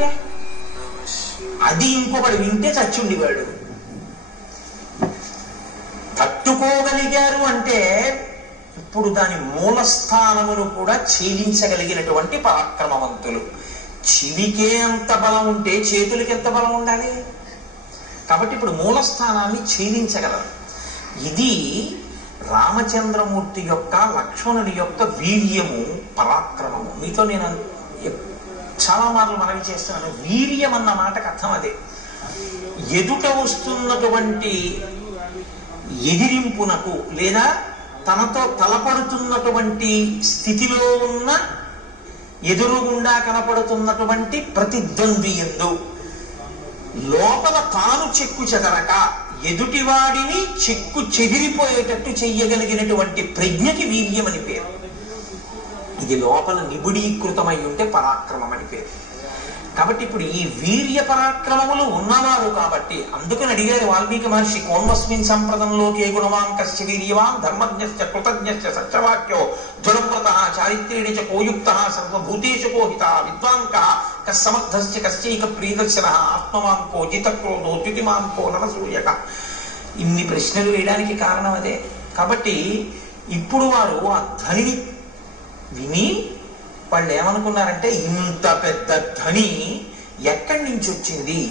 అంటే అది ఇంకొకడు వింటే చచ్చుండివాడు. తట్టుకోగలిగారు అంటే ఇప్పుడు దాని మూలస్థానమును కూడా ఛేదించగలిగినటువంటి పరాక్రమవంతులు. చెవికే అంత బలం ఉంటే చేతులకి ఎంత బలం ఉండాలి? కాబట్టి ఇప్పుడు మూలస్థానాన్ని ఛేదించగలరు. ఇది రామచంద్రమూర్తి యొక్క, లక్ష్మణుడి యొక్క వీర్యము, పరాక్రమము. మీతో నేను చాలా మార్లు మనవి చేస్తున్నాను, వీర్యం అన్న మాటకు అర్థం అదే. ఎదుట వస్తున్నటువంటి ఎదిరింపునకు లేదా తనతో తలపడుతున్నటువంటి స్థితిలో ఉన్న ఎదురుగుండా కనపడుతున్నటువంటి ప్రతిద్వంద్వి యందు లోపల తాను చెక్కు చెదరక ఎదుటివాడిని చెక్కు చెదిరిపోయేటట్టు చెయ్యగలిగినటువంటి ప్రజ్ఞకి వీర్యం అని పేరు. ఇది లోపల నిబిడీకృతమై ఉంటే పరాక్రమం అని పేరు. కాబట్టి ఇప్పుడు ఈ వీర్య పరాక్రమములు ఉన్నవారు కాబట్టి అందుకని అడిగారు వాల్మీకి మహర్షి, కోన్వస్మిన్ సంప్రదంలోకే గుణవాన్ కశ్చ వీర్యవాన్ ధర్మజ్ఞశ్చ కృతజ్ఞశ్చ సత్యవాక్యో దృఢవ్రతః చారిత్ర్యేణ చ కోయుక్తః సర్వభూతేషు కోహితః విద్వాంకః కస్సమర్థశ్చ కశ్చైక ప్రియదర్శనః ఆత్మవాన్ కో జితక్రోధో ద్యుతిమాన్ కో నరసూయక. ఇన్ని ప్రశ్నలు వేయడానికి కారణం అదే. కాబట్టి ఇప్పుడు వారు ఆ ధ్వనిని విని వాళ్ళు ఏమనుకున్నారంటే ఇంత పెద్ద ధ్వని ఎక్కడి నుంచి వచ్చింది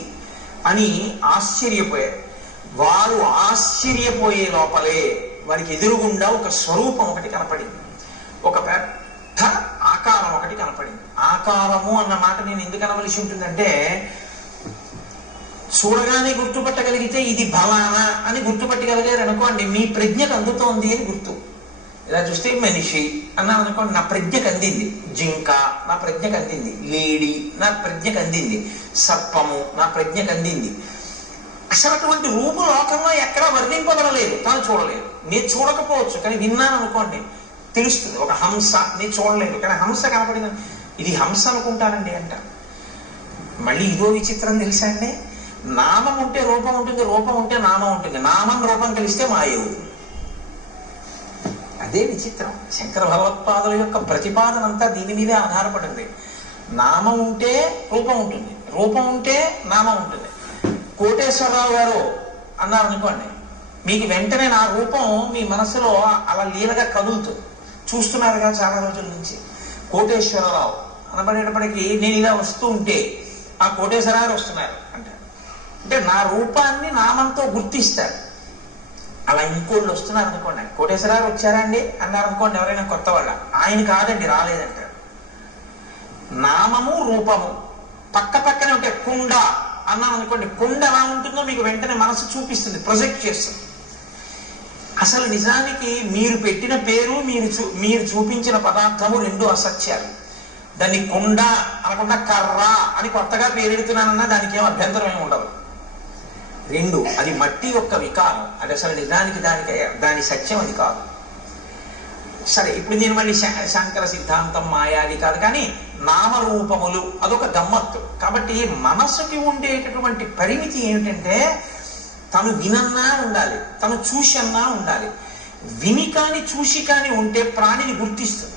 అని ఆశ్చర్యపోయారు. వారు ఆశ్చర్యపోయే లోపలే వారికి ఎదురుగుండా ఒక స్వరూపం ఒకటి కనపడింది, ఒక పెద్ద ఆకారం ఒకటి కనపడింది. ఆకారము అన్న మాట నేను ఎందుకు అనవలసి ఉంటుందంటే, చూడగానే గుర్తుపట్టగలిగితే ఇది బలానా అని గుర్తుపట్టగలిగారు అనుకోండి, మీ ప్రజ్ఞకు అందుతోంది అని గుర్తు. ఇలా చూస్తే మనిషి అన్నాను అనుకోండి, నా ప్రజ్ఞకు అందింది. జింక నా ప్రజ్ఞకు అందింది. లేడీ నా ప్రజ్ఞకు అందింది. సర్పము నా ప్రజ్ఞకు అందింది. అసలు అటువంటి రూపు లోకంలో ఎక్కడా వర్ణింపబడలేదు, తాను చూడలేదు. నేను చూడకపోవచ్చు కానీ విన్నాను అనుకోండి తెలుస్తుంది. ఒక హంస నేను చూడలేదు కానీ హంస కనపడింది, ఇది హంస అనుకుంటానండి అంట. మళ్ళీ ఇదో విచిత్రం తెలుసా అండి, నామం ఉంటే రూపం ఉంటుంది, రూపం ఉంటే నామం ఉంటుంది. నామం రూపం కలిస్తే మాయ అవుతుంది. అదే విచిత్రం. శంకర భగవత్పాదుల యొక్క ప్రతిపాదన అంతా దీని మీదే ఆధారపడింది. నామం ఉంటే రూపం ఉంటుంది, రూపం ఉంటే నామం ఉంటుంది. కోటేశ్వరరావు గారు అన్నారు అనుకోండి, మీకు వెంటనే నా రూపం మీ మనసులో అలా లీలగా కదులుతుంది. చూస్తున్నారుగా చాలా రోజుల నుంచి. కోటేశ్వరరావు అనబడేటప్పటికీ నేను ఇలా వస్తూ ఉంటే ఆ కోటేశ్వరరావు వస్తున్నారు అంటే నా రూపాన్ని నామంతో గుర్తిస్తారు. అలా ఇంకోళ్ళు వస్తున్నారు అనుకోండి, కోటేశ్వరరావు వచ్చారా అండి అన్నారు అనుకోండి, ఎవరైనా కొత్త వాళ్ళ, ఆయన కాదండి రాలేదంటారు. నామము రూపము పక్క పక్కనే ఉంటాయి. కుండ అన్నాను అనుకోండి, కుండ ఎలా ఉంటుందో మీకు వెంటనే మనసు చూపిస్తుంది, ప్రొజెక్ట్ చేస్తుంది. అసలు నిజానికి మీరు పెట్టిన పేరు మీరు చూపించిన పదార్థము రెండు అసత్యాలు. దాన్ని కుండ అనకుండా కర్ర అని కొత్తగా పేరెడుతున్నానన్నా దానికి ఏం అభ్యంతరం ఏమి ఉండదు. రెండు, అది మట్టి యొక్క వికారం, అది అసలు నిజానికి దాని సత్యం అది కాదు. సరే, ఇప్పుడు నేను మళ్ళీ శంకర సిద్ధాంతం మాయాది కాదు కానీ నామరూపములు అదొక గమ్మత్తు. కాబట్టి మనసుకి ఉండేటటువంటి పరిమితి ఏమిటంటే తను వినన్నా ఉండాలి, తను చూసన్నా ఉండాలి. విని కాని చూసి కాని ఉంటే ప్రాణిని గుర్తిస్తుంది.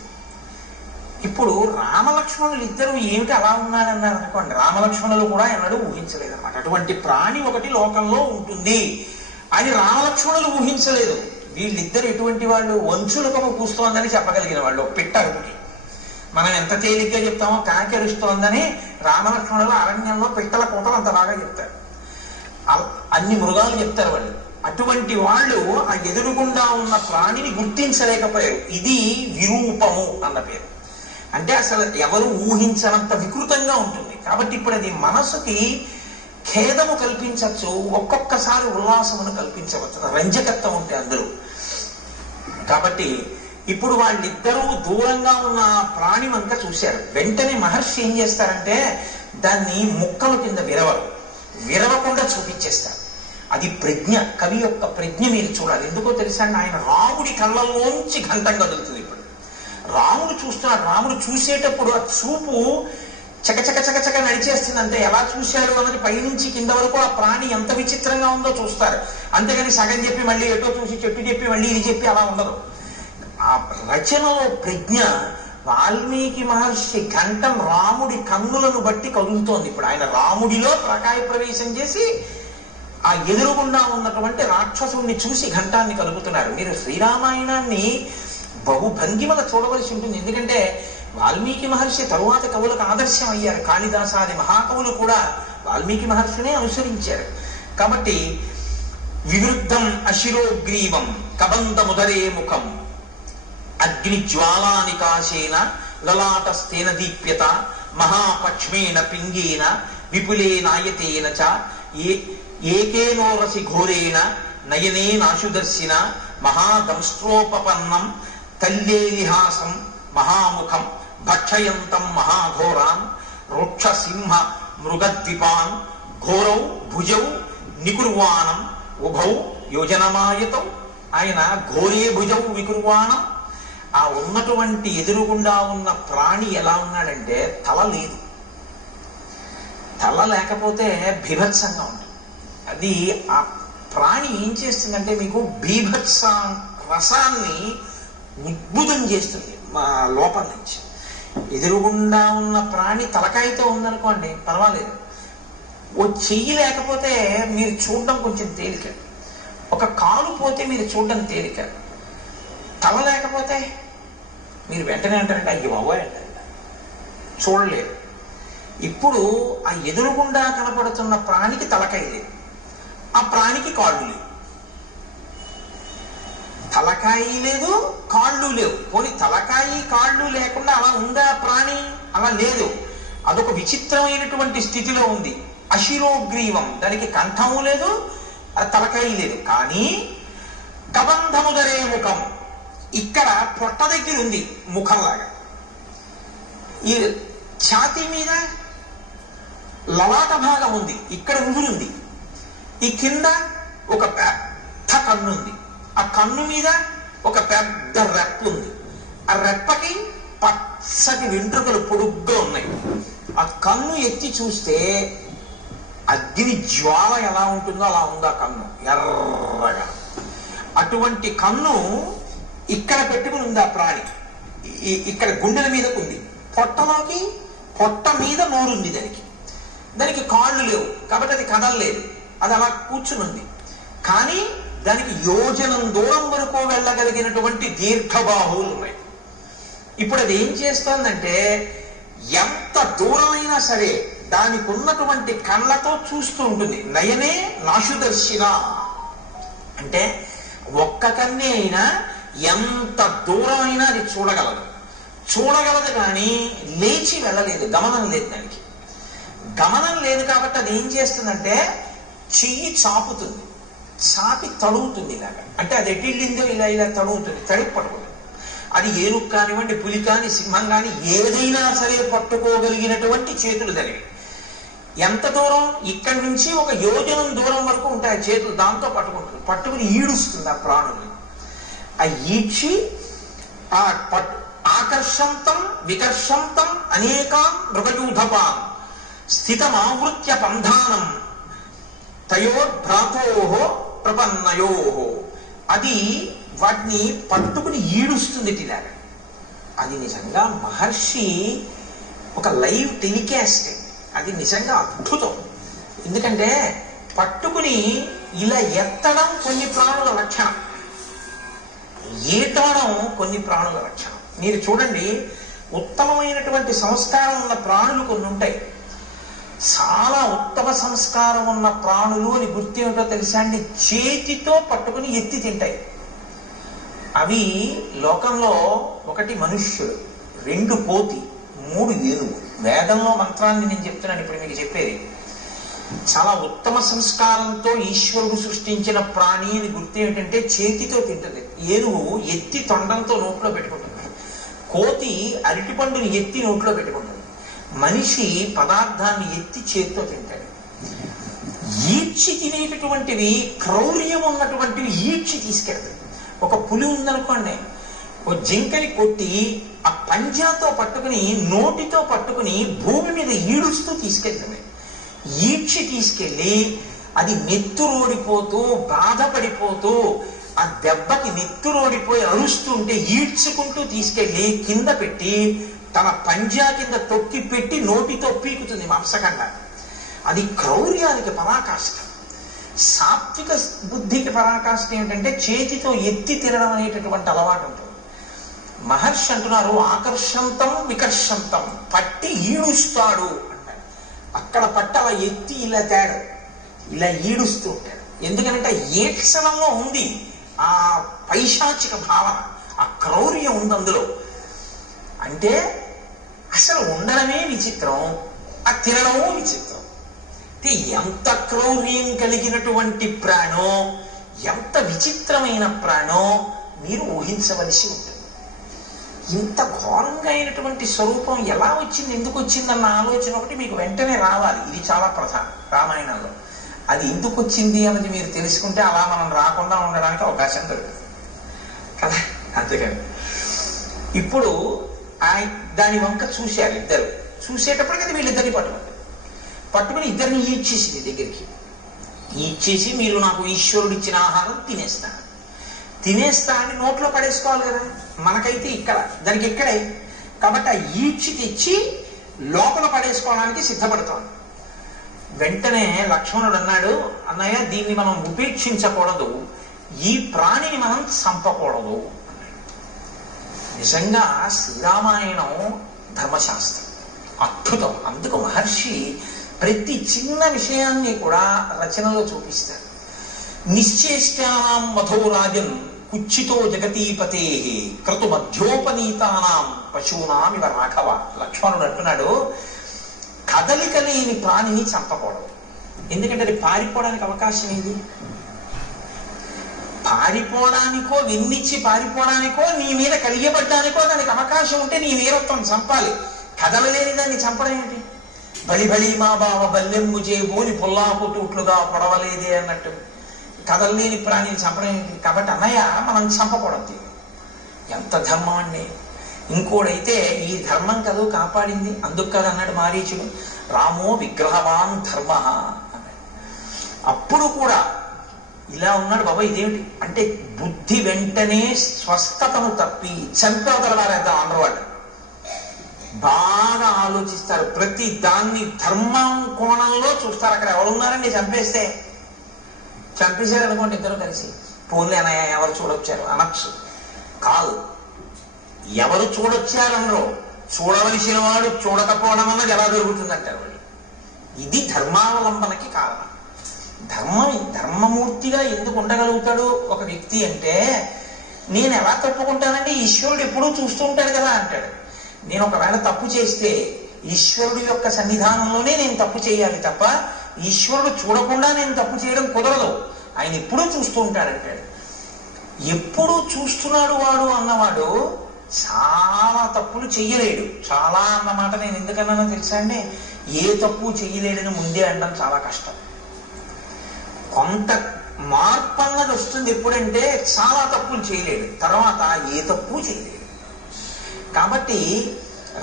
ఇప్పుడు రామలక్ష్మణులు ఇద్దరు ఏమిటి అలా ఉన్నారన్నారు అనుకోండి, రామలక్ష్మణులు కూడా ఎన్నడూ ఊహించలేదు అనమాట. అటువంటి ప్రాణి ఒకటి లోకంలో ఉంటుంది అని రామలక్ష్మణులు ఊహించలేదు. వీళ్ళిద్దరు ఎటువంటి వాళ్ళు, వంచులకము కూస్తోందని చెప్పగలిగిన వాళ్ళు. పిట్ట అరుపుకి మనం ఎంత తేలిగ్గా చెప్తామో కాకి అరుస్తోందని రామలక్ష్మణులు అరణ్యంలో పిట్టల కూటలు అంత బాగా చెప్తారు. అన్ని మృగాలు చెప్తారు వాళ్ళు. అటువంటి వాళ్ళు ఆ ఎదురుగుండా ఉన్న ప్రాణిని గుర్తించలేకపోయారు. ఇది విరూపము అన్న పేరు. అంటే అసలు ఎవరు ఊహించనంత వికృతంగా ఉంటుంది. కాబట్టి ఇప్పుడు అది మనసుకి ఖేదము కల్పించవచ్చు, ఒక్కొక్కసారి ఉల్లాసమును కల్పించవచ్చు, రంజకత్వం ఉంటే అందరూ. కాబట్టి ఇప్పుడు వాళ్ళిద్దరూ దూరంగా ఉన్న ప్రాణి వంక చూశారు. వెంటనే మహర్షి ఏం చేస్తారంటే దాన్ని ముక్కల కింద విరవకుండా చూపించేస్తారు. అది ప్రజ్ఞ, కవి యొక్క ప్రజ్ఞ మీరు చూడాలి. ఎందుకో తెలుసా, ఆయన రాముడి కళ్ళల్లోంచి ఘంటం కదులుతుంది. ఇప్పుడు రాముడు చూస్తున్నాడు. రాముడు చూసేటప్పుడు ఆ చూపు చకచక చకచక నడిచేస్తుంది. అంతే, ఎలా చూశాడు అన్నది పైనుంచి కింద వరకు ఆ ప్రాణి ఎంత విచిత్రంగా ఉందో చూస్తారు. అంతేగాని సగం చెప్పి మళ్ళీ ఎటో చూసి చెట్టు చెప్పి మళ్ళీ ఇది చెప్పి అలా ఉండదు. ఆ రచనలో ప్రజ్ఞ వాల్మీకి మహర్షి ఘంటం రాముడి కన్నులను బట్టి కదులుతోంది. ఇప్పుడు ఆయన రాముడిలో ప్రకాయ ప్రవేశం చేసి ఆ ఎదురుగుండా ఉన్నటువంటి రాక్షసుడిని చూసి ఘంటాన్ని కలుపుతున్నారు. మీరు శ్రీరామాయణాన్ని బహుభంగిమల చూడవలసి ఉంటుంది. ఎందుకంటే వాల్మీకి మహర్షి తరువాత కవులకు ఆదర్శం అయ్యారు. కాళిదాసాది మహాకవులు కూడా వాల్మీకి మహర్షినే అనుసరించారు. కాబట్టి వివృద్ధం అశిరోగ్రీవం కబంధముదరే ముఖం అగ్నిజ్వాలానికాశేన లలాటస్థేన దీప్యత మహాపక్ష్మేణ పింగేన విపులేనాయతేన చ ఏకేనోరసి ఘోరేణ నయనేనాశుదర్శిన మహాదంస్ట్రోపపన్నం తల్లేలిహాసం మహాముఖం భక్షయంతం మహాఘోరాన్ రోక్షసింహ మృగద్విపాన్ ఘోరౌ భుజౌ నికుర్వాణం ఉభౌ యోజనమాయతౌ. ఆయన ఘోరే భుజౌ వికుర్వాణం. ఆ ఉన్నటువంటి ఎదురుగుండా ఉన్న ప్రాణి ఎలా ఉన్నాడంటే తల లేదు. తల లేకపోతే బీభత్సంగా ఉంటుంది. అది ఆ ప్రాణి ఏం చేస్తుందంటే మీకు బీభత్స రసాన్ని ఉద్భుతం చేస్తుంది మా లోపల నుంచి. ఎదురుగుండా ఉన్న ప్రాణి తలకాయతో ఉందనుకోండి పర్వాలేదు, ఓ చెయ్యి లేకపోతే మీరు చూడడం కొంచెం తేలిక, ఒక కాలు పోతే మీరు చూడడం తేలిక, తల లేకపోతే మీరు వెంటనే అంటారంటే అయ్యో బాబోయ్ అంటారంట, చూడలేరు. ఇప్పుడు ఆ ఎదురుగుండా కనపడుతున్న ప్రాణికి తలకాయ లేదు, ఆ ప్రాణికి కాళ్ళు లేవు. తలకాయి లేదు, కాళ్ళు లేవు. పోనీ తలకాయి కాళ్ళు లేకుండా అలా ఉందా ప్రాణి? అలా లేదు. అదొక విచిత్రమైనటువంటి స్థితిలో ఉంది. అశిరోగ్రీవం, దానికి కంఠము లేదు, తలకాయి లేదు. కానీ కబంధముదరే ముఖం, ఇక్కడ పొట్ట దగ్గర ఉంది ముఖంలాగా. ఈ ఛాతీ మీద లలాట భాగం ఉంది, ఇక్కడ ఉంగురుంది. ఈ కింద ఒక పెద్ద కన్ను ఉంది, ఆ కన్ను మీద ఒక పెద్ద రెప్ప ఉంది. ఆ రెప్పకి పచ్చటి వెంట్రుకలు పొడుగ్గా ఉన్నాయి. ఆ కన్ను ఎత్తి చూస్తే అగ్ని జ్వాల ఎలా ఉంటుందో అలా ఉంది ఆ కన్ను, ఎర్రగా. అటువంటి కన్ను ఇక్కడ పెట్టుకుని ఉంది ఆ ప్రాణి. ఇక్కడ గుండెల మీదకు ఉంది. పొట్టలోకి పొట్ట మీద నోరుంది దానికి. దానికి కాళ్ళు లేవు కాబట్టి అది కదలలేదు, అది అలా కూర్చుని ఉంది. కానీ దానికి యోజనం దూరం వరకు వెళ్ళగలిగినటువంటి దీర్ఘబాహువులు ఉన్నాయి. ఇప్పుడు అది ఏం చేస్తోందంటే ఎంత దూరమైనా సరే దానికి ఉన్నటువంటి కళ్ళతో చూస్తూ ఉంటుంది. నయనే నాశుదర్శిన అంటే ఒక్క కన్నే అయినా ఎంత దూరమైనా అది చూడగలదు కానీ లేచి వెళ్ళలేదు, గమనం లేదు. దానికి గమనం లేదు కాబట్టి అది ఏం చేస్తుందంటే చెయ్యి చాపుతుంది, చాపి తడుగుతుంది ఇలాగా. అంటే అది ఎటిళ్ళిందో ఇలా ఇలా తడుగుతుంది, తడిపి పట్టుకుంటుంది. అది ఏనుగు కానివ్వండి, పులి కాని, సింహం కాని ఏదైనా సరే పట్టుకోగలిగినటువంటి చేతులు దానివి. ఎంత దూరం? ఇక్కడి నుంచి ఒక యోజనం దూరం వరకు ఉంటాయి చేతులు. దాంతో పట్టుకుంటుంది, పట్టుకుని ఈడుస్తుంది ఆ ప్రాణుల్ని. ఆ ఈడ్చి ఆ ఆకర్షంతం వికర్షంతం అనేకాన్ మృగయూధపాన్ స్థితమావృత్య పంధానం తయోర్భ్రాతోహో ప్రపన్నయోహో. అది వాటిని పట్టుకుని ఈడుస్తుంది ఇలాగా. అది నిజంగా మహర్షి ఒక లైవ్ టెలికాస్ట్, అది నిజంగా అద్భుతం. ఎందుకంటే పట్టుకుని ఇలా ఎత్తడం కొన్ని ప్రాణుల లక్షణం, ఈటడం కొన్ని ప్రాణుల లక్షణం. మీరు చూడండి, ఉత్తమమైనటువంటి సంస్కారం ఉన్న ప్రాణులు కొన్ని ఉంటాయి. చాలా ఉత్తమ సంస్కారం ఉన్న ప్రాణులు అని గుర్తు ఏమిటో తెలుసా అండి? చేతితో పట్టుకుని ఎత్తి తింటాయి. అవి లోకంలో ఒకటి మనుష్యుడు, 2 కోతి, 3 ఏనుగు. వేదంలో మంత్రాన్ని నేను చెప్తున్నాను ఇప్పుడు మీకు చెప్పేది. చాలా ఉత్తమ సంస్కారంతో ఈశ్వరుడు సృష్టించిన ప్రాణి అని గుర్తు ఏమిటంటే చేతితో తింటుంది. ఏనుగు ఎత్తి తొండంతో నోట్లో పెట్టుకుంటుంది, కోతి అరటిపండుని ఎత్తి నోట్లో పెట్టుకుంటుంది, మనిషి పదార్థాన్ని ఎత్తి చేతితో తింటాడు. ఈడ్చి తినేటటువంటివి, క్రౌర్యం ఉన్నటువంటివి ఈడ్చి తీసుకెళ్తాయి. ఒక పులి ఉందనుకోండి, ఓ జింకని కొట్టి ఆ పంజాతో పట్టుకుని నోటితో పట్టుకుని భూమి మీద ఈడుస్తూ తీసుకెళ్తుంది. ఈడ్చి తీసుకెళ్ళి అది నెత్తురోడిపోతూ బాధపడిపోతూ ఆ దెబ్బకి నెత్తురోడిపోయి అరుస్తుంటే ఈడ్చుకుంటూ తీసుకెళ్లి కింద పెట్టి తన పంజా కింద తొక్కి పెట్టి నోటితో పీకుతుంది మాంసఖండ. అది క్రౌర్యానికి పరాకాష్ట. సాత్విక బుద్ధికి పరాకాష్ట ఏమిటంటే చేతితో ఎత్తి తినడం అనేటటువంటి అలవాటు ఉంటుంది. మహర్షి అంటున్నారు ఆకర్షంతం వికర్షంతం, పట్టి ఈడుస్తాడు అంటారు. అక్కడ పట్టి అలా ఎత్తి ఇలా తేడు, ఇలా ఈడుస్తూ ఉంటాడు. ఎందుకంటే ఏక్షణంలో ఉంది ఆ పైశాచిక భావన, ఆ క్రౌర్యం ఉంది అందులో. అంటే అసలు ఉండడమే విచిత్రం, ఆ తినడము విచిత్రం. అంటే ఎంత క్రౌర్యం కలిగినటువంటి ప్రాణో, ఎంత విచిత్రమైన ప్రాణో మీరు ఊహించవలసి ఉంటుంది. ఇంత ఘోరంగా అయినటువంటి స్వరూపం ఎలా వచ్చింది, ఎందుకు వచ్చిందన్న ఆలోచన ఒకటి మీకు వెంటనే రావాలి. ఇది చాలా ప్రధానం రామాయణంలో. అది ఎందుకు వచ్చింది అన్నది మీరు తెలుసుకుంటే అలా మనం రాకుండా ఉండడానికి అవకాశం దొరుకుతుంది కదా. అంతేకాదు ఇప్పుడు దాని వంక చూశారు ఇద్దరు. చూసేటప్పటికి అది వీళ్ళిద్దరిని పట్టుకుని ఇద్దరిని ఈడ్చేసింది దగ్గరికి. ఈడ్చేసి మీరు నాకు ఈశ్వరుడు ఇచ్చిన ఆహారం తినేస్తా అని నోట్లో పడేసుకోవాలి కదా. మనకైతే ఇక్కడ, దానికి ఇక్కడే. కాబట్టి ఆ ఈడ్చి తెచ్చి లోపల పడేసుకోవడానికి సిద్ధపడతాం. వెంటనే లక్ష్మణుడు అన్నాడు, అన్నయ్య దీన్ని మనం ఉపేక్షించకూడదు, ఈ ప్రాణిని మనం చంపకూడదు. నిజంగా శ్రీరామాయణం ధర్మశాస్త్రం అద్భుతం. అందుకు మహర్షి ప్రతి చిన్న విషయాన్ని కూడా రచనలో చూపిస్తారు. నిశ్చేష్టానాం మధోరాజన్ కుచ్చితో జగతీపతే క్రతు మధ్యోపనీతానాం పశూనామివ రాఘవ. లక్ష్మణుడు అంటున్నాడు, కదలిక లేని ప్రాణిని చంపకూడదు. ఎందుకంటే అది పారిపోవడానికి అవకాశం ఏది? పారిపోవడానికో, వెన్నిచ్చి పారిపోవడానికో, నీ మీద కలిగబడ్డానికో దానికి అవకాశం ఉంటే నీ వీరత్వం చంపాలి. కదలలేని దాన్ని చంపడం ఏంటి? బలి బలి మా బావ బల్లెమ్ము చేయబోని పుల్లాపుటూట్లుగా పొడవలేదే అన్నట్టు కదలలేని ప్రాణిని చంపడం ఏంటి? కాబట్టి అన్నయ్య మనం చంపకూడదు. ఎంత ధర్మం అండి. ఇంకోడైతే ఈ ధర్మం కదూ కాపాడింది, అందుకు కదా అన్నాడు మారీచుడు, రామో విగ్రహవాన్ ధర్మ అన్నాడు. అప్పుడు కూడా ఇలా ఉన్నాడు. బాబా ఇదేమిటి అంటే బుద్ధి వెంటనే స్వస్థతను తప్పి చంపేదలవారేద్దాం అన్నవాడు. బాగా ఆలోచిస్తారు, ప్రతి దాన్ని ధర్మం కోణంలో చూస్తారు. అక్కడ ఎవరున్నారండి చంపేశారు అనుకోండి ఇద్దరు కలిసి, పోన్లే అన్నయ్య ఎవరు చూడొచ్చారు అనొచ్చు. కాదు, ఎవరు చూడొచ్చారనరు, చూడవలసిన వాడు చూడకపోవడం అన్నది ఎలా జరుగుతుందంటారు వాళ్ళు. ఇది ధర్మావలంబనకి కారణం. ధర్మమూర్తిగా ఎందుకు ఉండగలుగుతాడు ఒక వ్యక్తి అంటే, నేను ఎలా తప్పుకుంటానంటే ఈశ్వరుడు ఎప్పుడూ చూస్తూ ఉంటాడు కదా అంటాడు. నేను ఒకవేళ తప్పు చేస్తే ఈశ్వరుడు యొక్క సన్నిధానంలోనే నేను తప్పు చేయాలి తప్ప ఈశ్వరుడు చూడకుండా నేను తప్పు చేయడం కుదరదు. ఆయన ఎప్పుడూ చూస్తూ ఉంటాడంటాడు. ఎప్పుడూ చూస్తున్నాడు వాడు అన్నవాడు చాలా తప్పులు చెయ్యలేడు. చాలా అన్నమాట నేను ఎందుకన్నా తెలుసా అండి, ఏ తప్పు చెయ్యలేడని ముందే అనడం చాలా కష్టం. కొంత మార్పు అన్నది వస్తుంది ఎప్పుడంటే చాలా తప్పులు చేయలేడు, తర్వాత ఏ తప్పు చేయలేడు. కాబట్టి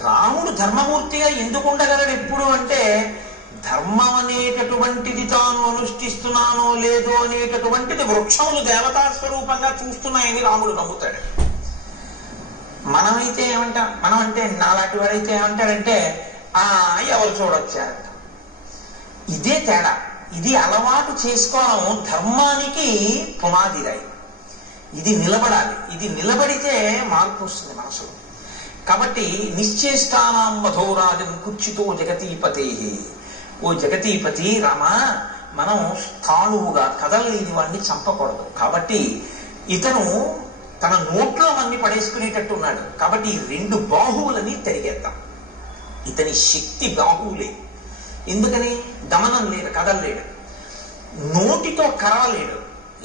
రాముడు ధర్మమూర్తిగా ఎందుకు ఉండగలడు ఎప్పుడు అంటే, ధర్మం అనేటటువంటిది తాను అనుష్ఠిస్తున్నానో లేదో అనేటటువంటిది వృక్షములు దేవతా స్వరూపంగా చూస్తున్నాయని రాముడు నమ్ముతాడు. మనమైతే ఏమంటాం, మనం అంటే నాలాంటి వాడైతే ఏమంటాడంటే ఎవరు చూడొచ్చారంట. ఇదే తేడా. ఇది అలవాటు చేసుకోవడం ధర్మానికి పునాదిరాయి. ఇది నిలబడాలి. ఇది నిలబడితే మార్పు వస్తుంది మనసులో. కాబట్టి నిశ్చేష్టానాం మధోరాజన్ కుచ్చితో జగతీపతే. ఓ జగతీపతి రామ, మనం స్థాణువుగా కదలలేని వాడిని చంపకూడదు. కాబట్టి ఇతను తన నోట్లో అన్ని పడేసుకునేటట్టు ఉన్నాడు. కాబట్టి 2 బాహువులని తరిగేద్దాం. ఇతని శక్తి బాహువులే. ఎందుకని? గమనం లేదు, కదలలేడు. నోటితో కరవలేడు,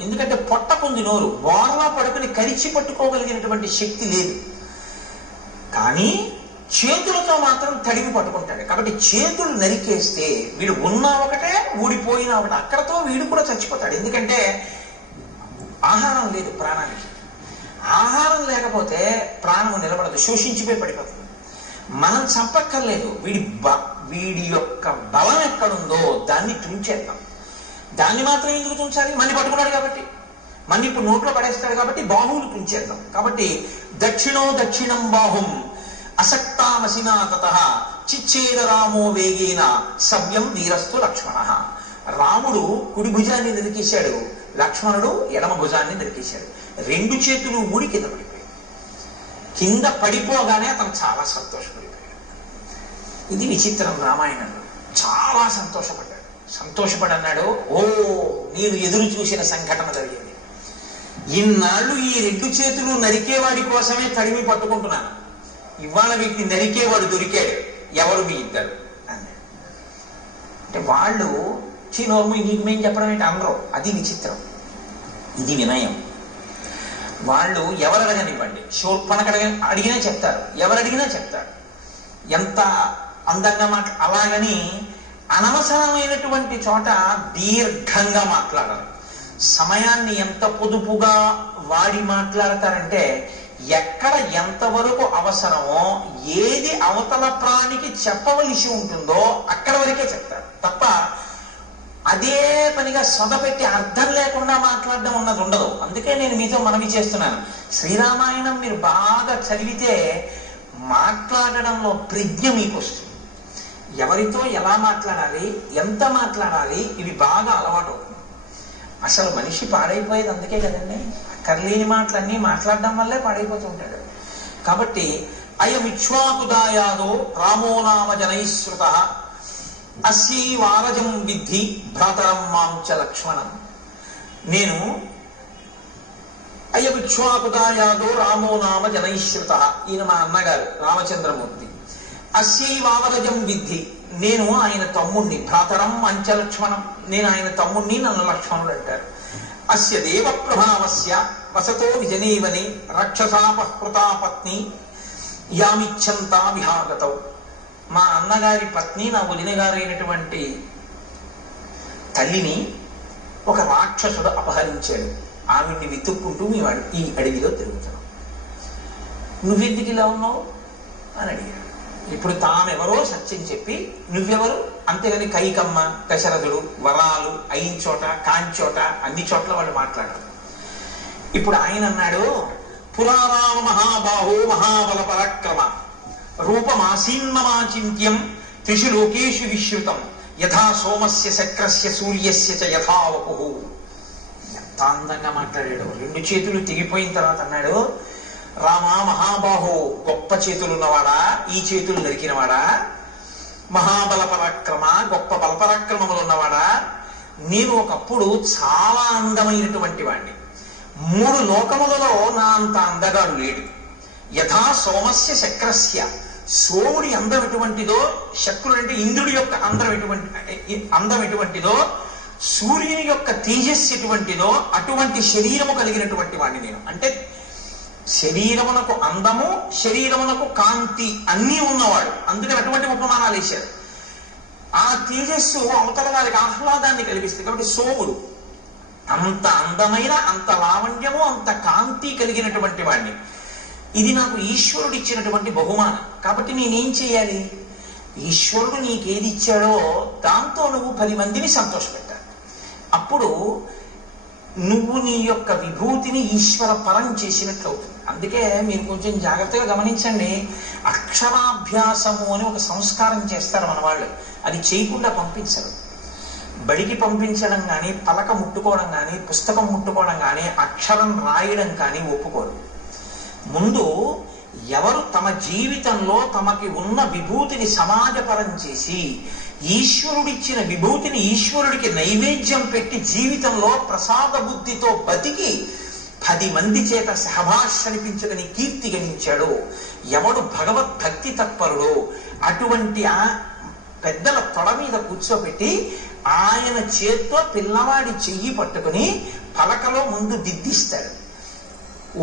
ఎందుకంటే పొట్టకుంది నోరు. బోర్లా పడుకుని కరిచి పట్టుకోగలిగినటువంటి శక్తి లేదు. కానీ చేతులతో మాత్రం తడివి పట్టుకుంటాడు. కాబట్టి చేతులు నరికేస్తే వీడు ఉన్నా ఒకటే, ఊడిపోయినా ఒకటే. అక్కడతో వీడు కూడా చచ్చిపోతాడు. ఎందుకంటే ఆహారం లేదు ప్రాణానికి. ఆహారం లేకపోతే ప్రాణం నిలబడదు, శోషించిపోయి పడిపోతుంది. మనం చంపక్కర్లేదు, వీడి యొక్క బలం ఎక్కడుందో దాన్ని తుంచేద్దాం. దాన్ని మాత్రం ఎందుకు తుంచాలి? మళ్ళీ పట్టుకున్నాడు కాబట్టి. మన ఇప్పుడు నోట్లో పడేస్తాడు కాబట్టి బాహువులు తుంచేద్దాం. కాబట్టి దక్షిణో దక్షిణం బాహుం అసక్తామసినా తతః చిచ్చేద రామో వేగేన సవ్యం వీరస్తు లక్ష్మణ. రాముడు కుడి భుజాన్ని నరికేశాడు, లక్ష్మణుడు ఎడమ భుజాన్ని నరికేశాడు. రెండు చేతులు ఊడి కింద పడిపోయాడు. కింద పడిపోగానే అతను చాలా సంతోషపడిపోయాడు. ఇది విచిత్రం రామాయణంలో. చాలా సంతోషపడ్డాడు. సంతోషపడి అన్నాడు, ఓ నేను ఎదురు చూసిన సంఘటన జరిగింది. ఇన్నాళ్ళు ఈ రెండు చేతులు నరికేవాడి కోసమే తడిమి పట్టుకుంటున్నాను, ఇవాళ వీటిని నరికేవాడు దొరికాడు, ఎవరు మీ ఇద్దరు అన్నాడు. అంటే వాళ్ళు నోర్ము నీకు మేము చెప్పడం ఏంటి అనరు. అది విచిత్రం, ఇది వినయం. వాళ్ళు ఎవరు అడగనివ్వండి, శూర్పణఖ అడిగినా చెప్తారు, ఎవరు అడిగినా చెప్తారు, ఎంత అందంగా అలాగని అనవసరమైనటువంటి చోట దీర్ఘంగా మాట్లాడాలి. సమయాన్ని ఎంత పొదుపుగా వాడి మాట్లాడతారంటే ఎక్కడ ఎంతవరకు అవసరమో, ఏది అవతల ప్రాణికి చెప్పవలసి ఉంటుందో అక్కడ వరకే చెప్తారు తప్ప అదే పనిగా సొదపెట్టి అర్థం లేకుండా మాట్లాడడం అన్నది ఉండదు. అందుకే నేను మీతో మనవి చేస్తున్నాను, శ్రీరామాయణం మీరు బాగా చదివితే మాట్లాడడంలో ప్రజ్ఞ మీకు వస్తుంది. ఎవరితో ఎలా మాట్లాడాలి, ఎంత మాట్లాడాలి, ఇవి బాగా అలవాటు అవుతుంది. అసలు మనిషి పాడైపోయేది అందుకే కదండి, అక్కర్లేని మాటలన్నీ మాట్లాడడం వల్లే పాడైపోతూ ఉంటాడు. కాబట్టి అయమిక్ష్వాకుదాయాదో రామో నామ జనైశ్రుత అస్యైవారజం విద్ధి భ్రాతరం మాంచ లక్ష్మణం. నేను అయమిక్ష్వాకుదాయాదో రామో నామ జనైశ్రుత, ఈయన మా అన్నగారు రామచంద్రమూర్తి. అస్యైవారజం విద్ధి, నేను ఆయన తమ్ముణ్ణి. భ్రాతరం అంచ లక్ష్మణం, నేను ఆయన తమ్ముణ్ణి, నన్ను లక్ష్మణుడు అంటారు. అస్య దేవ ప్రభావస్య వసతో విజనీవని రక్షసాపహృతా పత్ని యామిచ్చంతా విహాగతౌ. మా అన్నగారి పత్ని, నా వదిన గారైనటువంటి తల్లిని ఒక రాక్షసుడు అపహరించాడు. ఆవిడ్ని వెతుక్కుంటూ ఈ అడవిలో తిరుగుతాం. నువ్వెందుకు ఇలా ఉన్నావు అని అడిగాడు. ఇప్పుడు తామెవరో సత్యం చెప్పి నువ్వెవరు, అంతేగాని కైకమ్మ, దశరథుడు, వరాలు అయిన చోట కాంచోట అన్ని చోట్ల వాళ్ళు మాట్లాడారు. ఇప్పుడు ఆయన అన్నాడు, పురారామ మహాబాహో మహాబల పరాక్రమ రూపమాసీన్మమాచింత్యం త్రిషు లోకేషు విశ్రుతం యథా సోమస్య శక్రస్య సూర్యస్య చ యథా వపుః. ఎంత అందంగా మాట్లాడాడు. రెండు చేతులు తెగిపోయిన తర్వాత అన్నాడు, రామ మహాబాహో, గొప్ప చేతులున్నవాడా, ఈ చేతులు నరికినవాడా, మహాబల పరాక్రమ, గొప్ప బలపరాక్రమములు ఉన్నవాడా, నేను ఒకప్పుడు చాలా అందమైనటువంటి వాడిని. 3 లోకములలో నా అంత అందగాడు లేడు. యథా సోమస్య శక్రస్య, సోముడి అందం ఎటువంటిదో, శక్రుడు అంటే ఇంద్రుడి యొక్క అందం ఎటువంటిదో, సూర్యుని యొక్క తేజస్సు ఎటువంటిదో అటువంటి శరీరము కలిగినటువంటి వాడిని నేను. అంటే శరీరమునకు అందము, శరీరమునకు కాంతి అన్నీ ఉన్నవాడు. అందుకని అటువంటి ఉపమానాలు వేశారు. ఆ తేజస్సు అవతల వారికి ఆహ్లాదాన్ని కలిగిస్తుంది. కాబట్టి సోముడు అంత అందమైన, అంత లావణ్యము, అంత కాంతి కలిగినటువంటి వాడిని. ఇది నాకు ఈశ్వరుడు ఇచ్చినటువంటి బహుమానం. కాబట్టి నేనేం చేయాలి, ఈశ్వరుడు నీకేది ఇచ్చాడో దాంతో నువ్వు 10 మందిని సంతోషపెట్టాలి. అప్పుడు నువ్వు నీ యొక్క విభూతిని ఈశ్వర పరం చేసినట్లు అవుతుంది. అందుకే మీరు కొంచెం జాగ్రత్తగా గమనించండి, అక్షరాభ్యాసము అని ఒక సంస్కారం చేస్తారు మన వాళ్ళు, అది చేయకుండా పంపించరు. బడికి పంపించడం కానీ, పలక ముట్టుకోవడం కానీ, పుస్తకం ముట్టుకోవడం కానీ, అక్షరం రాయడం కానీ ఒప్పుకోరు. ముందు ఎవరు తమ జీవితంలో తమకి ఉన్న విభూతిని సమాజపరం చేసి ఈశ్వరుడిచ్చిన విభూతిని ఈశ్వరుడికి నైవేద్యం పెట్టి జీవితంలో ప్రసాద బుద్ధితో బతికి 10 మంది చేత సహభాష అనిపించదని కీర్తి గణించాడు, ఎవడు భగవద్భక్తి తత్పరుడో అటువంటి ఆ పెద్దల తొడ మీద కూర్చోబెట్టి ఆయన చేత్తో పిల్లవాడి చెయ్యి పట్టుకుని పలకలో ముందు దిద్దిస్తాడు.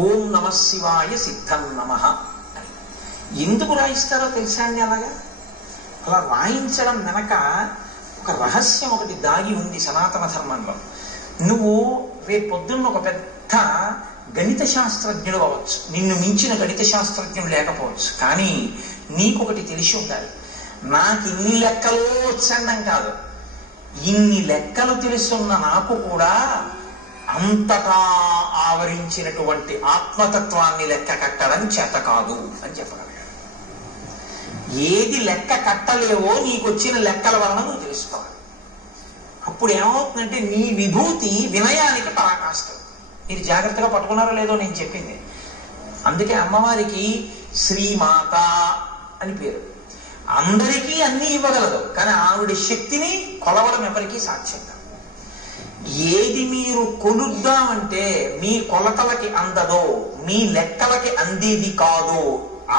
ఓం నమ శివాయ సిద్ధం నమః అని. ఎందుకు రాయిస్తారో తెలుసా అండి? అలా రాయించడం వెనక ఒక రహస్యం ఒకటి దాగి ఉంది సనాతన ధర్మంలో. నువ్వు రేపు పొద్దున్న ఒక పెద్ద గణిత శాస్త్రజ్ఞుడు అవ్వచ్చు, నిన్ను మించిన గణిత శాస్త్రజ్ఞుడు లేకపోవచ్చు, కానీ నీకొకటి తెలిసి ఉండాలి, నాకు ఇన్ని లెక్కలు వచ్చండం కాదు, ఇన్ని లెక్కలు తెలుసున్న నాకు కూడా అంతటా ఆవరించినటువంటి ఆత్మతత్వాన్ని లెక్క కట్టడం చేత కాదు అని చెప్పగలిగాడు. ఏది లెక్క కట్టలేవో నీకొచ్చిన లెక్కల వలన నువ్వు తెలుసుకోవాలి. అప్పుడు ఏమవుతుందంటే నీ విభూతి వినయానికి పరాకాష్ఠం. మీరు జాగ్రత్తగా పట్టుకున్నారో లేదో నేను చెప్పింది. అందుకే అమ్మవారికి శ్రీమాత అని పేరు. అందరికీ అన్నీ ఇవ్వగలదు, కానీ ఆవిడ శక్తిని కొలవడం ఎవరికీ సాధ్యం కాదు. ఏది మీరు కొలుద్దామంటే మీ కొలతలకి అందదో, మీ లెక్కలకి అందేది కాదో,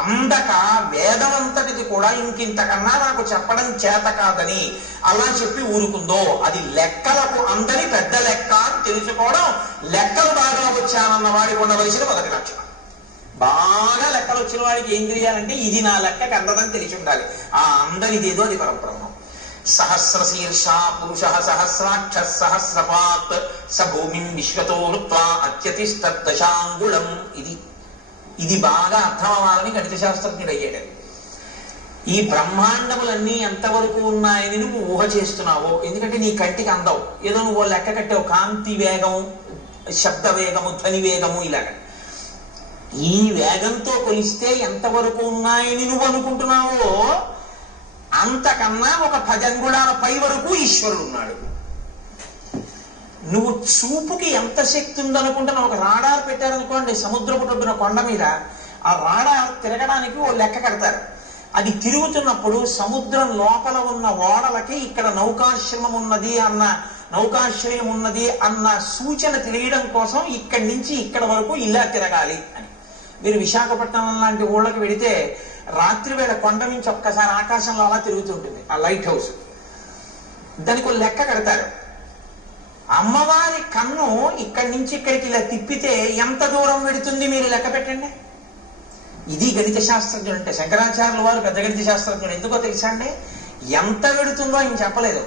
అందక వేదమంతటిది కూడా ఇంకింతకన్నా నాకు చెప్పడం చేత కాదని అలా చెప్పి ఊరుకుందో, అది లెక్కలకు అందని పెద్ద లెక్క అని తెలుసుకోవడం లెక్కలు బాగా వచ్చానన్న వాడికి ఉండవలసిన మొదటి లక్షణం. బాగా లెక్కలు వచ్చిన వాడికి ఏం తెలియాలంటే ఇది నా లెక్కకి అందదని తెలిసి ఉండాలి. ఆ అందరిదేదో అది పరబ్రహ్మం. సహస్రశీర్ష పురుష సహస్రాక్ష సహస్రపాత్ స భూమిం విశ్వతో వృత్వా అత్యతిష్టదశాంగుళం. ఇది బాగా అర్థం అవ్వాలని గణిత శాస్త్రజ్ఞుడు అయ్యాడు. ఈ బ్రహ్మాండములన్నీ ఎంతవరకు ఉన్నాయని నువ్వు ఊహ చేస్తున్నావో, ఎందుకంటే నీ కంటికి అందవు. ఏదో నువ్వు లెక్క కట్టావు, కాంతి వేగము, శబ్ద వేగము, ధ్వని వేగము, ఇలాగ ఈ వేగంతో కొలిస్తే ఎంతవరకు ఉన్నాయని నువ్వు అనుకుంటున్నావో అంతకన్నా ఒక 10 అంగుళాల పై వరకు ఈశ్వరుడు ఉన్నాడు. నువ్వు చూపుకి ఎంత శక్తి ఉందనుకుంటున్నావు. ఒక రాడార్ పెట్టారనుకోండి సముద్రపు ఒడ్డున కొండ మీద, ఆ రాడార్ తిరగడానికి ఓ లెక్క కడతారు. అది తిరుగుతున్నప్పుడు సముద్రం లోపల ఉన్న ఓడలకి ఇక్కడ నౌకాశ్రమం ఉన్నది అన్న, నౌకాశ్రయం ఉన్నది అన్న సూచన తెలియడం కోసం ఇక్కడి నుంచి ఇక్కడ వరకు ఇలా తిరగాలి అని. మీరు విశాఖపట్నం లాంటి ఊళ్ళకి వెడితే రాత్రి వేళ కొండ నుంచి ఒక్కసారి ఆకాశంలో అలా తిరుగుతుంటుంది ఆ లైట్ హౌస్. దానికి ఒక లెక్క కడతారు. అమ్మవారి కన్ను ఇక్కడి నుంచి ఇక్కడికి ఇలా తిప్పితే ఎంత దూరం వెడుతుంది మీరు లెక్క పెట్టండి. ఇది గణిత శాస్త్రజ్ఞుడు అంటే. శంకరాచార్యుల వారు పెద్ద గణిత శాస్త్రజ్ఞుడు. ఎందుకో తెలుసా అండి? ఎంత వెడుతుందో ఆయన చెప్పలేదు.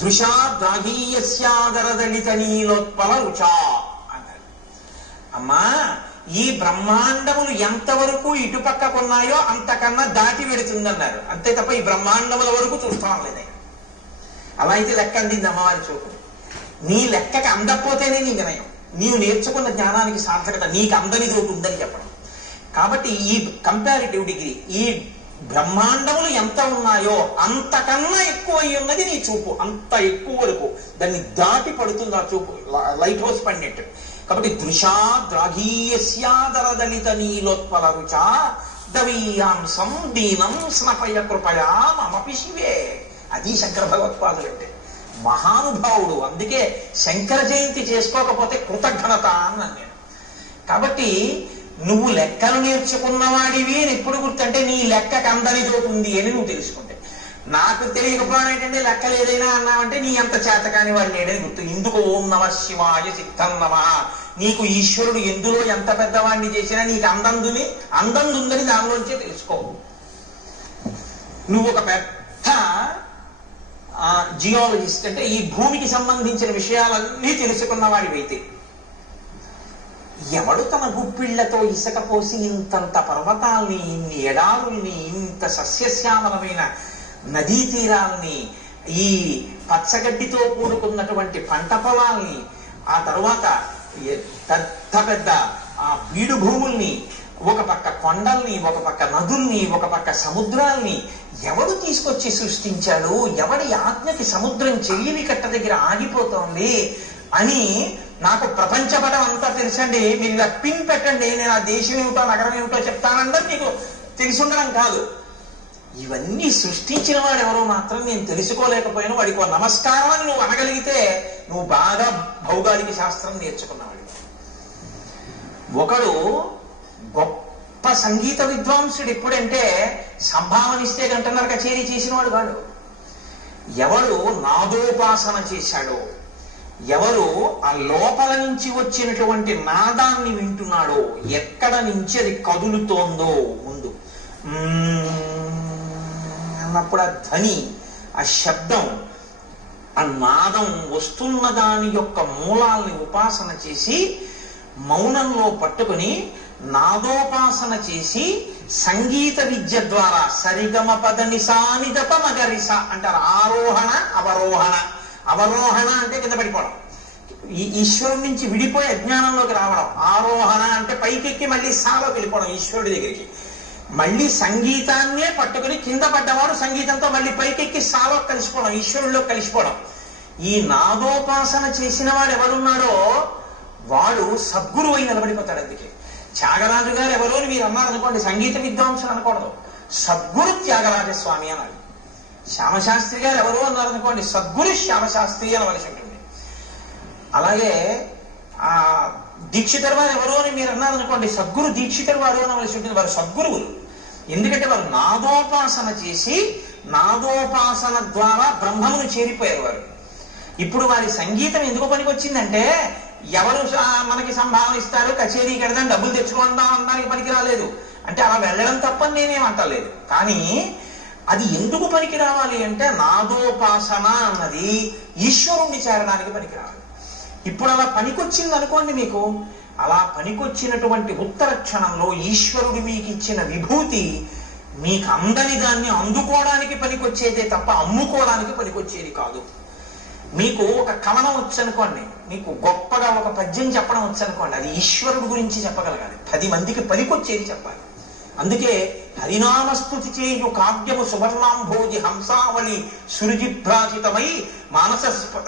దృశా ద్రాఘీయస్యాదరదళిత నీలోత్పల రుచా అన్నారు. అమ్మా, ఈ బ్రహ్మాండములు ఎంతవరకు ఇటుపక్కకున్నాయో అంతకన్నా దాటి వెడుతుందన్నారు. అంతే తప్ప ఈ బ్రహ్మాండముల వరకు చూస్తాం లేదు. అలా అయితే లెక్క అందింది అమ్మవారి చూపు. నీ లెక్కకి అందకపోతేనే నీ వినయం. నీవు నేర్చుకున్న జ్ఞానానికి సార్థకత. నీకు అందనిది ఒకటి ఉందని చెప్పడం. కాబట్టి ఈ కంపారిటివ్ డిగ్రీ, ఈ బ్రహ్మాండములు ఎంత ఉన్నాయో అంతకన్నా ఎక్కువ అయి ఉన్నది నీ చూపు. అంత ఎక్కువ వరకు దాన్ని దాటి పడుతుంది ఆ చూపు, లైట్ హౌస్ పడినట్టు. కాబట్టి దృశా ద్రాఘీయస్యాదరదళిత నీలోత్పల రుచా దవీయాంసం దీనం స్నపయ కృపయా మమపి శివే. అది శంకర భగవత్పాదులు అంటే. మహానుభావుడు. అందుకే శంకర జయంతి చేసుకోకపోతే కృతజ్ఞత అన్నాను నేను. కాబట్టి నువ్వు లెక్కలు నేర్చుకున్నవాడివి అని ఎప్పుడు గుర్తంటే నీ లెక్కకు అందరిది ఉంది అని నువ్వు తెలుసుకుంటే. నాకు తెలియకపోవడం ఏంటంటే లెక్కలు ఏదైనా అన్నావంటే నీ అంత చేతకాని వాడు లేడని గుర్తు. ఇందుకు ఓం నమ శివాయ సిద్ధం నమ. నీకు ఈశ్వరుడు ఎందులో ఎంత పెద్దవాడిని చేసినా నీకు అందందుందని దానిలోంచే తెలుసుకో. నువ్వు ఒక పెద్ద జియాలజిస్ట్ అంటే ఈ భూమికి సంబంధించిన విషయాలన్నీ తెలుసుకున్న వాడివైతే ఎవడు తన గుప్పిళ్లతో ఇసుక పోసి ఇంతంత పర్వతాల్ని, ఇన్ని ఎడారుల్ని, ఇంత సస్యశ్యామలమైన నదీ తీరాల్ని, ఈ పచ్చగడ్డితో కూడుకున్నటువంటి పంట పొలాల్ని, ఆ తరువాత పెద్ద పెద్ద ఆ బీడు భూముల్ని, ఒక పక్క కొండల్ని, ఒక పక్క నదుల్ని, ఒక పక్క సముద్రాల్ని ఎవడు తీసుకొచ్చి సృష్టించాడు? ఎవడి ఆజ్ఞకి సముద్రం చెయ్యిని కట్ట దగ్గర ఆగిపోతోంది అని నాకు ప్రపంచపటం అంతా తెలుసండి. మీరు ఇలా పిన్ పెట్టండి, నేను ఆ దేశం ఏమిటో నగరం ఏమిటో చెప్తానంటే మీకు తెలిసి ఉండడం కాదు. ఇవన్నీ సృష్టించిన వాడు ఎవరో మాత్రం నేను తెలుసుకోలేకపోయినా వాడికి ఒక నమస్కారం అని నువ్వు అనగలిగితే నువ్వు బాగా భౌగోళిక శాస్త్రం నేర్చుకున్నవాడు. ఒకడు గొప్ప సంగీత విద్వాంసుడు ఎప్పుడంటే సంభావనిస్తే గంటన్నర కచేరీ చేసిన వాడు కాడు. ఎవడు నాదోపాసన చేశాడో, ఎవరు ఆ లోపల నుంచి వచ్చినటువంటి నాదాన్ని వింటున్నాడో, ఎక్కడ నుంచి అది కదులుతోందో ముందు అన్నప్పుడు ఆ ధ్వని, ఆ శబ్దం, ఆ నాదం వస్తున్న దాని యొక్క మూలాల్ని ఉపాసన చేసి మౌనంలో పట్టుకుని నాదోపాసన చేసి సంగీత విద్య ద్వారా సరిగమ పద నిసానిదప మగరిస అంటారు. ఆరోహణ అవరోహణ. అవరోహణ అంటే కింద పడిపోవడం, ఈ ఈశ్వరుడి నుంచి విడిపోయి అజ్ఞానంలోకి రావడం. ఆరోహణ అంటే పైకెక్కి మళ్ళీ సాలోకి వెళ్ళిపోవడం ఈశ్వరుడి దగ్గరికి. మళ్ళీ సంగీతాన్నే పట్టుకుని కింద పడ్డవాడు సంగీతంతో మళ్ళీ పైకెక్కి సాలో కలిసిపోవడం, ఈశ్వరుల్లో కలిసిపోవడం. ఈ నాదోపాసన చేసిన వాడు ఎవరున్నాడో వాడు సద్గురు అయి నిలబడిపోతాడు. అందుకే త్యాగరాజు గారు ఎవరో అని మీరు అన్నారనుకోండి, సంగీత విద్వాంసులు అనకూడదు, సద్గురు త్యాగరాజస్వామి అనాలి. శ్యామశాస్త్రి గారు ఎవరో అన్నారనుకోండి, సద్గురు శ్యామశాస్త్రి అనవలసి ఉంటుంది. అలాగే ఆ దీక్షితర్ వారు ఎవరో అని మీరు అన్నారనుకోండి, సద్గురు దీక్షితర్ వారు అనవలసి ఉంటుంది. వారు సద్గురువులు. ఎందుకంటే వారు నాదోపాసన చేసి నాదోపాసన ద్వారా బ్రహ్మమును చేరిపోయారు వారు. ఇప్పుడు వారి సంగీతం ఎందుకు పనికొచ్చిందంటే, ఎవరు మనకి సంభావన ఇస్తారు, కచేరీకి వెళ్దాం, డబ్బులు తెచ్చుకుందాం అనడానికి పనికి రాలేదు. అంటే అలా వెళ్ళడం తప్పని నేనేమంటలేదు. కానీ అది ఎందుకు పనికి రావాలి అంటే, నాదోపాసన అన్నది ఈశ్వరుణ్ణి చేరడానికి పనికి రావాలి. ఇప్పుడు అలా పనికొచ్చింది అనుకోండి, మీకు అలా పనికొచ్చినటువంటి ఉత్తర క్షణంలో ఈశ్వరుడు మీకు ఇచ్చిన విభూతి మీకు అందని దాన్ని అందుకోవడానికి పనికొచ్చేదే తప్ప అమ్ముకోవడానికి పనికొచ్చేది కాదు. మీకు ఒక కవనం వచ్చనుకోండి, మీకు గొప్పగా ఒక పద్యం చెప్పడం వచ్చనుకోండి, అది ఈశ్వరుడు గురించి చెప్పగలగాలి, 10 మందికి పనికొచ్చేది చెప్పాలి. అందుకే హరినామస్తుతి చేయు కావ్యము సువర్ణాంభోజి హంసావళి సురుజిభ్రాజితమై మానస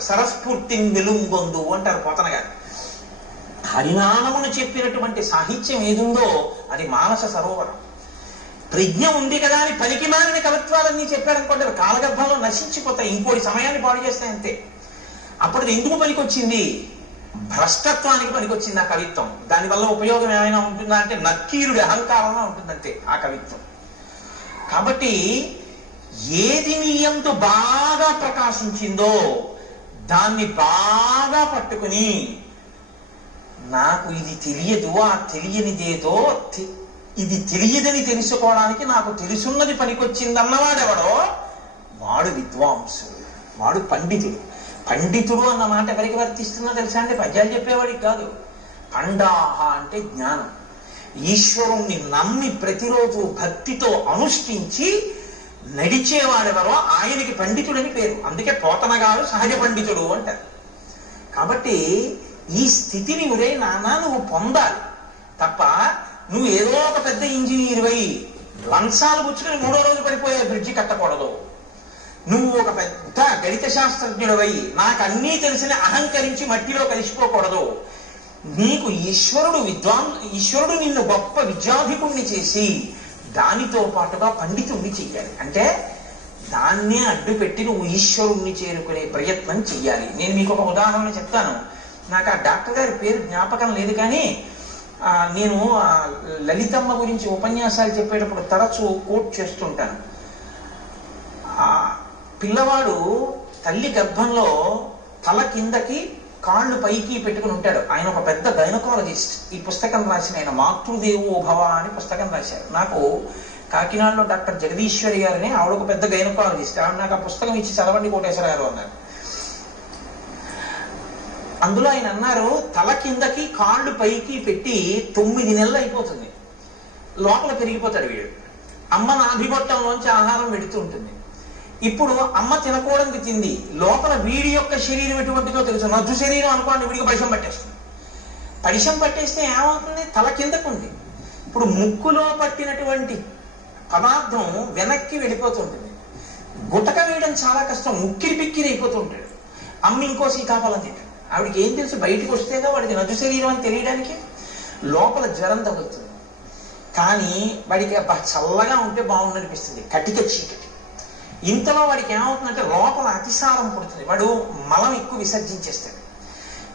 సరస్ఫూర్తిని వెలుంగొందు అంటారు పోతన గారు. హరినామమును చెప్పినటువంటి సాహిత్యం ఏదుందో అది మానస సరోవరం. ప్రజ్ఞ ఉంది కదా అని పనికి మారిన కవిత్వాలన్నీ చెప్పాడనుకోండి, కాలగర్భంలో నశించిపోతాయి, ఇంకోటి సమయాన్ని పాడు చేస్తాయి అంతే. అప్పుడు అది ఎందుకు పనికొచ్చింది? భ్రష్టత్వానికి పనికొచ్చింది ఆ కవిత్వం. దానివల్ల ఉపయోగం ఏమైనా ఉంటుందా అంటే నక్కీరుడి అహంకారంలో ఉంటుందంతే ఆ కవిత్వం. కాబట్టి ఏది మీ యందు బాగా ప్రకాశించిందో దాన్ని బాగా పట్టుకుని, నాకు ఇది తెలియదు, ఆ తెలియనిదేదో ఇది తెలియదని తెలుసుకోవడానికి నాకు తెలుసున్నది పనికొచ్చిందన్నవాడెవడో వాడు విద్వాంసుడు, వాడు పండితుడు. పండితుడు అన్న మాట ఎవరికి వర్తిస్తుందో తెలుసా అంటే, పద్యాలు చెప్పేవాడికి కాదు. పండాహ అంటే జ్ఞానం. ఈశ్వరుణ్ణి నమ్మి ప్రతిరోజు భక్తితో అనుష్ఠించి నడిచేవాడెవరో ఆయనకి పండితుడని పేరు. అందుకే పోతన గారు సహజ పండితుడు అంటారు. కాబట్టి ఈ స్థితిని ఒరే నాన్న నువ్వు పొందాలి తప్ప, నువ్వు ఏదో ఒక పెద్ద ఇంజనీర్ అయి లంచాలు పుచ్చుకొని 3వ రోజు పడిపోయే బ్రిడ్జి కట్టకూడదు. నువ్వు ఒక పెద్ద గణిత శాస్త్రజ్ఞుడవై నాకు అన్నీ తెలిసిన అహంకరించి మట్టిలో కలిసిపోకూడదు. నీకు ఈశ్వరుడు నిన్ను గొప్ప విద్యాధికుణ్ణి చేసి దానితో పాటుగా పండితుణ్ణి చెయ్యాలి. అంటే దాన్నే అడ్డు పెట్టి నువ్వు ఈశ్వరుణ్ణి చేరుకునే ప్రయత్నం చెయ్యాలి. నేను మీకు ఒక ఉదాహరణ చెప్తాను. నాకు ఆ డాక్టర్ గారి పేరు జ్ఞాపకం లేదు, కానీ నేను లలితమ్మ గురించి ఉపన్యాసాలు చెప్పేటప్పుడు తరచూ కోట్ చేస్తుంటాను. పిల్లవాడు తల్లి గర్భంలో తల కిందకి కాళ్ళు పైకి పెట్టుకుని ఉంటాడు. ఆయన ఒక పెద్ద గైనకాలజిస్ట్. ఈ పుస్తకం రాసిన ఆయన మాతృదేవో భవ అని పుస్తకం రాశారు. నాకు కాకినాడలో డాక్టర్ జగదీశ్వరి గారిని, ఆవిడ ఒక పెద్ద గైనకాలజిస్ట్. ఆవిడ నాకు ఆ పుస్తకం ఇచ్చి చదవండి కోటేశ్వర గారు అన్నారు. అందులో ఆయన అన్నారు, తల కిందకి కాళ్ళు పైకి పెట్టి 9 నెలలు అయిపోతుంది, లోపల పెరిగిపోతాడు వీడు. అమ్మ నాభిగొట్టంలోంచి ఆహారం పెడుతూ ఉంటుంది. ఇప్పుడు అమ్మ తినకూడదు తింది, లోపల వీడి యొక్క శరీరం ఎటువంటిదో తెలుసు. నజ్జు శరీరం అనుకోండి, వీడికి పడిశం పట్టేస్తుంది. పడిశం పట్టేస్తే ఏమవుతుంది? తల కిందకు ఉంది. ఇప్పుడు ముక్కులో పట్టినటువంటి పదార్థం వెనక్కి వెళ్ళిపోతుంటుంది. గుటక వేయడం చాలా కష్టం, ముక్కిరి పిక్కిరి అయిపోతుంటాడు. అమ్మ ఇంకో సీతాఫలం తింటాడు. ఆవిడికి ఏం తెలుసు? బయటికి వస్తేగా వాడికి నజ్జు శరీరం అని తెలియడానికి. లోపల జ్వరం తగులుతుంది, కానీ వాడికి చల్లగా ఉంటే బాగుండనిపిస్తుంది, కటిక చీకటి. ఇంతలో వాడికి ఏమవుతుందంటే లోపల అతిసారం పుడుతుంది. వాడు మలం ఎక్కువ విసర్జించేస్తాడు.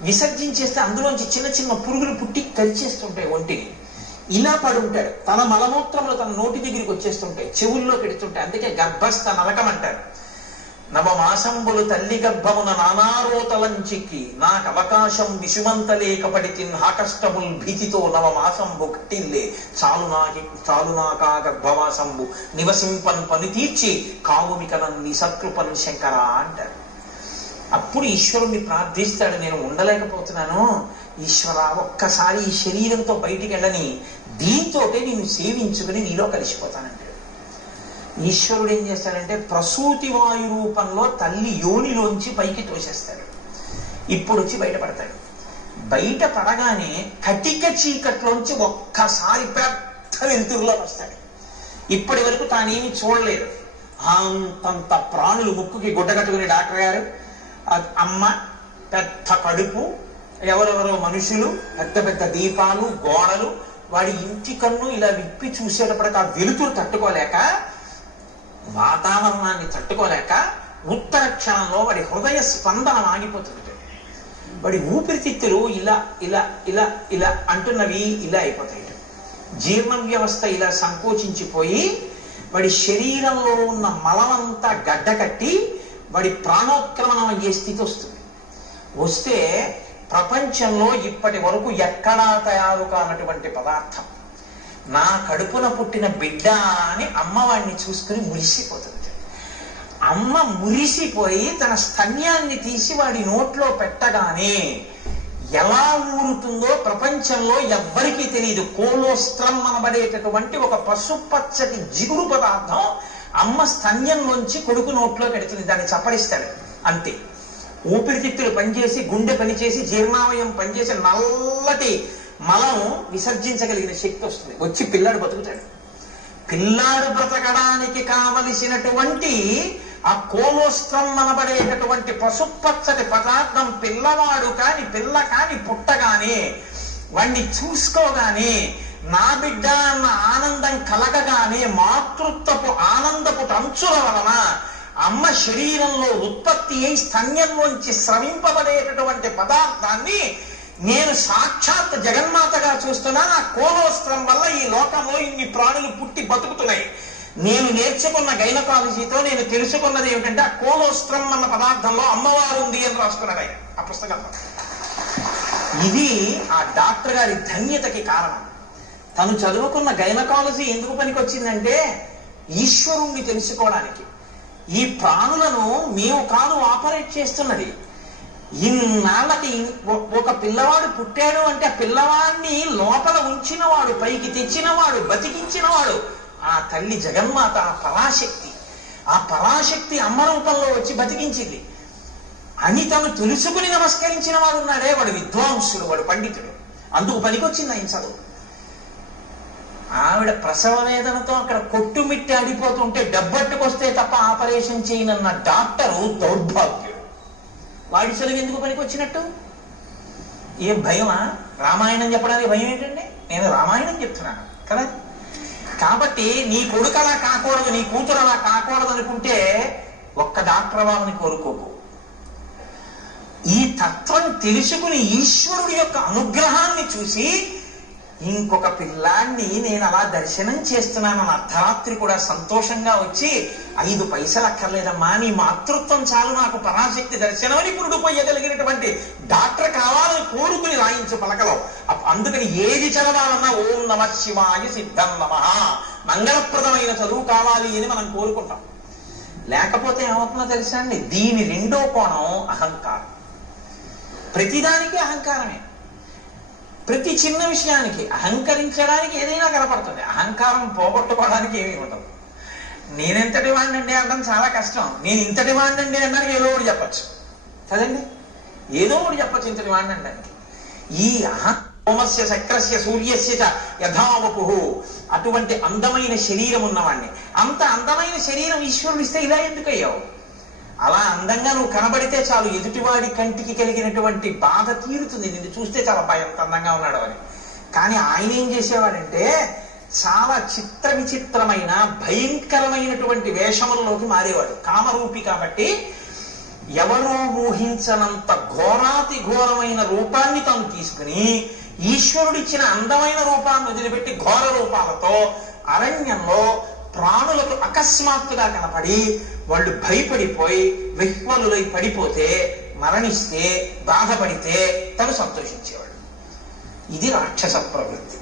విసర్జించేస్తే అందులోంచి చిన్న చిన్న పురుగులు పుట్టి కరిచేస్తుంటాయి ఒంటిని. ఇలా పడుంటాడు. తన మలమూత్రములు తన నోటి దగ్గరికి వచ్చేస్తుంటాయి, చెవుల్లో పెడుతుంటాయి. అందుకే గర్భస్థ నరకం అంటారు. నవమాసంబులు తల్లి గర్భమున నానారోతలంచిక్కి నాకు అవకాశం విషుమంతలేకపడి హాకష్టముల్ భీతితో నవమాసంబు కట్టిల్లే చాలునాకా గర్భవాసంబు నివసింపన్ పని తీర్చి కావుమికనన్ నిసకృపన్ శంకర అంటారు. అప్పుడు ఈశ్వరుణ్ణి ప్రార్థిస్తాడు, నేను ఉండలేకపోతున్నాను ఈశ్వర, ఒక్కసారి ఈ శరీరంతో బయటికి వెళ్ళని, దీంతోటే నేను సేవించుకుని నీలో కలిసిపోతానంటాడు. ఈశ్వరుడు ఏం చేస్తాడంటే ప్రసూతి వాయు రూపంలో తల్లి యోనిలోంచి పైకి తోసేస్తాడు. ఇప్పుడు వచ్చి బయటపడతాడు. బయట పడగానే కటిక చీకట్లోంచి ఒక్కసారి పెద్ద వెలుతురులో వస్తాడు. ఇప్పటి వరకు తానేమి చూడలేదు. అంతంత ప్రాణులు, ముక్కుకి గుడ్డ కట్టుకుని డాక్టర్ గారు, అమ్మ, పెద్ద కడుపు, ఎవరెవరో మనుషులు, పెద్ద పెద్ద దీపాలు, గోడలు. వాడి ఇంటి కన్ను ఇలా విప్పి చూసేటప్పటికి ఆ వెలుతురు తట్టుకోలేక, వాతావరణాన్ని తట్టుకోలేక ఉత్తర క్షణంలో వాడి హృదయ స్పందన ఆగిపోతుంది. వాడి ఊపిరితిత్తులు ఇలా ఇలా ఇలా ఇలా అంటున్నవి ఇలా అయిపోతాయి. జీర్ణ వ్యవస్థ ఇలా సంకోచించిపోయి వాడి శరీరంలో ఉన్న మలమంతా గడ్డ కట్టి వాడి ప్రాణోత్క్రమణం అయ్యే స్థితి వస్తుంది. వస్తే ప్రపంచంలో ఇప్పటి వరకు ఎక్కడా తయారు కానటువంటి పదార్థం, నా కడుపున పుట్టిన బిడ్డ అని అమ్మవాడిని చూసుకుని మురిసిపోతుంది. అమ్మ మురిసిపోయి తన స్తన్యాన్ని తీసి వాడి నోట్లో పెట్టగానే ఎలా ఊరుతుందో ప్రపంచంలో ఎవ్వరికీ తెలియదు. కోలోస్ట్రం అనబడేటటువంటి ఒక పసుపచ్చటి జిగురు పదార్థం అమ్మ స్తన్యంలోంచి కొడుకు నోట్లో పెడుతుంది. దాన్ని చప్పరిస్తాడు అంతే. ఊపిరితిత్తులు పనిచేసి, గుండె పనిచేసి, జీర్ణావయం పనిచేసి నల్లటి మలం విసర్జించగలిగిన శక్తి వస్తుంది. వచ్చి పిల్లాడు బతుకుతాడు. పిల్లాడు బ్రతకడానికి కావలసినటువంటి ఆ కోలోస్ట్రం అనబడేటటువంటి పసుపచ్చటి పదార్థం పిల్లవాడు కాని పిల్ల కాని పుట్టగానే వాణ్ణి చూసుకోగానే నా బిడ్డ అన్న ఆనందం కలగగానే మాతృత్వపు ఆనందపు అంచుల వలన అమ్మ శరీరంలో ఉత్పత్తి అయి స్తన్యంలోంచి స్రవింపబడేటటువంటి పదార్థాన్ని నేను సాక్షాత్ జగన్మాతగా చూస్తున్నా. నా కోలోస్ట్రం వల్ల ఈ లోకంలో ఇన్ని ప్రాణులు పుట్టి బతుకుతున్నాయి. నేను నేర్చుకున్న గైనకాలజీతో నేను తెలుసుకున్నది ఏమిటంటే ఆ కోలోస్ట్రం అన్న పదార్థంలో అమ్మవారు ఉంది అని రాసుకున్నాడు ఆయన ఆ పుస్తకంలో. ఇది ఆ డాక్టర్ గారి ధన్యతకి కారణం. తను చదువుకున్న గైనకాలజీ ఎందుకు పనికొచ్చిందంటే ఈశ్వరుణ్ణి తెలుసుకోవడానికి. ఈ ప్రాణులను మేము కాదు ఆపరేట్ చేస్తున్నది. ఇన్నాళ్ళకి ఒక పిల్లవాడు పుట్టాడు అంటే ఆ పిల్లవాడిని లోపల ఉంచినవాడు, పైకి తెచ్చినవాడు, బతికించినవాడు ఆ తల్లి జగన్మాత, ఆ పరాశక్తి. ఆ పరాశక్తి అమ్మ రూపంలో వచ్చి బతికించింది అని తను తెలుసుకుని నమస్కరించిన వాడు ఉన్నాడే, వాడు విద్వాంసుడు, వాడు పండితుడు. అందుకు పనికొచ్చింది ఆయన చదువు. ఆవిడ ప్రసవ వేదనతో అక్కడ కొట్టుమిట్టి ఆడిపోతుంటే డబ్బట్టుకొస్తే తప్ప ఆపరేషన్ చేయనన్న డాక్టరు దౌర్భాగ్యుడు. వాడి చదువు ఎందుకు పనికొచ్చినట్టు? ఏం భయమా? రామాయణం చెప్పడానికి భయం ఏంటండి? నేను రామాయణం చెప్తున్నాను కదా. కాబట్టి నీ కొడుకు అలా కాకూడదు, నీ కూతురు అలా కాకూడదు అనుకుంటే ఒక్క డాక్టర్ బాబుని కోరుకోకు. ఈ తత్వం తెలుసుకుని ఈశ్వరుడి యొక్క అనుగ్రహాన్ని చూసి ఇంకొక పిల్లాన్ని నేను అలా దర్శనం చేస్తున్నానని అర్ధరాత్రి కూడా సంతోషంగా వచ్చి 5 పైసలు అక్కర్లేదమ్మా, నీ మాతృత్వం చాలు నాకు పరాశక్తి దర్శనం అని పురుడుపోయగలిగినటువంటి డాక్టర్ కావాలని కోరుకుని రాయించు పలకలో. అందుకని ఏది చదవాలన్నా ఓం నమ శివాయ సిద్ధం నమః, మంగళప్రదమైన చదువు కావాలి అని మనం కోరుకుంటాం. లేకపోతే ఏమవుతుందో తెలుసా అండి? దీని రెండో కోణం అహంకారం. ప్రతిదానికి అహంకారమే. ప్రతి చిన్న విషయానికి అహంకరించడానికి ఏదైనా కనపడుతుంది. అహంకారం పోగొట్టుకోవడానికి ఏమీ ఉండదు. నేనెంతటి వాడినండి అనడం చాలా కష్టం. నేను ఇంతటి వాడినండి అనడానికి ఏదో ఒకటి చెప్పచ్చు కదండి. ఏదో ఒకటి చెప్పచ్చు ఇంతటి వాడిని అనడానికి. ఈ సోమస్య చక్రస్య సూర్యస్య యథావపు, అటువంటి అందమైన శరీరం ఉన్నవాడిని, అంత అందమైన శరీరం ఈశ్వరుడిస్తే ఇలా ఎందుకు అయ్యావు? అలా అందంగా నువ్వు కనబడితే చాలు ఎదుటివాడి కంటికి కలిగినటువంటి బాధ తీరుతుంది. నిన్ను చూస్తే చాలా భయం అందంగా ఉన్నాడు అని. కానీ ఆయన ఏం చేసేవాడంటే చాలా చిత్ర విచిత్రమైన భయంకరమైనటువంటి వేషములలోకి మారేవాడు. కామరూపి కాబట్టి ఎవరూ ఊహించనంత ఘోరాతి ఘోరమైన రూపాన్ని తాను తీసుకుని ఈశ్వరుడిచ్చిన అందమైన రూపాన్ని వదిలిపెట్టి ఘోర రూపాలతో అరణ్యంలో ప్రాణులకు అకస్మాత్తుగా కనపడి వాళ్ళు భయపడిపోయి విహ్వలులై పడిపోతే, మరణిస్తే, బాధపడితే తను సంతోషించేవాడు. ఇది రాక్షస ప్రవృత్తి.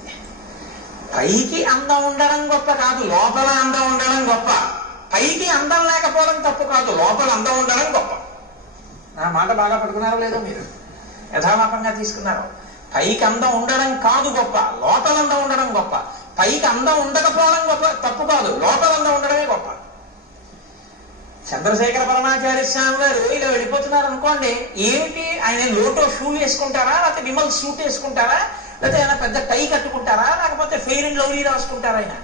పైకి అందం ఉండడం గొప్ప కాదు, లోపల అందం ఉండడం గొప్ప. పైకి అందం లేకపోవడం తప్పు కాదు, లోపల అందం ఉండడం గొప్ప. నా మాట బాగా పడుకున్నారో లేదో మీరు? యథాలాపంగా తీసుకున్నారో? పైకి అందం ఉండడం కాదు గొప్ప, లోపల అందం ఉండడం గొప్ప. పైకి అందం ఉండకపోవడం గొప్ప తప్పు కాదు, లోపల అందం ఉండడమే గొప్ప. చంద్రశేఖర పరమాచార్య స్వామి గారు ఇలా వెళ్ళిపోతున్నారు అనుకోండి, ఏమిటి ఆయన లోటో షూ వేసుకుంటారా, లేకపోతే విమల్ సూట్ వేసుకుంటారా, లేకపోతే ఆయన పెద్ద టై కట్టుకుంటారా, లేకపోతే ఫెయిర్ అండ్ లవ్లీ రాసుకుంటారా? ఆయన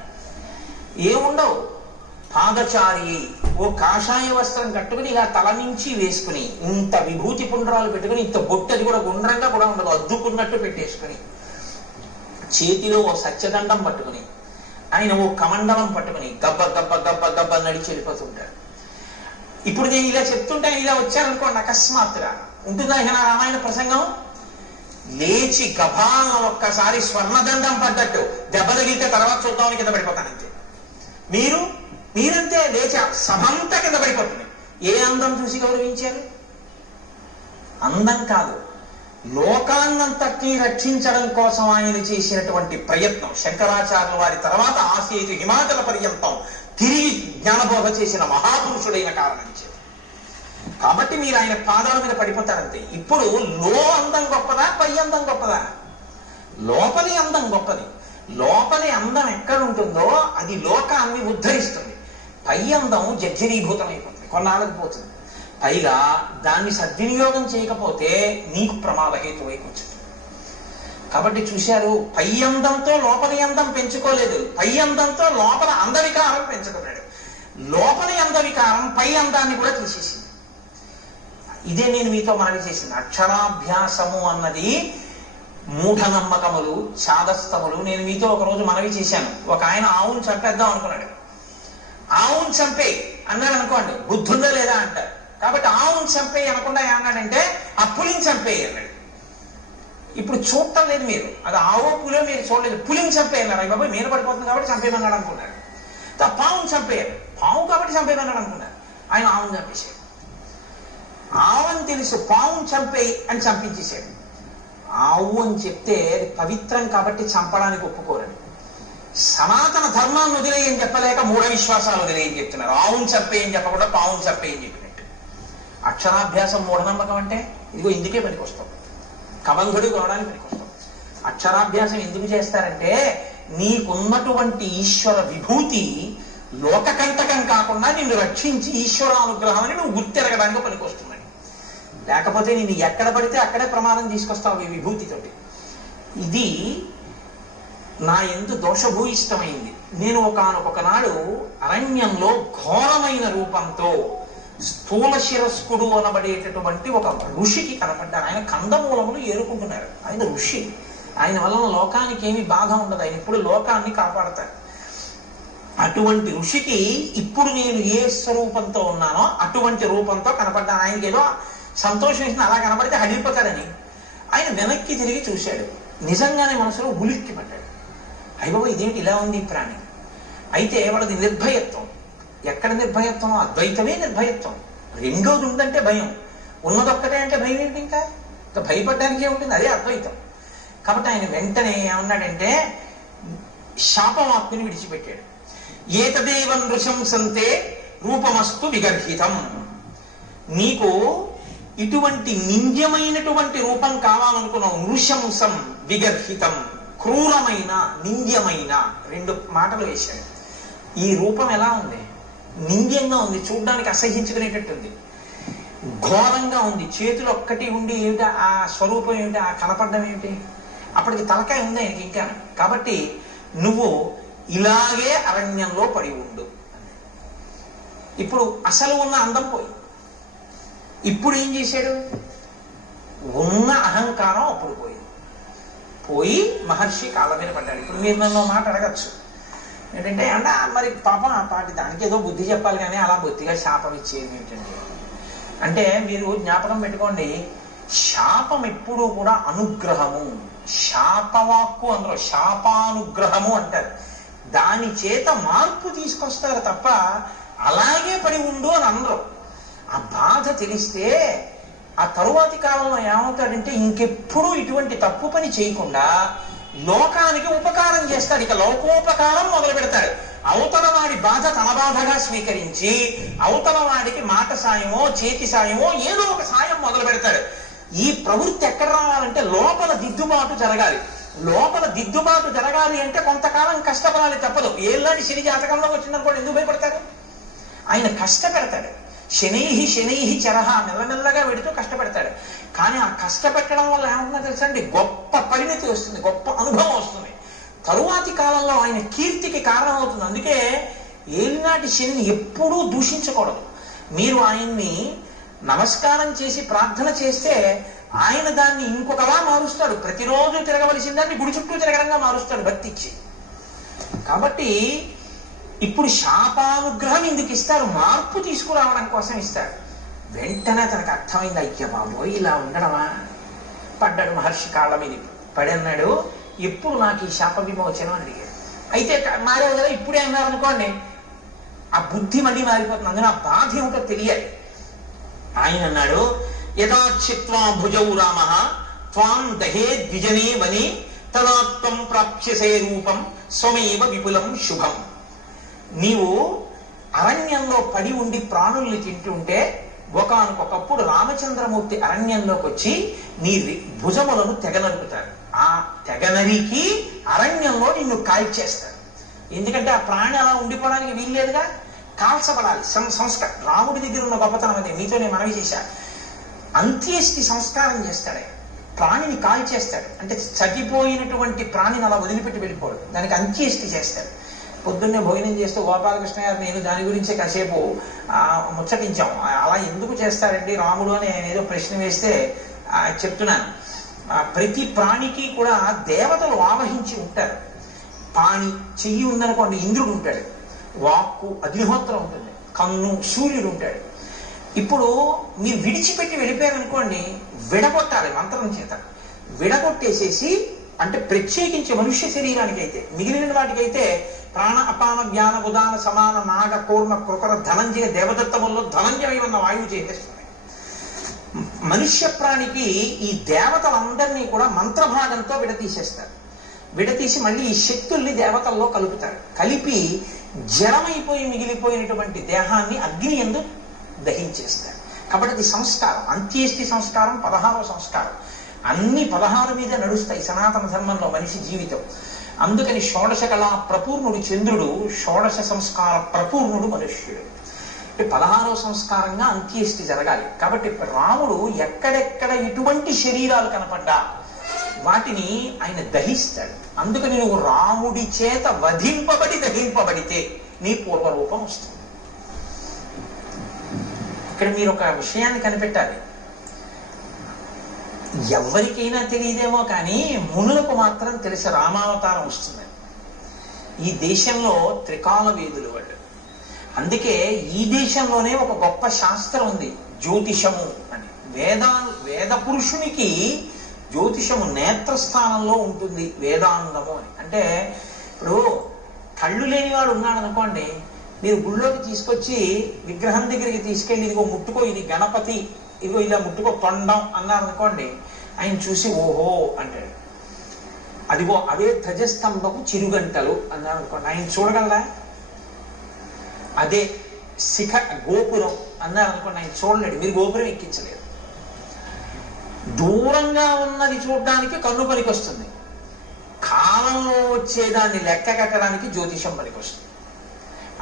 ఏముండవు. పాదచారి ఓ కాషాయ వస్త్రం కట్టుకుని ఇలా తల నుంచి వేసుకుని, ఇంత విభూతి పుండ్రాలు పెట్టుకుని, ఇంత బొట్టది కూడా గుండ్రంగా కూడా ఉండదు, అద్దుకున్నట్టు పెట్టేసుకుని, చేతిలో ఓ సత్యదండం పట్టుకుని, ఆయన ఓ కమండలం పట్టుకుని గబ్బ గబ్బ గబ్బ గబ్బ నడిచి వెళ్ళిపోతుంటాడు. ఇప్పుడు నేను ఇలా చెప్తుంటే ఇలా వచ్చాననుకోండి, అకస్మాత్తుగా ఉంటుందా ఇక నా రామాయణ ప్రసంగం? లేచి గభాలను ఒక్కసారి స్వర్ణదండం పడ్డట్టు దెబ్బ తగిలితే తర్వాత చూద్దామని కింద పడిపోతానంతే. మీరంతే లేచి సభంతా కింద పడిపోతుంది. ఏ అందం చూసి గౌరవించారు? అందం కాదు, లోకాన్నంతటినీ రక్షించడం కోసం ఆయన చేసినటువంటి ప్రయత్నం. శంకరాచార్యుల వారి తర్వాత ఆసేతు హిమాచల పర్యంతం తిరిగి జ్ఞానబోధ చేసిన మహాపురుషుడైన కారణం చేత. కాబట్టి మీరు ఆయన పాదాల మీద పడిపోతారంతే. ఇప్పుడు అందం గొప్పదా, పై అందం గొప్పదా? లోపలి అందం గొప్పది. లోపలి అందం ఎక్కడుంటుందో అది లోకాన్ని ఉద్ధరిస్తుంది. పై అందం జర్జరీభూతం అయిపోతుంది, కొన్నాళ్ళకి పోతుంది. పైగా దాన్ని సద్వినియోగం చేయకపోతే నీకు ప్రమాదహేతువై కూర్చుంది. కాబట్టి చూశారు, పై అందంతో లోపలి అందం పెంచుకోలేదు, పై అందంతో లోపల అందవికారం పెంచుకున్నాడు. లోపలి అందవికారం పై అందాన్ని కూడా తీసేసింది. ఇదే నేను మీతో మనవి చేసింది. అక్షరాభ్యాసము అన్నది మూఢనమ్మకములు, చాదస్తములు. నేను మీతో ఒకరోజు మనవి చేశాను. ఒక ఆయన ఆవును చంపేద్దాం అనుకున్నాడు. ఆవును చంపే అన్నాడు అనుకోండి, బుద్ధుందా లేదా అంటారు. కాబట్టి ఆవును చంపే అనకుండా ఏమన్నాడంటే ఆ పులిని చంపేయి అన్నాడు. ఇప్పుడు చూడటం లేదు మీరు, అది ఆవో పులో మీరు చూడలేదు. పులిని చంపేయన్నారు. అయ్యి బాబాయ్ మీద పడిపోతుంది కాబట్టి చంపేయమన్నాడు అనుకున్నాడు. పావును చంపేయారు, పావు కాబట్టి చంపేయమన్నాడు అనుకున్నారు. ఆయన ఆవును చంపేశాడు. ఆవుని తెలుసు, పావును చంపేయి అని చంపించేశాడు. ఆవు అని చెప్తే అది పవిత్రం కాబట్టి చంపడానికి ఒప్పుకోరండి. సనాతన ధర్మాన్ని వదిలేయని చెప్పలేక మూఢ విశ్వాసాలు వదిలేయని చెప్తున్నారు. ఆవును చంపేయని చెప్పకుండా పావును చంపేయని చెప్పినట్టు. అక్షరాభ్యాసం మూఢనమ్మకం అంటే ఇదిగో ఇందుకే పనికొస్తాం, కబంధుడు కావడానికి పనికొస్తాం. అక్షరాభ్యాసం ఎందుకు చేస్తారంటే నీకున్నటువంటి ఈశ్వర విభూతి లోకకంటకం కాకుండా నిన్ను రక్షించి ఈశ్వరానుగ్రహం అని నువ్వు గుర్తెరగడానికి పనికొస్తుందని. లేకపోతే నేను ఎక్కడ పడితే అక్కడే ప్రమాదం తీసుకొస్తావు ఈ విభూతితోటి. ఇది నా ఎందు దోషభూయిష్టమైంది. నేను ఒకనొకనాడు అరణ్యంలో ఘోరమైన రూపంతో స్థూల శిరస్కుడు అనబడేటటువంటి ఒక ఋషికి కనపడ్డారు. ఆయన కందమూలములు ఏరుకుంటున్నారు. ఆయన ఋషి, ఆయన వలన లోకానికి ఏమి బాధ ఉండదు, ఆయన ఇప్పుడు లోకాన్ని కాపాడతారు. అటువంటి ఋషికి ఇప్పుడు నేను ఏ స్వరూపంతో ఉన్నానో అటువంటి రూపంతో కనపడ్డాను. ఆయనకి ఏదో సంతోషం వేసిన అలా కనపడితే హడిపోతాడని ఆయన వెనక్కి తిరిగి చూశాడు. నిజంగానే మనసులో ఉలిక్కి పడ్డాడు. అయ్యబాబు ఇదేమిటి ఇలా ఉంది ఈ ప్రాణి? అయితే వాళ్ళది నిర్భయత్వం. ఎక్కడ నిర్భయత్వం? అద్వైతమే నిర్భయత్వం. రెండోది ఉందంటే భయం, ఉన్నదొక్కటే అంటే భయం ఏంటి? ఇంకా భయపడడానికి ఏముంటుంది? అదే అద్వైతం. కాబట్టి ఆయన వెంటనే ఏమన్నాడంటే శాపవాక్కుని విడిచిపెట్టాడు. ఏతదేవం నృశంసంతే రూపమస్తు విగర్హితం. నీకు ఇటువంటి నింద్యమైనటువంటి రూపం కావాలనుకున్నావు. నృశంసం విగర్హితం, క్రూరమైన నింద్యమైన, రెండు మాటలు వేశాడు. ఈ రూపం ఎలా ఉంది? నింద్యంగా ఉంది, చూడ్డానికి అసహించుకునేటట్టుంది, ఘోరంగా ఉంది. చేతులు ఒక్కటి ఉండి ఏమిటి ఆ స్వరూపం ఏమిటి, ఆ కనపడడం ఏమిటి? అప్పటికి తలకాయ ఉంది ఆయనకి ఇంకా. కాబట్టి నువ్వు ఇలాగే అరణ్యంలో పడి ఉండు. ఇప్పుడు అసలు ఉన్న అందం పోయి, ఇప్పుడు ఏం చేశాడు? ఉన్న అహంకారం అప్పుడు పోయి మహర్షి కాళ్ళ మీద పడ్డాడు. ఇప్పుడు మీరు నన్ను మాట అడగచ్చు ఏంటంటే, అంటే మరి పాపం ఆ పాటి దానికి ఏదో బుద్ధి చెప్పాలి కానీ అలా బొత్తిగా శాపం ఇచ్చేది ఏంటంటే, అంటే మీరు జ్ఞాపకం పెట్టుకోండి, శాపం ఎప్పుడూ కూడా అనుగ్రహము. శాపవాక్కు అందులో శాపానుగ్రహము అంటారు. దాని చేత మార్పు తీసుకొస్తారు తప్ప అలాగే పడి ఉండు అని అనరు. ఆ బాధ తెలిస్తే ఆ తరువాతి కాలంలో ఏమవుతాడంటే ఇంకెప్పుడు ఇటువంటి తప్పు పని చేయకుండా లోకానికి ఉపకారం చేస్తాడు. ఇక లోకోపకారం మొదలు పెడతాడు. అవతల వాడి బాధ తన బాధగా స్వీకరించి అవతల వాడికి మాట సాయమో చేతి సాయమో ఏదో ఒక సాయం మొదలు పెడతాడు. ఈ ప్రవృత్తి ఎక్కడ రావాలంటే లోపల దిద్దుబాటు జరగాలి. లోపల దిద్దుబాటు జరగాలి అంటే కొంతకాలం కష్టపడాలి, తప్పదు. ఏళ్ళని శని జాతకంలో వచ్చిందనుకోండి, ఎందుకు భయపడతాడు? ఆయన కష్టపెడతాడు. శనైహి శనైహి చరహ, మెల్లమెల్లగా వెడుతూ కష్టపెడతాడు. కానీ ఆ కష్టపెట్టడం వల్ల ఏమంటుందో తెలుసా అండి, గొప్ప పరిణతి వస్తుంది, గొప్ప అనుభవం వస్తుంది. తరువాతి కాలంలో ఆయన కీర్తికి కారణం అవుతుంది. అందుకే ఏలినాటి శనిని ఎప్పుడూ దూషించకూడదు. మీరు ఆయన్ని నమస్కారం చేసి ప్రార్థన చేస్తే ఆయన దాన్ని ఇంకొకలా మారుస్తాడు. ప్రతిరోజు తిరగవలసిన దాన్ని గుడి చుట్టూ తిరగడంగా మారుస్తాడు భక్తి ఇచ్చి. కాబట్టి ఇప్పుడు శాపానుగ్రహం ఎందుకు ఇస్తారు? మార్పు తీసుకురావడం కోసం ఇస్తారు. వెంటనే తనకు అర్థమైంది, అయ్య బాబోయ్ ఇలా ఉండడమా. పడ్డాడు మహర్షి కాళ్ళ మీద పడి అన్నాడు, ఎప్పుడు నాకు ఈ శాప విమోచనం అని అడిగాడు. అయితే మారేవు కదా, ఇప్పుడే అన్నారు అనుకోండి, ఆ బుద్ధి మళ్ళీ మారిపోతుంది. అందులో ఆ బాధ ఏమిటో తెలియాలి. ఆయన అన్నాడు, యథాక్షిత్వా భుజౌ రామ త్వాం దహే ద్విజనే వని తదాత్వం ప్రాప్స్యసే రూపం స్వమేవ విపులం శుభం. నీవు అరణ్యంలో పడి ఉండి ప్రాణుల్ని తింటుంటే ఒకానొకప్పుడు రామచంద్రమూర్తి అరణ్యంలోకి వచ్చి నీ భుజములను తెగనరుకుతాడు. ఆ తెగనరికి అరణ్యంలో నిన్ను కాల్చేస్తాడు. ఎందుకంటే ఆ ప్రాణి అలా ఉండిపోవడానికి వీల్లేదుగా, కాల్చబడాలి. సంస్కారం రాముడి దగ్గర ఉన్న గొప్పతనం అదే. మీతో నేను మనవి చేశా. అంత్యేష్టి సంస్కారం చేస్తాడు. ప్రాణిని కాల్చేస్తాడు. అంటే చనిపోయినటువంటి ప్రాణిని అలా వదిలిపెట్టి వెళ్ళిపోడు, దానికి అంత్యేష్టి చేస్తాడు. పొద్దున్నే భోజనం చేస్తూ గోపాలకృష్ణ గారు నేను దాని గురించే కాసేపు ముచ్చటించాం. అలా ఎందుకు చేస్తారండి రాముడు అని ఆయన ఏదో ప్రశ్న వేస్తే చెప్తున్నాను. ప్రతి ప్రాణికి కూడా దేవతలు ఆవహించి ఉంటారు. పాణి చెయ్యి ఉందనుకోండి ఇంద్రుడు ఉంటాడు, వాక్కు అగ్నిహోత్రం ఉంటుంది, కన్ను సూర్యుడు ఉంటాడు. ఇప్పుడు మీరు విడిచిపెట్టి వెళ్ళిపోయారనుకోండి, విడగొట్టాలి మంత్రం చేత. విడగొట్టేసేసి, అంటే ప్రత్యేకించి మనుష్య శరీరానికి అయితే, మిగిలిన వాటికైతే ప్రాణ అపాన జ్ఞాన ఉదాన సమాన నాగ కూర్మ కృకర ధనంజయ దేవదత్తముల్లో ధనంజయం అన్న వాయువు చేసేస్తుంది. మనుష్య ప్రాణికి ఈ దేవతలందరినీ కూడా మంత్రభాగంతో విడతీసేస్తారు. విడతీసి మళ్ళీ ఈ శక్తుల్ని దేవతల్లో కలుపుతారు. కలిపి జడమైపోయి మిగిలిపోయినటువంటి దేహాన్ని అగ్ని యందు దహించేస్తారు. కాబట్టి అది సంస్కారం. అంత్యేష్టి సంస్కారం 16వ సంస్కారం. అన్ని 16 మీద నడుస్తాయి సనాతన ధర్మంలో మనిషి జీవితం. అందుకని షోడశ కళా ప్రపూర్ణుడు చంద్రుడు, షోడశ సంస్కార ప్రపూర్ణుడు మనుష్యుడు. 16వ సంస్కారంగా అంత్యేష్టి జరగాలి. కాబట్టి రాముడు ఎక్కడెక్కడ ఎటువంటి శరీరాలు కనపడ్డా వాటిని ఆయన దహిస్తాడు. అందుకని నువ్వు రాముడి చేత దహింపబడితే నీ పూర్వరూపం వస్తుంది. ఇక్కడ మీరు ఒక విషయాన్ని కనిపెట్టాలి. ఎవరికైనా తెలియదేమో కానీ మునులకు మాత్రం తెలిసి రామావతారం వస్తుంది. ఈ దేశంలో త్రికాల వేదులు వాళ్ళు. అందుకే ఈ దేశంలోనే ఒక గొప్ప శాస్త్రం ఉంది, జ్యోతిషము అని. వేద పురుషునికి జ్యోతిషము నేత్రస్థానంలో ఉంటుంది, వేదాంగము అని. అంటే ఇప్పుడు కళ్ళు లేనివాడు ఉన్నాడు అనుకోండి, మీరు గుళ్ళోకి తీసుకొచ్చి విగ్రహం దగ్గరికి తీసుకెళ్ళి ఇదిగో ముట్టుకో, ఇది గణపతి, ఇదిగో ఇలా ముట్టుకో తొండం అన్నారు అనుకోండి, ఆయన చూసి ఓహో అంటాడు. అదిగో అవే ధ్వజస్తంభపు చిరుగంటలు అన్నారు అనుకోండి, ఆయన చూడగలరా? అదే శిఖ గోపురం అన్నారు అనుకోండి, ఆయన చూడలేడు, మీరు గోపురం ఎక్కించలేరు. దూరంగా ఉన్నది చూడడానికి కన్ను పనికొస్తుంది, కాలంలో వచ్చేదాన్ని లెక్క కట్టడానికి జ్యోతిషం పనికొస్తుంది.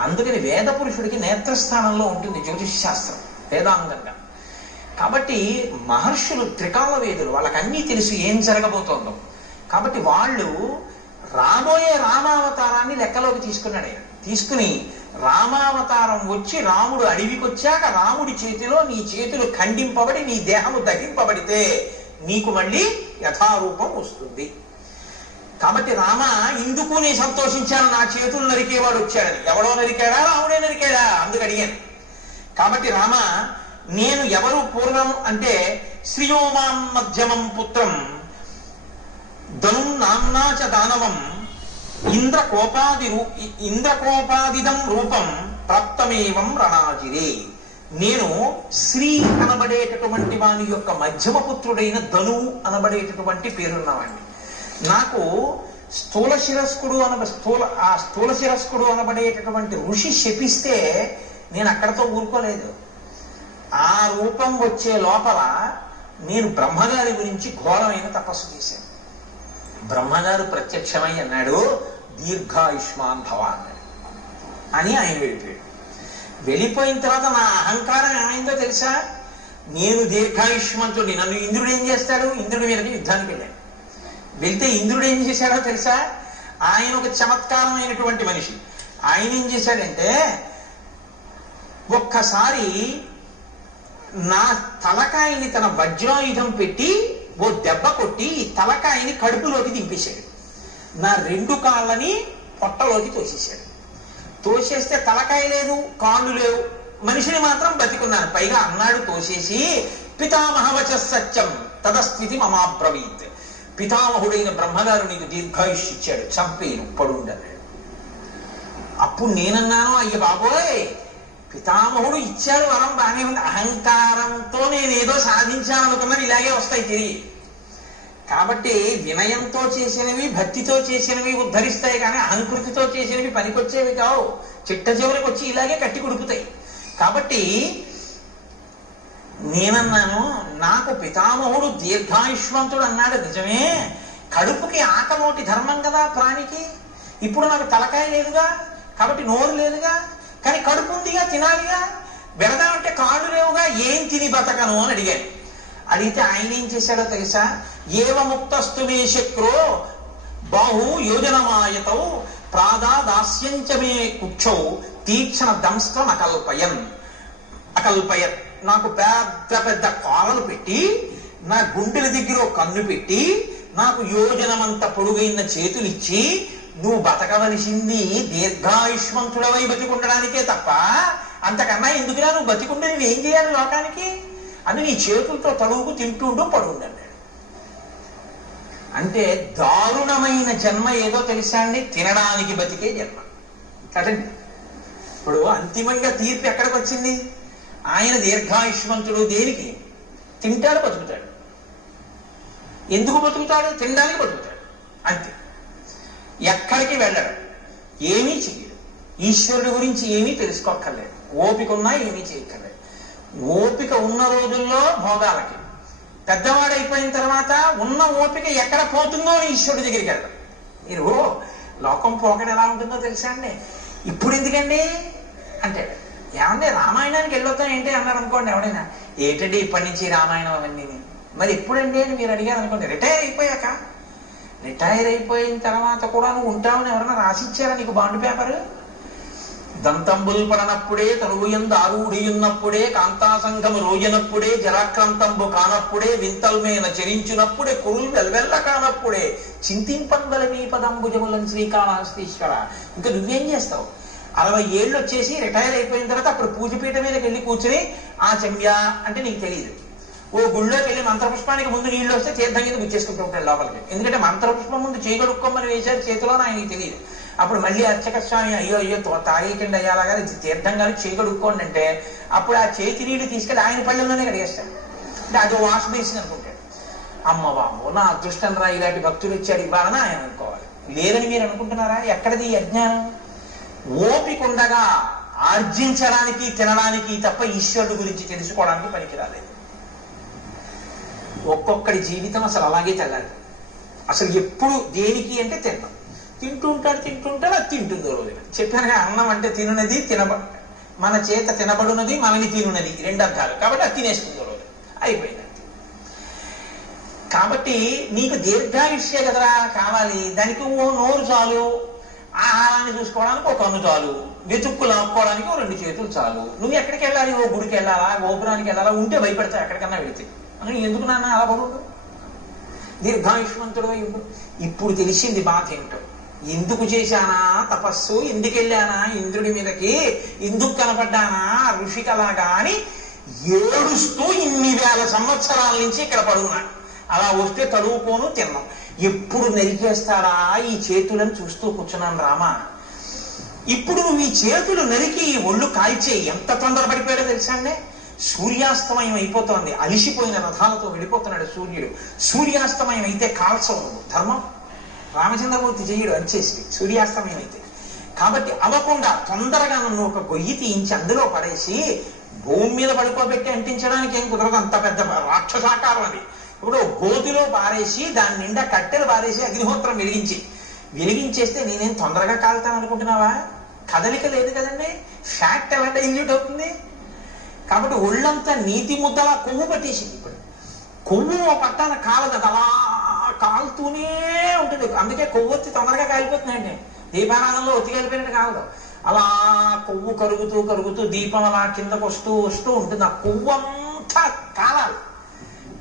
అందుకని వేద పురుషుడికి నేత్రస్థానంలో ఉంటుంది జ్యోతిష శాస్త్రం వేదాంగంగా. కాబట్టి మహర్షులు త్రికాల వేదులు, వాళ్ళకన్నీ తెలుసు ఏం జరగబోతోందో. కాబట్టి వాళ్ళు రాబోయే రామావతారాన్ని లెక్కలోకి తీసుకున్నాడు. ఆయన తీసుకుని రామావతారం వచ్చి రాముడు అడవికి వచ్చాక రాముడి చేతిలో నీ చేతులు ఖండింపబడి నీ దేహము దహింపబడితే నీకు మళ్ళీ యథారూపం వస్తుంది. కాబట్టి రామ ఇందుకు నీ సంతోషించాను, నా చేతులు నరికేవాడు వచ్చాడని. ఎవడో నరికాడా? రాముడే నరికాడా? అందుకు అడిగాను. కాబట్టి రామ నేను ఎవరు పూర్వం అంటే శ్రీయోమాం మధ్యమం పుత్రం ధనుం నామ్నాచ దానవం ఇంద్రకోపాదిదం రూపం ప్రాప్తమేవం రణాజిరే. నేను శ్రీ అనబడేటటువంటి వాని యొక్క మధ్యమ పుత్రుడైన ధనువు అనబడేటటువంటి పేరున్నవాడిని. నాకు స్థూల శిరస్కుడు అనబడేటటువంటి ఋషి శపిస్తే నేను అక్కడతో ఊరుకోలేదు. ఆ రూపం వచ్చే లోపల నేను బ్రహ్మగారి గురించి ఘోరమైన తపస్సు చేశాను. బ్రహ్మగారు ప్రత్యక్షమై అన్నాడు, దీర్ఘాయుష్మాన్ భవ అన్నాడు అని ఆయన వెళ్ళిపోయాడు. వెళ్ళిపోయిన తర్వాత నా అహంకారం ఏమైందో తెలుసా? నేను దీర్ఘాయుష్మంతుడి, నన్ను ఇంద్రుడు ఏం చేస్తాడు? ఇంద్రుడి మీదకి యుద్ధానికి వెళ్ళాడు. వెళ్తే ఇంద్రుడు ఏం చేశాడో తెలుసా? ఆయన ఒక చమత్కారమైనటువంటి మనిషి. ఆయన ఏం చేశాడంటే, ఒక్కసారి నా తలకాయని తన వజ్రాయుధం పెట్టి ఓ దెబ్బ కొట్టి ఈ తలకాయని కడుపులోకి దింపేశాడు. నా 2 కాళ్ళని పొట్టలోకి తోసేశాడు. తోసేస్తే తలకాయ లేదు, కాళ్ళు లేవు, మనిషిని మాత్రం బతికున్నాను. పైగా అన్నాడు తోసేసి, పితామహవచ సత్యం తదస్థితి మమాబ్రవీత్. పితామహుడైన బ్రహ్మగారు నీకు దీర్ఘాయుష్ ఇచ్చాడు, చంపేను పడుండన్నాడు. అప్పుడు నేనన్నాను, అయ్య బాబోయ్, పితామహుడు ఇచ్చాడు వరం బాగానే ఉంది, అహంకారంతో నేనేదో సాధించాలనుకున్నవి ఇలాగే వస్తాయి తిరిగి. కాబట్టి వినయంతో చేసినవి, భక్తితో చేసినవి ఉద్ధరిస్తాయి, కానీ అహంకృతితో చేసినవి పనికొచ్చేవి కావు. చిట్ట చివరికి వచ్చి ఇలాగే కట్టి కుడుపుతాయి. కాబట్టి నేనన్నాను, నాకు పితామహుడు దీర్ఘాయుష్మంతుడు అన్నాడు నిజమే, కడుపుకి ఆకమోటి ధర్మం కదా ప్రాణికి. ఇప్పుడు నాకు తలకాయ లేదుగా, కాబట్టి నోరు లేదుగా, కానీ కడుపు ఉందిగా, తినాలిగా. వెళదామంటే కాళ్ళు లేవుగా, ఏం తిని బతకను అని అడిగాను. అడిగితే ఆయన ఏం చేశాడో తెలుసా? ఏవ ముక్తస్తు మే శక్రో బాహు యోజనమాయతౌ ప్రాదాదాస్యంచమే కుక్షౌ తీక్షణ దంస్త్రం అకల్పయత్. నాకు పెద్ద పెద్ద కాళ్ళను పెట్టి, నా గుండెల దగ్గర కన్ను పెట్టి, నాకు యోజనమంత పొడుగైన చేతులిచ్చి, నువ్వు బతకవలసింది దీర్ఘాయుష్మంతుడవై బతికుండడానికే తప్ప అంతకన్నా ఎందుకురా నువ్వు బతికుండే, నువ్వేం చేయాలి లోకానికి అని నీ చేతులతో తడువుకు తింటుంటూ పడుండన్నాడు. అంటే దారుణమైన జన్మ ఏదో తెలుసా అండి? తినడానికి బతికే జన్మ కదండి. ఇప్పుడు అంతిమంగా తీర్పు ఎక్కడికి వచ్చింది? ఆయన దీర్ఘాయుష్మంతుడు దేనికి? తింటాడు, బతుకుతాడు. ఎందుకు బతుకుతాడు? తినడానికి బతుకుతాడు, అంతే. ఎక్కడికి వెళ్ళడు, ఏమీ చెయ్యడు, ఈశ్వరుడి గురించి ఏమీ తెలుసుకోక్కర్లేదు, ఓపిక ఉన్నా ఏమీ చేయక్కర్లేదు. ఓపిక ఉన్న రోజుల్లో భోగాలకి, పెద్దవాడైపోయిన తర్వాత ఉన్న ఓపిక ఎక్కడ పోతుందో అని ఈశ్వరుడి దగ్గరికి వెళ్తాం. మీరు లోకం పోకడ ఎలా ఉంటుందో తెలుసా అండి? ఇప్పుడు ఎందుకండి అంటే, ఏమంటే రామాయణానికి వెళ్ళొద్దాం ఏంటి అన్నారు అనుకోండి ఎవడైనా, ఏంటండి ఇప్పటి నుంచి రామాయణం అవన్నీ, మరి ఎప్పుడండి అని మీరు అడిగారు అనుకోండి, రిటైర్ అయిపోయాక. రిటైర్ అయిపోయిన తర్వాత కూడా నువ్వు ఉంటావని ఎవరైనా రాసిచ్చారా నీకు బాండ్ పేపరు? దంతంబుల్ పడనప్పుడే, తనువుయందు ఆరూఢియున్నప్పుడే, కాంతాసంగము రోజనప్పుడే, జరాక్రాంతంబు కానప్పుడే, వింతల్మేన చరించినప్పుడే, కురులు వెల్వెల్ల కానప్పుడే, చింతింపందల మీ పదంబుజములను శ్రీకాళహస్తీశ్వర. ఇంకా నువ్వేం చేస్తావు? 60 ఏళ్ళు వచ్చేసి రిటైర్ అయిపోయిన తర్వాత అప్పుడు పూజపీఠ మీదకి వెళ్ళి కూర్చుని ఆ చెమ్యా అంటే నీకు తెలియదు. ఓ గుళ్ళోకి వెళ్ళి మంత్రపుష్పానికి ముందు నీళ్లు వస్తే తీర్థం కింద గుచ్చేసుకుంటూ ఉంటాడు లోపలికి. ఎందుకంటే మంత్రపుష్పం ముందు చేయగడుక్కోమని వేశారు చేతిలో, ఆయనకి తెలియదు. అప్పుడు మళ్ళీ అర్చక స్వామి అయ్యో తాగేకండి అయ్యాలాగా చేయర్థంగా చేయగడుక్కోండి అంటే అప్పుడు ఆ చేతి నీళ్లు తీసుకెళ్ళి ఆయన పళ్ళల్లోనే కడిగేస్తాడు. అంటే అదో వాష్ బేసిన్ అనుకుంటాడు. అమ్మ బాబు నా అదృష్టం రా, ఇలాంటి భక్తులు ఇచ్చాడు ఇవ్వాలని ఆయన అనుకోవాలి. లేదని మీరు అనుకుంటున్నారా? ఎక్కడిది అజ్ఞానం? ఓపిక ఉండగా ఆర్జించడానికి, తినడానికి తప్ప ఈశ్వరుడు గురించి తెలుసుకోవడానికి పనికిరాలేదు. ఒక్కొక్కడి జీవితం అసలు అలాగే తెల్లాలి. అసలు ఎప్పుడు దేనికి అంటే తినడం. తింటుంటాడు అది తింటుందో రోజున. చెప్పాను అన్నం అంటే తినున్నది, మన చేత తినబడున్నది, మనని తినున్నది, 2 అర్థాలు. కాబట్టి అది తినేస్తుందో రోజు అయిపోయింది. కాబట్టి నీకు దీర్ఘాయుష్యే కదరా కావాలి, దానికి ఓ నోరు చాలు, ఆహారాన్ని చూసుకోవడానికి ఒక కన్ను చాలు, వెతుక్కు లాక్కోవడానికి 2 చేతులు చాలు. నువ్వు ఎక్కడికి వెళ్ళాలి? ఓ గుడికి వెళ్ళాలా, గోపురానికి వెళ్ళాలా? ఉంటే భయపడతావు ఎక్కడికన్నా వెళితే. అని ఎందుకు నాన్న అలా పడుతుంది? దీర్ఘాయుష్మంతుడు ఇప్పుడు తెలిసింది బాధ ఏమిటో. ఎందుకు చేశానా తపస్సు, ఎందుకు వెళ్ళానా ఇంద్రుడి మీదకి, ఎందుకు కనపడ్డానా ఋషికలాగా అని ఏడుస్తూ ఇన్ని వేల సంవత్సరాల నుంచి ఇక్కడ పడున్నాడు. అలా వస్తే తడువుకోను తిన్నాం. ఎప్పుడు నరికేస్తాడా ఈ చేతులను చూస్తూ కూర్చున్నాను రామా. ఇప్పుడు నువ్వు ఈ చేతులు నరికి ఈ ఒళ్ళు కాల్చే ఎంత తొందరపడిపోయాడో తెలుసా అండి? సూర్యాస్తమయం అయిపోతోంది, అలిసిపోయిన రథాలతో వెళ్ళిపోతున్నాడు సూర్యుడు. సూర్యాస్తమయం అయితే కాల్చవు ధర్మం, రామచంద్రమూర్తి చెయ్యడు అంచేసి సూర్యాస్తమయం అయితే. కాబట్టి అవ్వకుండా తొందరగా నన్ను ఒక గొయ్యి తీయించి అందులో పడేసి భూమి మీద పడుకోబెట్టి అంటించడానికి ఏం కుదరదు, అంత పెద్ద రాక్షసాకారం అది. ఇప్పుడు గోతిలో పారేసి దాని నిండా కట్టెలు పారేసి అగ్నిహోత్రం వెలిగించేస్తే నేనేం తొందరగా కాలుతాను అనుకుంటున్నావా? కదలిక లేదు కదండి, ఫ్యాట్ ఎలా డైల్యూట్ అవుతుంది? కాబట్టి ఒళ్ళంతా నీతి ముద్దలా కొవ్వు పట్టేసింది. ఇప్పుడు కొవ్వు పట్టాన కాలదట, అలా కాలుతూనే ఉంటుంది. అందుకే కొవ్వొత్తి తొందరగా కాలిపోతుందండి, దీపారాధనలో ఒత్తి కాలిపోయినట్టు కాలదు. అలా కొవ్వు కరుగుతూ కరుగుతూ దీపం అలా కిందకు వస్తూ వస్తూ ఉంటుంది. ఆ కొవ్వు అంతా కాలాలి.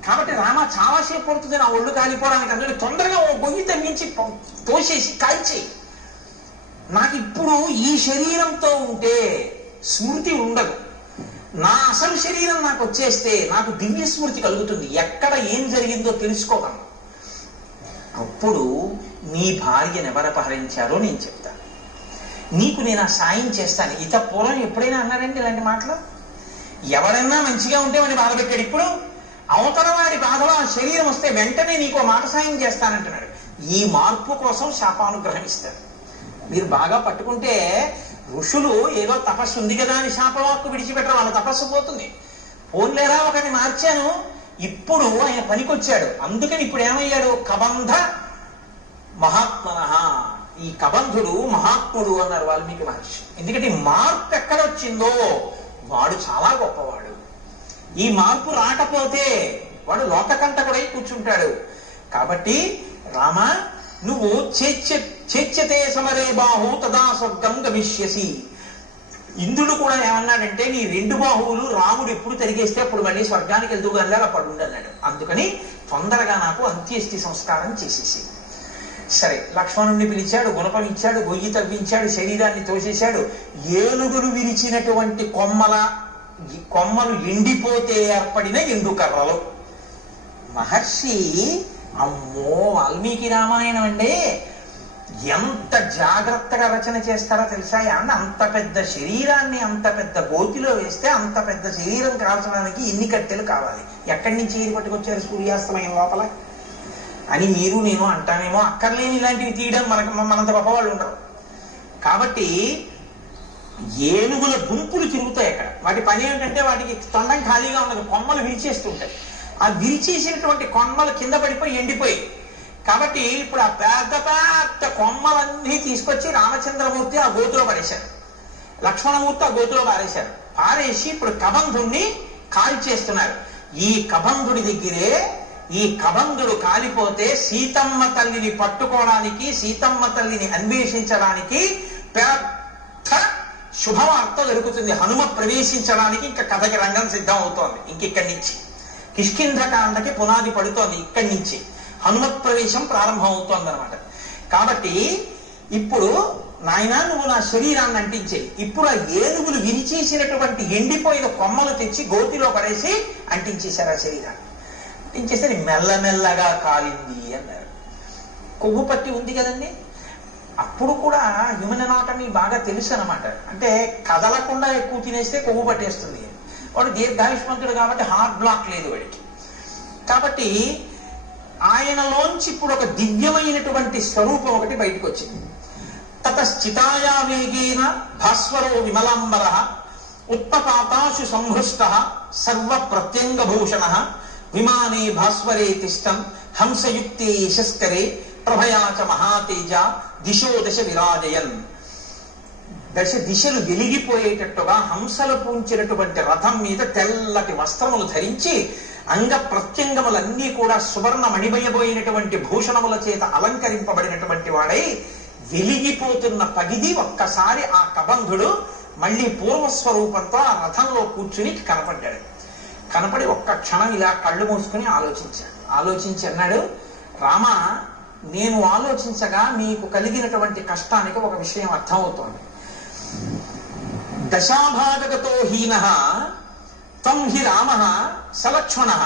కాబట్టి రామ చాలాసేపు పడుతుంది నా ఒళ్ళు కాలిపోవడానికి, అందులో తొందరగా ఓ గొయ్యి తగ్గించి తోసేసి కాల్చి, నాకు ఇప్పుడు ఈ శరీరంతో ఉంటే స్మృతి ఉండదు, నా అసలు శరీరం నాకు వచ్చేస్తే నాకు దివ్య స్మృతి కలుగుతుంది, ఎక్కడ ఏం జరిగిందో తెలుసుకోగలను. అప్పుడు నీ భార్యను ఎవరు అపహరించారో నేను చెప్తాను, నీకు నేను ఆ సాయం చేస్తాను. ఇత పూర్వం ఎప్పుడైనా అన్నారండి ఇలాంటి మాటలు? ఎవరైనా మంచిగా ఉంటే వాడిని బాధ పెట్టాడు. ఇప్పుడు అవతల వాడి బాధలో ఆ శరీరం వస్తే వెంటనే నీకు మాట సాయం చేస్తానంటున్నాడు. ఈ మార్పు కోసం శాపానుగ్రహం ఇస్తారు. మీరు బాగా పట్టుకుంటే ఋషులు ఏదో తపస్సు ఉంది కదా అని శాపవాక్కు విడిచిపెట్టరు, వాళ్ళ తపస్సు పోతుంది. పోన్లేరా ఒకరిని మార్చాను, ఇప్పుడు ఆయన పనికొచ్చాడు, అందుకని ఇప్పుడు ఏమయ్యాడు? కబంధ మహాత్మన. ఈ కబంధుడు మహాత్ముడు అన్నారు వాల్మీకి మహర్షి. ఎందుకంటే మార్పు ఎక్కడొచ్చిందో వాడు చాలా గొప్పవాడు. ఈ మార్పు రాకపోతే వాడు లోకకంటకుడై కూర్చుంటాడు. కాబట్టి రామ, నువ్వు చేచ్యతే సమరే బాహు తదా స్వర్గం గమిష్యసి. ఇంద్రుడు కూడా ఏమన్నాడంటే, నీ 2 బాహువులు రాముడు ఎప్పుడు తిరిగేస్తే అప్పుడు మళ్ళీ స్వర్గానికి వెళ్తూ అలా పడుండి అన్నాడు. అందుకని తొందరగా నాకు అంత్యేష్టి సంస్కారం చేసేసి. సరే, లక్ష్మణుణ్ణి పిలిచాడు, గుణపం ఇచ్చాడు, గొయ్యి తవ్వించాడు, శరీరాన్ని తోసేశాడు. ఏనుగులు విరిచినటువంటి కొమ్మలు ఎండిపోతే ఏర్పడిన ఎండుకర్రలు. మహర్షి, అమ్మో వాల్మీకి రామాయణం అండి, ఎంత జాగ్రత్తగా రచన చేస్తారో తెలుసా? అంత పెద్ద శరీరాన్ని అంత పెద్ద గోతిలో వేస్తే అంత పెద్ద శరీరం కాల్చడానికి ఎన్ని కట్టెలు కావాలి, ఎక్కడి నుంచి ఏది పట్టుకొచ్చారు సూర్యాస్తమయం లోపల అని మీరు నేను అంటానేమో. అక్కర్లేని ఇలాంటివి తీయడం మనంత గొప్పవాళ్ళు ఉండరు. కాబట్టి ఏనుగుల గుంపులు తిరుగుతాయి అక్కడ. వాటి పని ఏమిటంటే వాటికి తొండం ఖాళీగా ఉండదు, కొమ్మలు విరిచేస్తుంటాయి. ఆ విరిచేసినటువంటి కొమ్మలు కింద పడిపోయి ఎండిపోయి. కాబట్టి ఇప్పుడు ఆ పెద్ద పెద్ద కొమ్మలన్నీ తీసుకొచ్చి రామచంద్రమూర్తి ఆ గోతులో పడేశారు, లక్ష్మణమూర్తి ఆ గోతులో పారేశారు. పారేసి ఇప్పుడు కబంధుణ్ణి కాల్చేస్తున్నారు. ఈ కబంధుడి దగ్గరే ఈ కబంధుడు కాలిపోతే సీతమ్మ తల్లిని పట్టుకోవడానికి, సీతమ్మ తల్లిని అన్వేషించడానికి పెద్ద శుభవార్త దొరుకుతుంది. హనుమ ప్రవేశించడానికి ఇంకా కథకి రంగం సిద్ధం అవుతోంది. ఇంకిక్కడి నుంచి కిష్కింధకాండకి పునాది పడుతోంది. ఇక్కడి నుంచి హనుమత్ ప్రవేశం ప్రారంభం అవుతోంది అనమాట. కాబట్టి ఇప్పుడు నాయన నువ్వు నా శరీరాన్ని అంటించే. ఇప్పుడు ఆ ఏనుగులు విరిచేసినటువంటి ఎండిపోయిన కొమ్మలు తెచ్చి గోతిలో పడేసి అంటించేశారు ఆ శరీరాన్ని. అంటించేస్తే మెల్లమెల్లగా కాలింది అన్నారు. కొవ్వు పట్టి ఉంది కదండి. అప్పుడు కూడా హ్యూమన్ ఎనాటమీ బాగా తెలుసు అనమాట. అంటే కదలకుండా ఎక్కువ తినేస్తే కొవ్వు పట్టేస్తుంది. వాడు దీర్ఘాయుష్మంతుడు కాబట్టి హార్ట్ బ్లాక్ లేదు వాడికి. కాబట్టి ఆయనలోంచి ఇప్పుడు ఒక దివ్యమైనటువంటి స్వరూపం ఒకటి బయటకు వచ్చింది. తతశ్చితాయా వేగేన భాస్వరో విమలాంబర ఉత్పపాతాశు సంహృష్ట సర్వ ప్రత్యంగభూషణ విమానే భాస్వరే తిష్టన్ హంసయుక్తే యశస్కరే ప్రభయాచ మహాతేజ దిశో దశ విరాజయన్. దశ దిశలు వెలిగిపోయేటట్టుగా హంసలు పూంచినటువంటి రథం మీద తెల్లటి వస్త్రములు ధరించి అంగ ప్రత్యంగములన్నీ కూడా సువర్ణ మణిమయబోయినటువంటి భూషణముల చేత అలంకరింపబడినటువంటి వాడై వెలిగిపోతున్న పగిది ఒక్కసారి ఆ కబంధుడు మళ్ళీ పూర్వస్వరూపంతో ఆ రథంలో కూర్చుని కనపడ్డాడు. కనపడి ఒక్క క్షణం ఇలా కళ్ళు మూసుకుని ఆలోచించాడు. ఆలోచించి అన్నాడు, రామ, నేను ఆలోచించగా మీకు కలిగినటువంటి కష్టానికి ఒక విషయం అర్థమవుతోంది. దశాభాగగతో హీనః త్వం హి రామః సలక్ష్మణః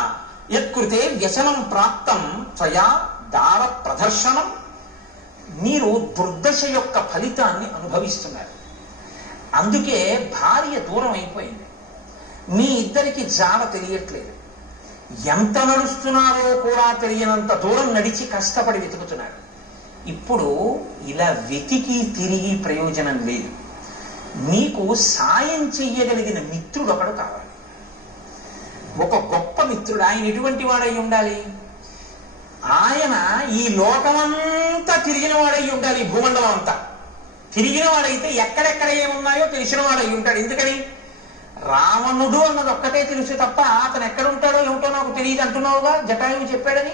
యత్కృతే వ్యసనం ప్రాప్తం త్వయా దార ప్రదర్శనం. మీరు దుర్దశ యొక్క ఫలితాన్ని అనుభవిస్తున్నారు. అందుకే భార్య దూరం అయిపోయింది. మీ ఇద్దరికి జాడ తెలియట్లేదు. ఎంత నడుస్తున్నారో కూడా తెలియనంత దూరం నడిచి కష్టపడి వెతుకుతున్నారు. ఇప్పుడు ఇలా వెతికి తిరిగి ప్రయోజనం లేదు. మీకు సాయం చెయ్యగలిగిన మిత్రుడు ఒకడు కావాలి. ఒక గొప్ప మిత్రుడు. ఆయన ఎటువంటి వాడై ఉండాలి? ఆయన ఈ లోకమంతా తిరిగిన వాడై ఉండాలి, భూమండలం అంతా. తిరిగిన వాడైతే ఎక్కడెక్కడ ఏమున్నాయో తెలిసిన వాడు అయి ఉంటాడు. ఎందుకని? రావణుడు అన్నది ఒక్కటే తెలుసు తప్ప అతను ఎక్కడుంటాడో ఏమిటో నాకు తెలియదు అంటున్నావుగా, జటాయువు చెప్పాడని.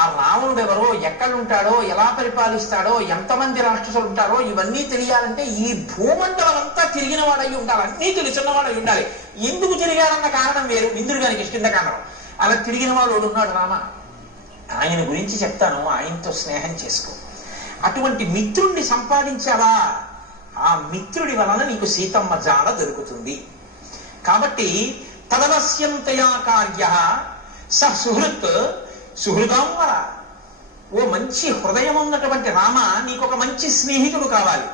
ఆ రావణుడు ఎవరో, ఎక్కడుంటాడో, ఎలా పరిపాలిస్తాడో, ఎంతమంది రాక్షసులు ఉంటారో ఇవన్నీ తెలియాలంటే ఈ భూమండలం అంతా తిరిగిన వాడయి ఉండాలి, అన్నీ తెలుసున్నవాడు అయి ఉండాలి. ఎందుకు తిరిగాడన్న కారణం వేరు, ఇంద్రుడు గారికి ఇష్టింద కారణం. అలా తిరిగిన వాడు ఉన్నాడు రామ, ఆయన గురించి చెప్తాను, ఆయనతో స్నేహం చేసుకో. అటువంటి మిత్రుణ్ణి సంపాదించావా, ఆ మిత్రుడి వలన నీకు సీతమ్మ జాడ దొరుకుతుంది. కాబట్టి తదవశ్యంతయా కార్య స సుహృత్ సుహృదాంవర. ఓ మంచి హృదయం ఉన్నటువంటి రామ, నీకు ఒక మంచి స్నేహితుడు కావాలి.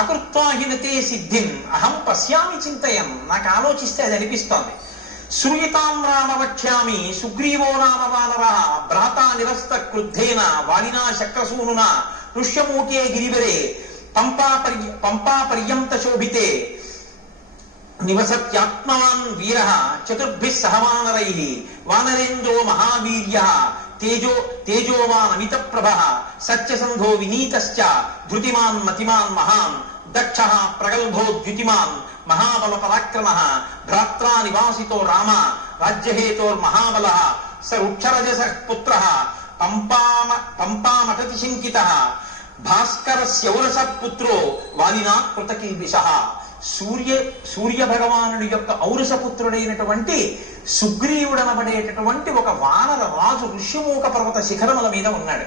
అకృత్వాహినతే సిద్ధిం అహం పశ్యామి చింతయం. నాకు ఆలోచిస్తే అది అనిపిస్తోంది. శ్రూయతాం రామ వక్ష్యామి సుగ్రీవో నామ వానర భ్రాతా నిరస్త క్రుద్ధేన వాలినా శక్రసూనునా ఋష్యమూకే గిరివరే పంపా పర్యంత శోభితే నివసత్యాత్మవాన్ వీర చతుర్భిః సహ వానరైః వానరేంద్రో మహావీర్య తేజోవాన్ అమిత ప్రభః సత్యసంధో వినీతశ్చ ధృతిమాన్ మతిమాన్ మహాన్ దక్షః ప్రగల్భో ద్యుతిమాన్ మహాబల పరాక్రమః భ్రాత్రా నివాసితో రామ రాజ్యహేతోర్మహాబలః స వృక్షరజస పుత్రః పంపామటతి శంకితః భాస్కరస్యౌరస పుత్రో వాలినా కృతకిల్బిషః. సూర్య భగవానుడి యొక్క ఔరసపుత్రుడైనటువంటి సుగ్రీవుడనబడేటటువంటి ఒక వానర రాజు ఋష్యమూక పర్వత శిఖరముల మీద ఉన్నాడు.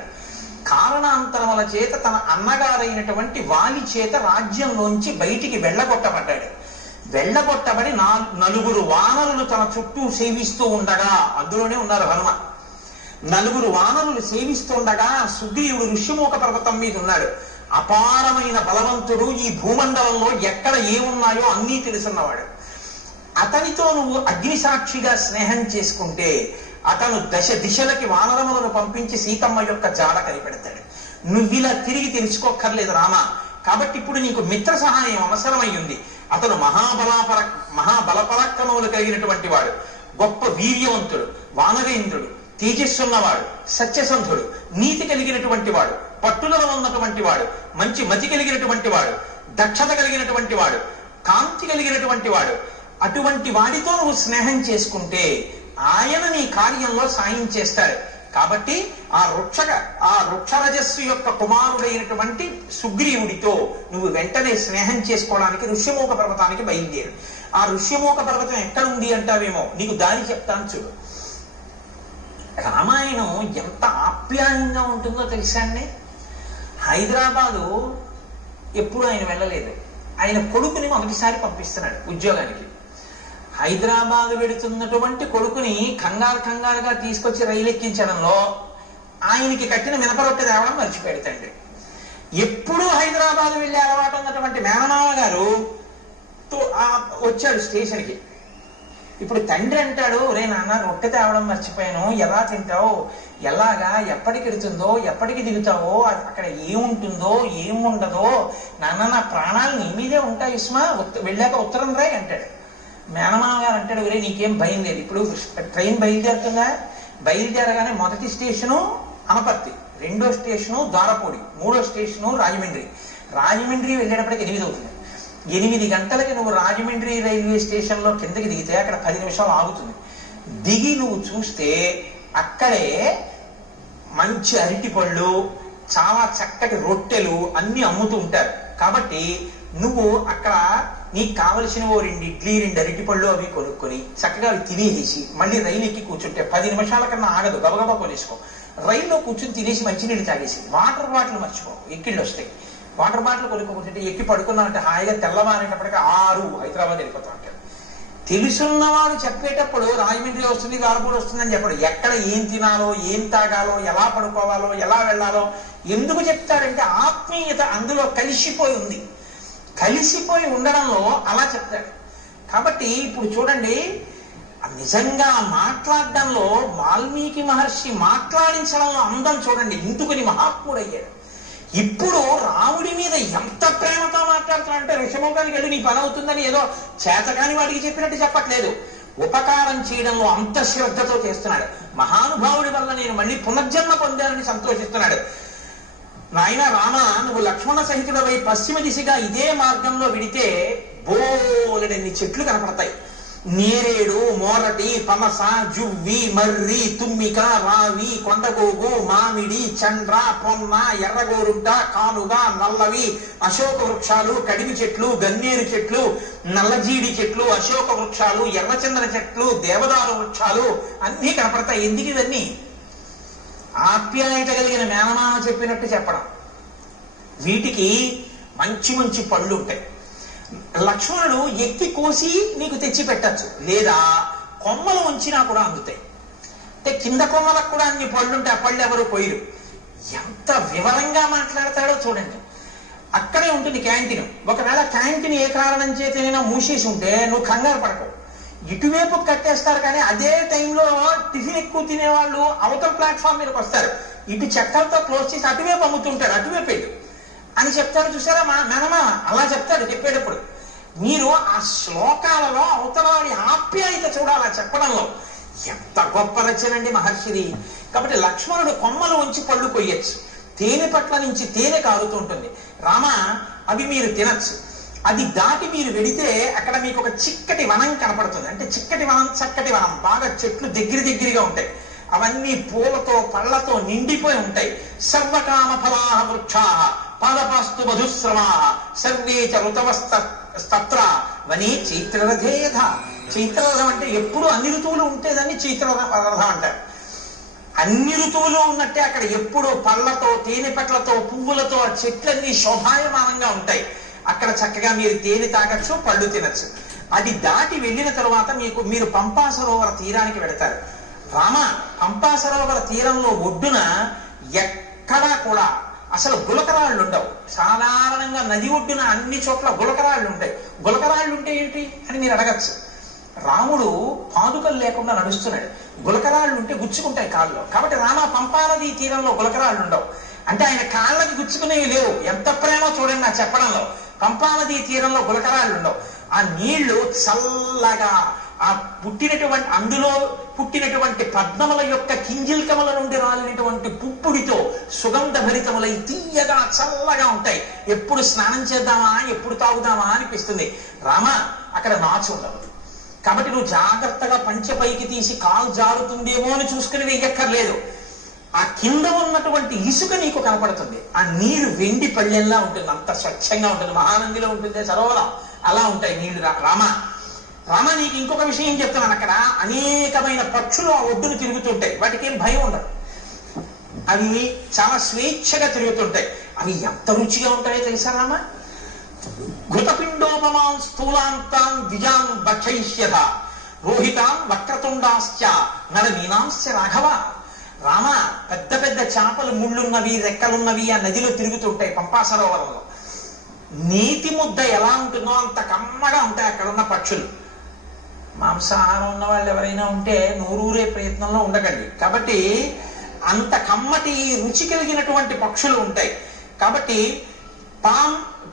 కారణాంతరముల చేత తన అన్నగారైనటువంటి వాలి చేత రాజ్యంలోంచి బయటికి వెళ్ళగొట్టబడ్డాడు. వెళ్ళగొట్టబడి నలుగురు వానరులు తన చుట్టూ సేవిస్తూ ఉండగా, అందులోనే ఉన్నారు హనుమ, నలుగురు వానరులు సేవిస్తుండగా సుగ్రీవుడు ఋష్యమూక పర్వతం మీద ఉన్నాడు. అపారమైన బలవంతుడు, ఈ భూమండలంలో ఎక్కడ ఏమున్నాయో అన్నీ తెలుసున్నవాడు. అతనితో నువ్వు అగ్నిసాక్షిగా స్నేహం చేసుకుంటే అతను దశ దిశలకి వానరములను పంపించి సీతమ్మ యొక్క జాడ కనిపెడతాడు. నువ్విలా తిరిగి తెలుసుకోక్కర్లేదు రామ. కాబట్టి ఇప్పుడు నీకు మిత్ర సహాయం అవసరమయ్యింది. అతను మహాబలపరాక్రమములు కలిగినటువంటి వాడు, గొప్ప వీర్యవంతుడు, వానరేంద్రుడు, తేజస్సున్నవాడు, సత్యసంధుడు, నీతి కలిగినటువంటి వాడు, పట్టుదల ఉన్నటువంటి వాడు, మంచి మతి కలిగినటువంటి వాడు, దక్షత కలిగినటువంటి వాడు, కాంతి కలిగినటువంటి వాడు. అటువంటి వాడితో నువ్వు స్నేహం చేసుకుంటే ఆయన నీ కార్యంలో సాయం చేస్తాడు. కాబట్టి ఆ వృక్షరజస్సు యొక్క కుమారుడైనటువంటి సుగ్రీవుడితో నువ్వు వెంటనే స్నేహం చేసుకోవడానికి ఋష్యమూక పర్వతానికి బయలుదేరు. ఆ ఋష్యమూక పర్వతం ఎక్కడ ఉంది అంటావేమో, నీకు దారి చెప్తాను చూడు. రామాయణం ఎంత ఆప్యాయంగా ఉంటుందో తెలుసా అండి. హైదరాబాదు ఎప్పుడు ఆయన వెళ్ళలేదు. ఆయన కొడుకుని మొదటిసారి పంపిస్తున్నాడు ఉద్యోగానికి. హైదరాబాద్ వెడుతున్నటువంటి కొడుకుని కంగారుగా తీసుకొచ్చి రైలు ఎక్కించడంలో ఆయనకి కట్టిన మినపరొట్టె తేవడం మర్చిపోయాడు తండ్రి. ఎప్పుడూ హైదరాబాద్ వెళ్ళే అలవాటు ఉన్నటువంటి మేనమామ గారు వచ్చాడు స్టేషన్కి. ఇప్పుడు తండ్రి అంటాడు, రే నాన్న రొట్టె తేవడం మర్చిపోయాను, ఎలా తింటావు, ఎలాగా, ఎప్పటికి ఎడుతుందో, ఎప్పటికి దిగుతావో, అక్కడ ఏముంటుందో ఏముండదో, నాన్న నా ప్రాణాలు నీ మీదే ఉంటాయి ఇస్మా, వెళ్ళాక ఉత్తరం రాయి అంటాడు. మేనమామ గారు అంటాడు, రే నీకేం భయం లేదు, ఇప్పుడు ట్రైన్ బయలుదేరుతుందా, బయలుదేరగానే మొదటి స్టేషను అనపర్తి, రెండో స్టేషను ద్వారపూడి, మూడో స్టేషను రాజమండ్రి వెళ్ళేటప్పటికి 8 అవుతుంది. 8 గంటలకి నువ్వు రాజమండ్రి రైల్వే స్టేషన్ లో కిందకి దిగితే అక్కడ 10 నిమిషాలు ఆగుతుంది. దిగి నువ్వు చూస్తే అక్కడే మంచి అరటిపళ్ళు, చాలా చక్కటి రొట్టెలు అన్ని అమ్ముతూ ఉంటారు. కాబట్టి నువ్వు అక్కడ నీకు కావలసిన 2 ఇడ్లీ 2 అరటిపళ్ళు అవి కొనుక్కొని చక్కగా అవి తినేసి మళ్ళీ రైలు ఎక్కి కూర్చుంటే 10 నిమిషాల కన్నా ఆగదు, గబగబా కొనేసుకో. రైల్లో కూర్చుని తినేసి మంచినీళ్ళు తాగేసి వాటర్ బాటిల్ మర్చిపో, ఎక్కిళ్ళు వస్తాయి. వాటర్ బాటిల్ కొనుక్కుంటే ఎక్కి పడుకున్నామంటే హాయిగా తెల్లవారేటప్పటికీ 6 హైదరాబాద్ వెళ్ళిపోతా ఉంటాడు. తెలుసున్నవాడు చెప్పేటప్పుడు రాజమండ్రి వస్తుంది, ద్వారపూడి వస్తుందని చెప్పడు. ఎక్కడ ఏం తినాలో, ఏం తాగాలో, ఎలా పడుకోవాలో, ఎలా వెళ్ళాలో ఎందుకు చెప్తాడంటే ఆత్మీయత అందులో కలిసిపోయి ఉంది. కలిసిపోయి ఉండడంలో అలా చెప్తాడు. కాబట్టి ఇప్పుడు చూడండి, నిజంగా మాట్లాడడంలో వాల్మీకి మహర్షి మాట్లాడించడంలో అందం చూడండి, ఇందుకుని మహాత్ముడయ్యాడు. ఇప్పుడు రాముడి మీద ఎంత ప్రేమతో మాట్లాడుతున్నాడంటే ఋషిముఖానికి వెళ్ళి నీ పని అవుతుందని ఏదో చేతకాని వాడికి చెప్పినట్టు చెప్పట్లేదు. ఉపకారం చేయడంలో అంత శ్రద్ధతో చేస్తున్నాడు. మహానుభావుడి వల్ల నేను మళ్ళీ పునర్జన్మ పొందానని సంతోషిస్తున్నాడు. నాయన రామ, నువ్వు లక్ష్మణ సహితుడవై పశ్చిమ దిశగా ఇదే మార్గంలో విడితే బోలెడన్ని చెట్లు కనపడతాయి. నేరేడు, మోరటి, పనస, జువ్వి, మర్రి, తుమ్మిక, రావి, కొండగోగు, మామిడి, చండ్ర, పొన్న, ఎర్రగోరుంట, కానుగ, నల్లవి, అశోక వృక్షాలు, కడిమి చెట్లు, గన్నేరు చెట్లు, నల్లజీడి చెట్లు, అశోక వృక్షాలు, ఎర్రచందన చెట్లు, దేవదారు వృక్షాలు అన్నీ కనపడతాయి. ఎందుకు ఇవన్నీ? ఆప్యాయత కలిగిన మేనమామ చెప్పినట్టు చెప్పడం. వీటికి మంచి మంచి పళ్ళు ఉంటాయి. లక్ష్మణుడు ఎక్కి కోసి నీకు తెచ్చి పెట్టచ్చు, లేదా కొమ్మలు ఉంచినా కూడా అందుతాయి. అంటే కింద కొమ్మలకు కూడా అన్ని పళ్ళుంటే ఆ పళ్ళు ఎవరు పోయిరు. ఎంత వివరంగా మాట్లాడతాడో చూడండి. అక్కడే ఉంటుంది క్యాంటీన్. ఒకవేళ క్యాంటీన్ ఏ కారణం చేతనైనా మూసేసి ఉంటే నువ్వు కంగారు పడకు, ఇటువైపు కట్టేస్తారు. కానీ అదే టైంలో టిఫిన్ ఎక్కువ తినేవాళ్ళు అవతల ప్లాట్ఫామ్ మీదకి వస్తారు, ఇటు చెక్కలతో క్లోజ్ చేసి అటువైపు అమ్ముతుంటారు, అటువైపు వెళ్ళు అని చెప్తాడు. చూసారా మా మేనమామ అలా చెప్తాడు చెప్పేటప్పుడు. మీరు ఆ శ్లోకాలలో అవతల వాడి ఆప్యాయత చూడాలి ఆ చెప్పడంలో. ఎంత గొప్ప రచనండి మహర్షిది. కాబట్టి లక్ష్మణుడు కొమ్మలు ఉంచి పళ్ళు కొయ్యొచ్చు, తేనె పట్ల నుంచి తేనె కారుతుంటుంది. రామ, అవి మీరు తినచ్చు. అది దాటి మీరు వెడితే అక్కడ మీకు ఒక చిక్కటి వనం కనపడుతుంది. అంటే చిక్కటి వనం, చక్కటి వనం, బాగా చెట్లు దగ్గరగా ఉంటాయి. అవన్నీ పూలతో పళ్లతో నిండిపోయి ఉంటాయి. సర్వకామ ఫలాహ వృక్షా పాదపాస్తు మధుశ్రమా సర్వే చ ఋతవస్తత్ర వనే చైత్రరథేయథ. చైత్రరథం అంటే ఎప్పుడు అన్ని ఋతువులు ఉంటేదాన్ని చైత్రరథం అంటారు. అన్ని ఋతువులు ఉన్నట్టే అక్కడ ఎప్పుడు పళ్ళతో, తేనె పట్లతో, పువ్వులతో ఆ చెట్లన్నీ శోభాయమానంగా ఉంటాయి. అక్కడ చక్కగా మీరు తేనె తాగచ్చు, పళ్ళు తినచ్చు. అది దాటి వెళ్ళిన తరువాత మీరు పంపా సరోవర తీరానికి వెడతారు. రామ, పంపా సరోవర తీరంలో ఒడ్డున ఎక్కడా కూడా అసలు గులకరాళ్ళు ఉండవు. సాధారణంగా నది ఒడ్డున అన్ని చోట్ల గులకరాళ్ళు ఉంటాయి. గులకరాళ్ళు ఉంటే ఏంటి అని మీరు అడగచ్చు. రాముడు పాదుకలు లేకుండా నడుస్తున్నాడు, గులకరాళ్ళు ఉంటే గుచ్చుకుంటాయి కాళ్ళలో. కాబట్టి రామ, పంపానది తీరంలో గులకరాళ్ళు ఉండవు. అంటే ఆయన కాళ్ళకి గుచ్చుకునేవి లేవు. ఎంత ప్రేమో చూడండి నా చెప్పడంలో. పంపానది తీరంలో గులకరాళ్ళు ఉండవు. ఆ నీళ్లు చల్లగా, ఆ అందులో పుట్టినటువంటి పద్మముల యొక్క కింజిల్కముల నుండి రాలినటువంటి పుప్పుడితో సుగంధ భరితములై తీయగా చల్లగా ఉంటాయి. ఎప్పుడు స్నానం చేద్దామా, ఎప్పుడు తాగుదామా అనిపిస్తుంది. రామ, అక్కడ నాచు ఉండదు. కాబట్టి నువ్వు జాగ్రత్తగా పంచె పైకి తీసి కాలు జారుతుందేమో అని చూసుకుని వెయ్యక్కర్లేదు. ఆ కింద ఉన్నటువంటి ఇసుక నీకు కనపడుతుంది. ఆ నీరు వెండి పళ్ళెల్లా ఉంటుంది, అంత స్వచ్ఛంగా ఉంటుంది. మహానందిలో ఉంటుంది సరోవరం, అలా ఉంటాయి నీళ్లు. రామ, నీకు ఇంకొక విషయం చెప్తున్నాను. అక్కడ అనేకమైన పక్షులు ఆ ఒడ్డును తిరుగుతుంటాయి. వాటికి ఏం భయం ఉండదు. అవి చాలా స్వేచ్ఛగా తిరుగుతుంటాయి. అవి ఎంత రుచిగా ఉంటాయో తెలుసా రామ? ఘృతపిండోపమాన్ స్థూలాంతాన్ ద్విజాన్ భక్షయిష్యథ రోహితాన్ వక్రతుండాశ్చ నరమీనాంశ్చ రాఘవ. రామ, పెద్ద పెద్ద చేపలు, ముళ్ళున్నవి, రెక్కలున్నవి ఆ నదిలో తిరుగుతుంటాయి పంపా సరోవరంలో. నీతి ముద్ద ఎలా ఉంటుందో అంత కమ్మగా ఉంటాయి అక్కడ ఉన్న పక్షులు. మాంసాహారం ఉన్న వాళ్ళు ఎవరైనా ఉంటే నూరూరే ప్రయత్నంలో ఉండకండి. కాబట్టి అంత కమ్మటి రుచి కలిగినటువంటి పక్షులు ఉంటాయి. కాబట్టి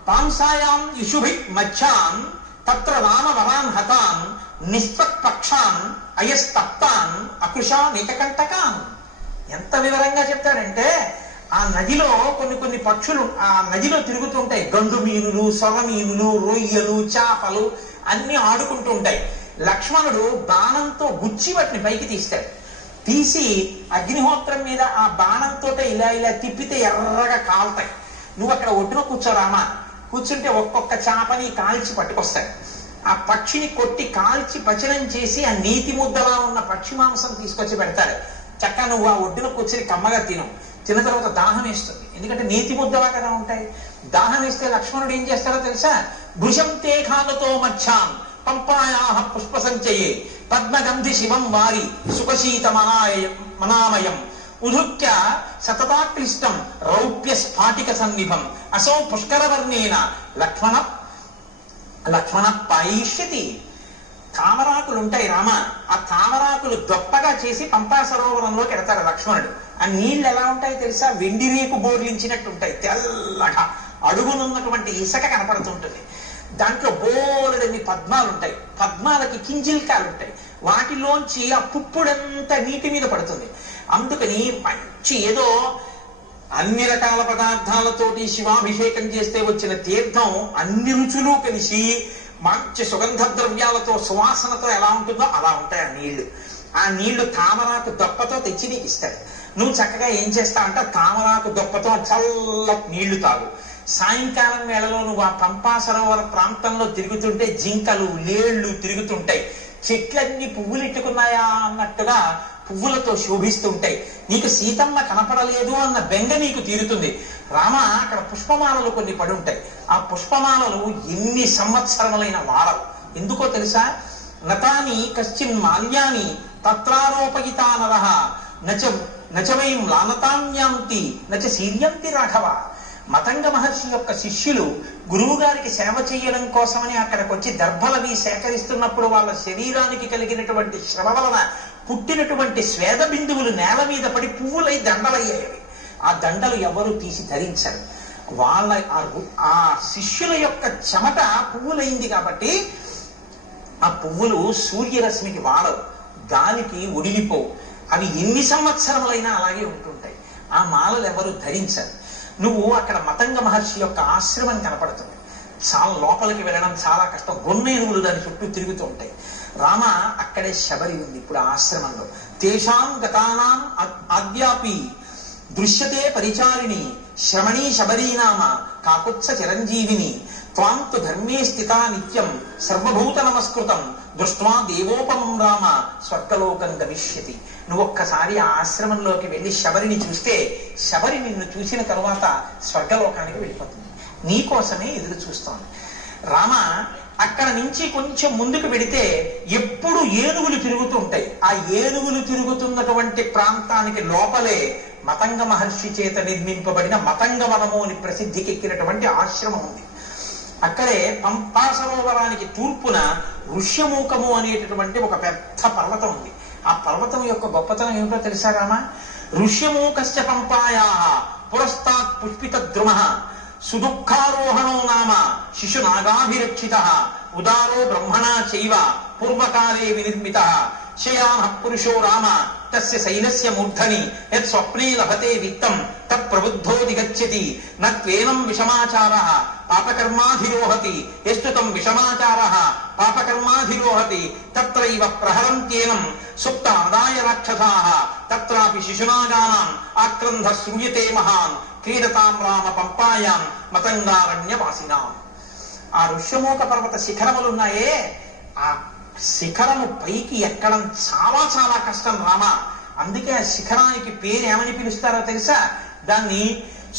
పాంసాయాం యుషుభి మధ్యాన్ తత్ర రామ వరాన్ హతాన్ నిస్పక్షాన్ అయస్తప్తాన్ అకృషా నికకంటకాన్. ఎంత వివరంగా చెప్తాడంటే, ఆ నదిలో కొన్ని పక్షులు ఆ నదిలో తిరుగుతుంటాయి. గండు మీనులు, సొర మీనులు, రొయ్యలు, చేపలు అన్ని ఆడుకుంటూ ఉంటాయి. లక్ష్మణుడు బాణంతో గుచ్చి వాటిని పైకి తీస్తాడు. తీసి అగ్నిహోత్రం మీద ఆ బాణంతో ఇలా తిప్పితే ఎర్రగా కాలుతాయి. నువ్వు అక్కడ ఒడ్డున కూర్చోరామా, కూర్చుంటే ఒక్కొక్క చేపని కాల్చి పట్టుకొస్తాడు. ఆ పక్షిని కొట్టి కాల్చి పచనం చేసి ఆ నీతి ముద్దలా ఉన్న పక్షి మాంసం తీసుకొచ్చి పెడతాడు. చక్కగా నువ్వు ఆ ఒడ్డున కూర్చొని కమ్మగా తిన్న తర్వాత దాహం వేస్తుంది. ఎందుకంటే నీతి ముద్దలా కదా ఉంటాయి. దాహం వేస్తే లక్ష్మణుడు ఏం చేస్తాడో తెలుసా? భృశం తేఖాలతో మధ్యాం పంపాయా పుష్ప సంచయే పద్మగంధి శివం వారి సుఖశీత మనామయం ఉధుక్య సతతాక్లిష్టం రౌప్య స్ఫాటిక సన్నిభం అసౌ పుష్కరవర్ణేన లక్ష్మణ పాయిష్యతి. తామరాకులు ఉంటాయి రామ, ఆ తామరాకులు దొప్పగా చేసి పంపా సరోవరంలోకి ఎడతాడు లక్ష్మణుడు. ఆ నీళ్లు ఎలా ఉంటాయి తెలుసా? వెండి రేకు బోర్లించినట్టు ఉంటాయి, తెల్లగా. అడుగునున్నటువంటి ఇసక కనపడుతుంటుంది. దాంట్లో బోలెడన్ని పద్మాలు ఉంటాయి. పద్మాలకి కింజిల్కాలు ఉంటాయి. వాటిలోంచి ఆ పుప్పుడంతా నీటి మీద పడుతుంది. అందుకని మంచి ఏదో అన్ని రకాల పదార్థాలతోటి శివాభిషేకం చేస్తే వచ్చిన తీర్థం అన్ని రుచులు కలిసి మంచి సుగంధ ద్రవ్యాలతో సువాసనతో ఎలా ఉంటుందో అలా ఉంటాయి ఆ నీళ్లు. ఆ నీళ్లు తామరాకు దొప్పతో తెచ్చి నీకు ఇస్తాడు. నువ్వు చక్కగా ఏం చేస్తా అంటే తామరాకు దొప్పతో చల్ల నీళ్లు తాగు. సాయంకాలం వేళలో నువ్వు ఆ పంపా సరోవర ప్రాంతంలో తిరుగుతుంటే జింకలు లేళ్లు తిరుగుతుంటాయి. చెట్లన్నీ పువ్వులెట్టుకున్నాయా అన్నట్టుగా పువ్వులతో శోభిస్తుంటాయి. నీకు సీతమ్మ కనపడలేదు అన్న బెంగ నీకు తీరుతుంది. రామ అక్కడ పుష్పమాలలు కొన్ని పడి ఉంటాయి. ఆ పుష్పమాలలు ఎన్ని సంవత్సరములైన వాడవు. ఎందుకో తెలుసా? నతాని కశ్చిన్ మాల్యాని తత్రారోపయితా నరః నచవై మ్లానతాన్యాంతి నచ శీర్యంతి రాఘవ. మతంగ మహర్షి యొక్క శిష్యులు గురువు గారికి సేవ చేయడం కోసమని అక్కడికి వచ్చి దర్భలవి సేకరిస్తున్నప్పుడు వాళ్ళ శరీరానికి కలిగినటువంటి శ్రమ వలన పుట్టినటువంటి స్వేద బిందువులు నేల మీద పడి పువ్వులై దండలయ్యాయి. ఆ దండలు ఎవరు తీసి ధరించరు. వాళ్ళ ఆ శిష్యుల యొక్క చెమట పువ్వులైంది కాబట్టి ఆ పువ్వులు సూర్యరశ్మికి వాడవు, గాలికి ఒడిలిపోవు. అవి ఎన్ని సంవత్సరములైనా అలాగే ఉంటుంటాయి. ఆ మాలలు ఎవరు ధరించరు. నువ్వు అక్కడ మతంగ మహర్షి యొక్క ఆశ్రమం కనపడుతుంది. చాలా లోపలికి వెళ్ళడం చాలా కష్టం. గొన్నేనుగులు దాని చుట్టూ తిరుగుతూ ఉంటాయి. రామ అక్కడే శబరి ఉంది ఇప్పుడు ఆశ్రమంలో. తేషాం గతానాం ఆద్యాపి దృశ్యతే పరిచారిణి శ్రమణీ శబరీనామ కాకుత్స చిరంజీవిని త్వాంతు ధర్మే స్థితా నిత్యం సర్వభూత నమస్కృతం దృష్ట్వా దేవోపమం రామ స్వర్గలోకం గమిష్యతి. నువ్వు ఒక్కసారి ఆ ఆశ్రమంలోకి వెళ్ళి శబరిని చూస్తే శబరి నిన్ను చూసిన తరువాత స్వర్గలోకానికి వెళ్ళిపోతుంది. నీకోసమే ఎదురు చూస్తోంది. రామ అక్కడ నుంచి కొంచెం ముందుకు వెడితే ఎప్పుడు ఏనుగులు తిరుగుతూ ఉంటాయి. ఆ ఏనుగులు తిరుగుతున్నటువంటి ప్రాంతానికి లోపలే మతంగ మహర్షి చేత నిర్మింపబడిన మతంగ వనము అని ప్రసిద్ధికెక్కినటువంటి ఆశ్రమం ఉంది. అక్కడే పంపా సరోవరానికి తూర్పున ఋష్యమూకము అనేటటువంటి ఒక పెద్ద పర్వతం ఉంది. ఆ పర్వతం యొక్క గొప్పతనం ఏమిటో తెలుసా రామ? ఋష్యమూకశ్చ పంపాయా పురస్తాత్ పుష్పిత ద్రుమః సుదుఃఖారోహణో నామ శిశునాగాభిరక్షిత ఉదారో బ్రహ్మణా చైవ పూర్వకాలే వినిర్మిత శయాన పురుషో రామ తస్య శైలస్య మూర్ధని యత్ స్వప్నే లభతే విత్తం తత్ ప్రబుద్ధో దిగచ్చతి నత్వేనం విషమాచారః పాపకర్మాధిరోహతి యస్తు తం విషమాచారః పాపకర్మాధిరోహతి తత్రైవ ప్రహరంత్యేనం సుప్త ఆదాయ రాక్షసాః తత్రాపి శిశునాగానాం ఆక్రంధ శ్రూయతే మహాన్ క్రీడతాం రామ పంపాయాం మతంగారణ్యవాసినాం. ఆ ఋష్యమూక పర్వత శిఖరములున్నాయే, ఆ శిఖరము పైకి ఎక్కడం చాలా చాలా కష్టం రామ. అందుకే ఆ శిఖరానికి పేరు ఏమని పిలుస్తారో తెలుసా? దాన్ని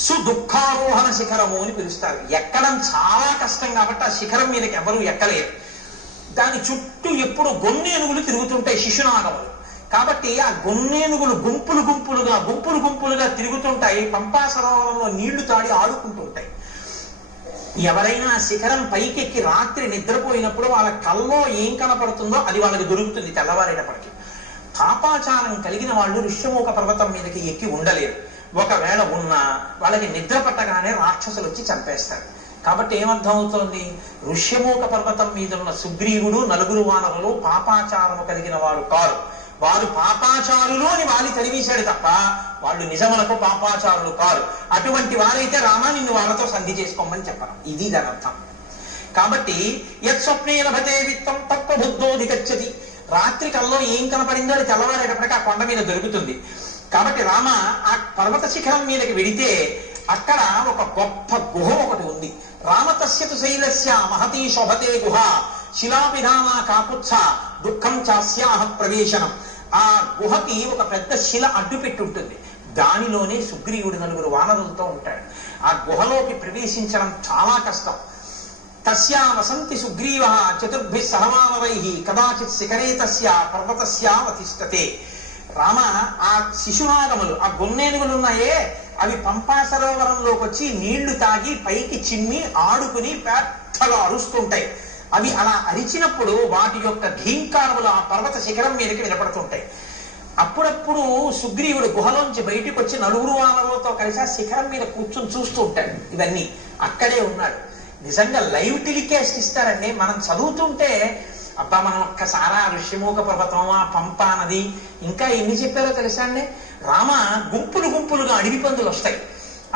సుదుఃఖారోహణ శిఖరము అని పిలుస్తారు. ఎక్కడం చాలా కష్టం కాబట్టి ఆ శిఖరం మీదకి ఎవరు ఎక్కలేరు. దాని చుట్టూ ఎప్పుడు గొన్నేనుగులు తిరుగుతుంటాయి, శిశునాగములు. కాబట్టి ఆ గొన్నేనుగులు గుంపులు గుంపులుగా తిరుగుతుంటాయి. పంపా సరోవరంలో నీళ్లు తాడి ఆడుకుంటుంటాయి. ఎవరైనా శిఖరం పైకెక్కి రాత్రి నిద్రపోయినప్పుడు వాళ్ళ కల్లో ఏం కనపడుతుందో అది వాళ్ళకి దొరుకుతుంది తెల్లవారేటప్పటికి. పాపాచారం కలిగిన వాళ్ళు ఋష్యమూక పర్వతం మీదకి ఎక్కి ఉండలేరు. ఒకవేళ ఉన్నా వాళ్ళకి నిద్ర పట్టగానే రాక్షసులు వచ్చి చంపేస్తారు. కాబట్టి ఏమర్థం అవుతోంది? ఋష్యమూక పర్వతం మీద ఉన్న సుగ్రీవుడు నలుగురు వానరులు పాపాచారము కలిగిన వాడు కారు. వారు పాపాచారులు అని వాలి తరివేశాడు తప్ప వాళ్ళు నిజములకు పాపాచారులు కారు. అటువంటి వారైతే రామ నిన్ను వాళ్ళతో సంధి చేసుకోమని చెప్పడం, ఇది దాని అర్థం. కాబట్టి యత్ స్వప్నే లభతే విత్తం తత్వబుద్ధో దిగచ్చతి. రాత్రి కల్లో ఏం కనపడిందో అది తెల్లవారేటప్పటికీ ఆ కొండ మీద దొరుకుతుంది. కాబట్టి రామ ఆ పర్వత శిఖరం మీదకి వెడితే అక్కడ ఒక గొప్ప గుహ ఒకటి ఉంది. రామతస్యతు శైలస్య మహతీ శోభతే గుహ శిలాపిధానా కాకుత్స దుఃఖం చాస్యాహ ప్రవేశనం. ఆ గుహకి ఒక పెద్ద శిల అడ్డు పెట్టి ఉంటుంది. దానిలోనే సుగ్రీవుడు నలుగురు వానరులతో ఉంటాడు. ఆ గుహలోకి ప్రవేశించడం చాలా కష్టం. తస్యా వసంతి సుగ్రీవ చతుర్భి సహవానరై కదాచిత్ శిఖరే తస్య పర్వతస్యావతిష్టతే. రామ ఆ శిశునాగములు, ఆ గొన్నేనుగులు ఉన్నాయే, అవి పంపా సరోవరంలోకి వచ్చి నీళ్లు తాగి పైకి చిమ్మి ఆడుకుని పెద్దగా అరుస్తుంటాయి. అవి అలా అరిచినప్పుడు వాటి యొక్క ఘీంకారములు ఆ పర్వత శిఖరం మీదకి వినపడుతుంటాయి. అప్పుడప్పుడు సుగ్రీవుడు గుహలోంచి బయటికి వచ్చి నలుగురు వానరులతో కలిసి ఆ శిఖరం మీద కూర్చొని చూస్తూ ఉంటాడు. ఇవన్నీ అక్కడే ఉన్నాడు. నిజంగా లైవ్ టెలికాస్ట్ ఇస్తారండి. మనం చదువుతుంటే అబ్బా మనం ఒక్కసారి ఆ ఋష్యమూక పర్వతం, ఆ పంపా నది, ఇంకా ఎన్ని చెప్పారో తెలుసా అండి. రామ గుంపులుగా అడవి పందులు వస్తాయి.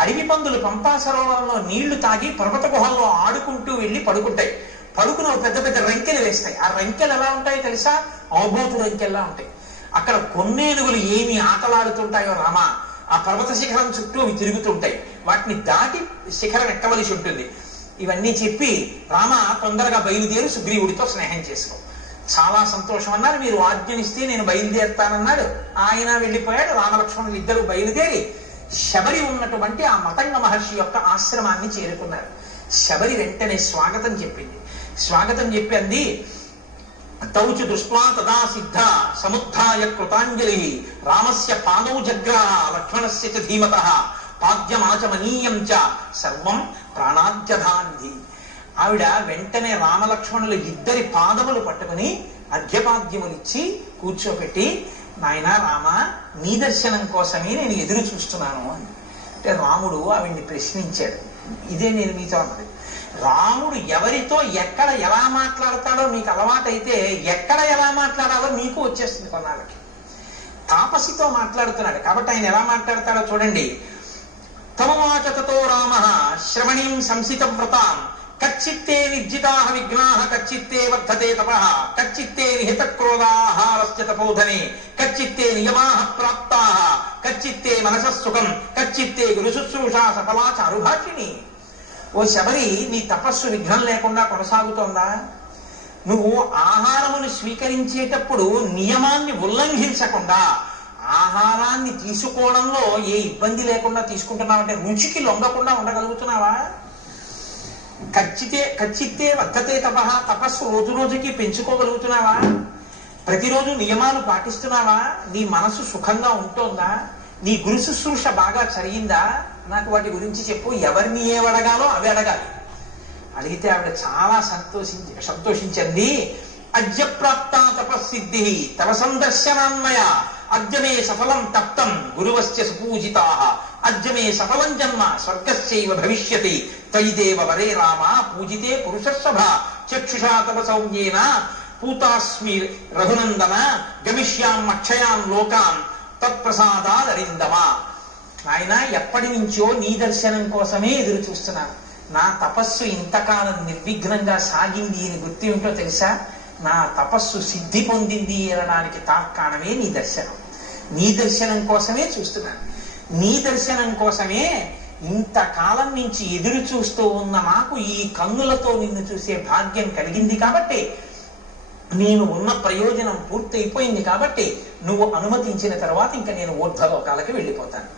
అడవి పందులు పంపా సరోవరంలో నీళ్లు తాగి పర్వత గుహల్లో ఆడుకుంటూ వెళ్ళి పడుకుంటాయి. పడుకుని పెద్ద పెద్ద రంకెలు వేస్తాయి. ఆ రంకెలు ఎలా ఉంటాయో తెలుసా? అవబోతు రంకెల్లా ఉంటాయి. అక్కడ కొన్నేనుగులు ఏమి ఆటలాడుతుంటాయో రామా, ఆ పర్వత శిఖరం చుట్టూ అవి తిరుగుతుంటాయి. వాటిని దాటి శిఖరం ఎక్కవలసి ఉంటుంది. ఇవన్నీ చెప్పి రామ తొందరగా బయలుదేరి సుగ్రీవుడితో స్నేహం చేసుకో. చాలా సంతోషం అన్నారు. మీరు ఆజ్ఞనిస్తే నేను బయలుదేరుతానన్నాడు. ఆయన వెళ్ళిపోయాడు. రామలక్ష్మణులు ఇద్దరు బయలుదేరి శబరి ఉన్నటువంటి ఆ మతంగ మహర్షి యొక్క ఆశ్రమాన్ని చేరుకున్నారు. శబరి వెంటనే స్వాగతం చెప్పింది. స్వాగతం చెప్పి అంది, తౌచు దృష్ట్వా తదా సిద్ధ సముద్ధాయ కృతాంజలి రామస్య పాదౌ జగ్రాహ లక్ష్మణస్య చ ధీమతః పాద్యమాచమనీయం చ సర్వం ప్రాణాద్యధాంధి. ఆవిడ వెంటనే రామలక్ష్మణులు ఇద్దరి పాదములు పట్టుకుని అర్ఘ్యపాద్యములిచ్చి కూర్చోపెట్టి, నాయన రామ, నీ దర్శనం కోసమే నేను ఎదురు చూస్తున్నాను అని. అంటే రాముడు ఆవిడ్ని ప్రశ్నించాడు. ఇదే నేను మీతో అన్నది. రాముడు ఎవరితో ఎక్కడ ఎలా మాట్లాడతాడో మీకు అలవాటైతే ఎక్కడ ఎలా మాట్లాడాలో మీకు వచ్చేస్తుంది కొన్నాళ్ళకి. తాపసితో మాట్లాడుతున్నాడు కాబట్టి ఆయన ఎలా మాట్లాడతాడో చూడండి. తమవాచతో రామ శ్రవణీం సంసిత వ్రతాం కచ్చిత్తే నిర్జితాః విఘ్నాః కచ్చిత్తే వర్ధతే తపః కచ్చిత్తే నిహిత క్రోధాహారస్య తపోధనే కచ్చిత్తే నియమాః ప్రాప్తాః కచ్చిత్తే మనసః సుఖం కచ్చిత్తే గురు శుశ్రూషా సఫలా చారుభాషిణి. ఓ శబరి, నీ తపస్సు విఘ్నం లేకుండా కొనసాగుతోందా? నువ్వు ఆహారమును స్వీకరించేటప్పుడు నియమాన్ని ఉల్లంఘించకుండా ఆహారాన్ని తీసుకోవడంలో ఏ ఇబ్బంది లేకుండా తీసుకుంటున్నావంటే రుచికి లొంగకుండా ఉండగలుగుతున్నావా? కచ్చిత్తే వర్ధతే తపః, తపస్సు రోజు రోజుకి పెంచుకోగలుగుతున్నావా? ప్రతిరోజు నియమాలు పాటిస్తున్నావా? నీ మనసు సుఖంగా ఉంటోందా? నీ గురు శుశ్రూష బాగా జరిగిందా? నాకు వాటి గురించి చెప్పు. ఎవరిని ఏవడగాలో అవి అడగాలి. అడిగితే ఆవిడ చాలా సంతోషించింది. అద్యప్రాప్త తపస్సిద్ధి తవ సందర్శనాన్మయ అద్యమే సఫలం తప్తం గురువస్య సుపూజితాః అద్యమే సఫలం జన్మ స్వర్గస్యైవ భవిష్యతి త్వయిదేవ వరే రామ పూజితే పురుషస్సభ చక్షుషా తవ సౌమ్యేన పూతాస్మి రఘునందన గమిష్యాం అక్షయాం లోకాన్ తత్ప్రసాదాదరిందమా. నాయన, ఎప్పటి నుంచో నీ దర్శనం కోసమే ఎదురు చూస్తున్నాను. నా తపస్సు ఇంతకాలం నిర్విఘ్నంగా సాగింది అని గుర్తు ఏమిటో తెలుసా? నా తపస్సు సిద్ధి పొందింది అనడానికి తార్కాణమే నీ దర్శనం. నీ దర్శనం కోసమే చూస్తున్నాను. నీ దర్శనం కోసమే ఇంతకాలం నుంచి ఎదురు చూస్తూ ఉన్న నాకు ఈ కన్నులతో నిన్ను చూసే భాగ్యం కలిగింది కాబట్టి, నేను ఉన్న ప్రయోజనం పూర్తయిపోయింది కాబట్టి నువ్వు అనుమతించిన తర్వాత ఇంకా నేను ఊర్ధ్వలోకాలకి వెళ్ళిపోతాను.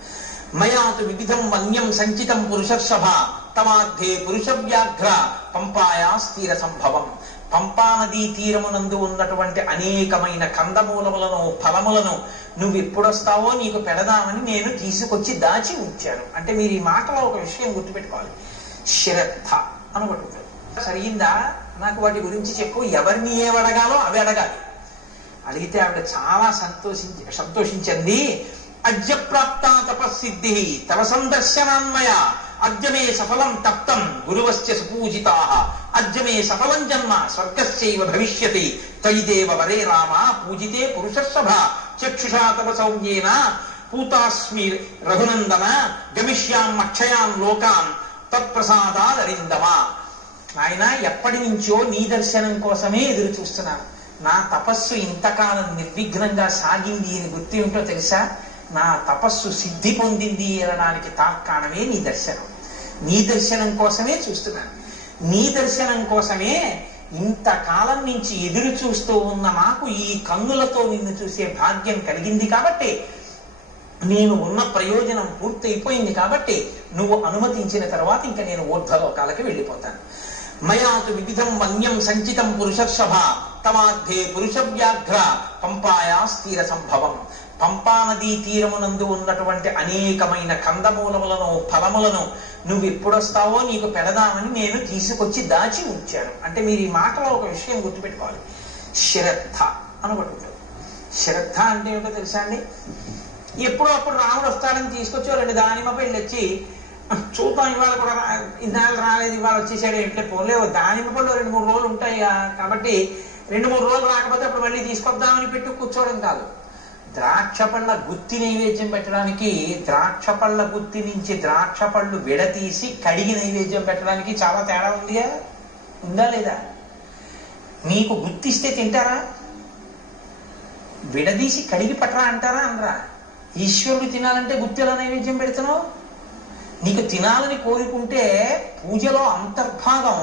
మయాతు వివిధం వన్యం సంచితం పురుషర్షభ తమార్థే పురుష వ్యాఘ్ర పంపాయా స్థిర సంభవం. పంపా నదీ తీరమునందు ఉన్నటువంటి అనేకమైన కందమూలములను ఫలములను నువ్వు ఎప్పుడొస్తావో నీకు పెడదామని నేను తీసుకొచ్చి దాచి ఉంచాను. అంటే మీరు ఈ మాటలో ఒక విషయం గుర్తుపెట్టుకోవాలి. శ్రద్ధ అనబడుతుంది. సరిగిందా? నాకు వాటి గురించి చెప్పు. ఎవరిని ఏవడగాలో అవి అడగాలి. అడిగితే ఆవిడ చాలా సంతోషించింది. అద్యప్రాప్త తపస్సిద్ధి తవ సందర్శనాన్మయ అద్యమే సఫలం తప్తం గురువస్య సుపూజితాః అద్యమే సఫలం జన్మ స్వర్గస్యైవ భవిష్యతి త్వయిదేవ వరే రామ పూజితే పురుషస్సభ చక్షుషా తవ సౌమ్యేన పూతాస్మి రఘునందన గమిష్యాం అక్షయాం లోకాన్ తత్ప్రసాదాదరిందమా. ఆయన, ఎప్పటి నుంచో నీ దర్శనం కోసమే ఎదురు చూస్తున్నాను. నా తపస్సు ఇంతకాలం నిర్విఘ్నంగా సాగింది అని గుర్తు ఏమిటో తెలుసా? నా తపస్సు సిద్ధి పొందింది అనడానికి తార్కాణమే నీ దర్శనం. నీ దర్శనం కోసమే చూస్తున్నాను. నీ దర్శనం కోసమే ఇంతకాలం నుంచి ఎదురు చూస్తూ ఉన్న నాకు ఈ కన్నులతో నిన్ను చూసే భాగ్యం కలిగింది కాబట్టి, నేను ఉన్న ప్రయోజనం పూర్తయిపోయింది కాబట్టి నువ్వు అనుమతించిన తర్వాత ఇంకా నేను ఊర్ధ్వలోకాలకి వెళ్ళిపోతాను. మయాతు వివిధం వన్యం సంచితం పురుషర్షభ తమార్థే పురుష వ్యాఘ్ర పంపాయా స్థిర సంభవం. పంపా నదీ తీరమునందు ఉన్నటువంటి అనేకమైన కందమూలములను ఫలములను నువ్వు ఎప్పుడొస్తావో నీకు పెడదామని నేను తీసుకొచ్చి దాచి ఉంచాను. అంటే మీరు ఈ మాటలో ఒక విషయం గుర్తుపెట్టుకోవాలి. శ్రద్ధ అనబడుతుంది. శ్రద్ధ అంటే ఏమిటో తెలుసా అండి? ఎప్పుడో అప్పుడు రాముడు వస్తాడని తీసుకొచ్చి 2 దానిమ్మ పళ్ళు వచ్చి చూద్దాం, ఇవాళ కూడా ఇన్నాళ్ళు రాలేదు, ఇవాళ వచ్చేసాడు ఏంటంటే పోలే. దానిమ్మ పళ్ళు 2-3 రోజులు ఉంటాయి కాబట్టి 2-3 రోజులు రాకపోతే అప్పుడు మళ్ళీ తీసుకొద్దామని పెట్టి కూర్చోవడం కాదు. ద్రాక్ష పళ్ళ గుత్తి నైవేద్యం పెట్టడానికి ద్రాక్ష పళ్ళ గుత్తి నుంచి ద్రాక్ష పళ్ళు విడతీసి కడిగి నైవేద్యం పెట్టడానికి చాలా తేడా ఉందిగా, ఉందా లేదా? నీకు గుత్తిస్తే తింటారా? విడదీసి కడిగి పట్టరా అంటారా అనరా? ఈశ్వరుడు తినాలంటే గుత్తి ఎలా నైవేద్యం పెడుతున్నావు? నీకు తినాలని కోరుకుంటే పూజలో అంతర్భాగం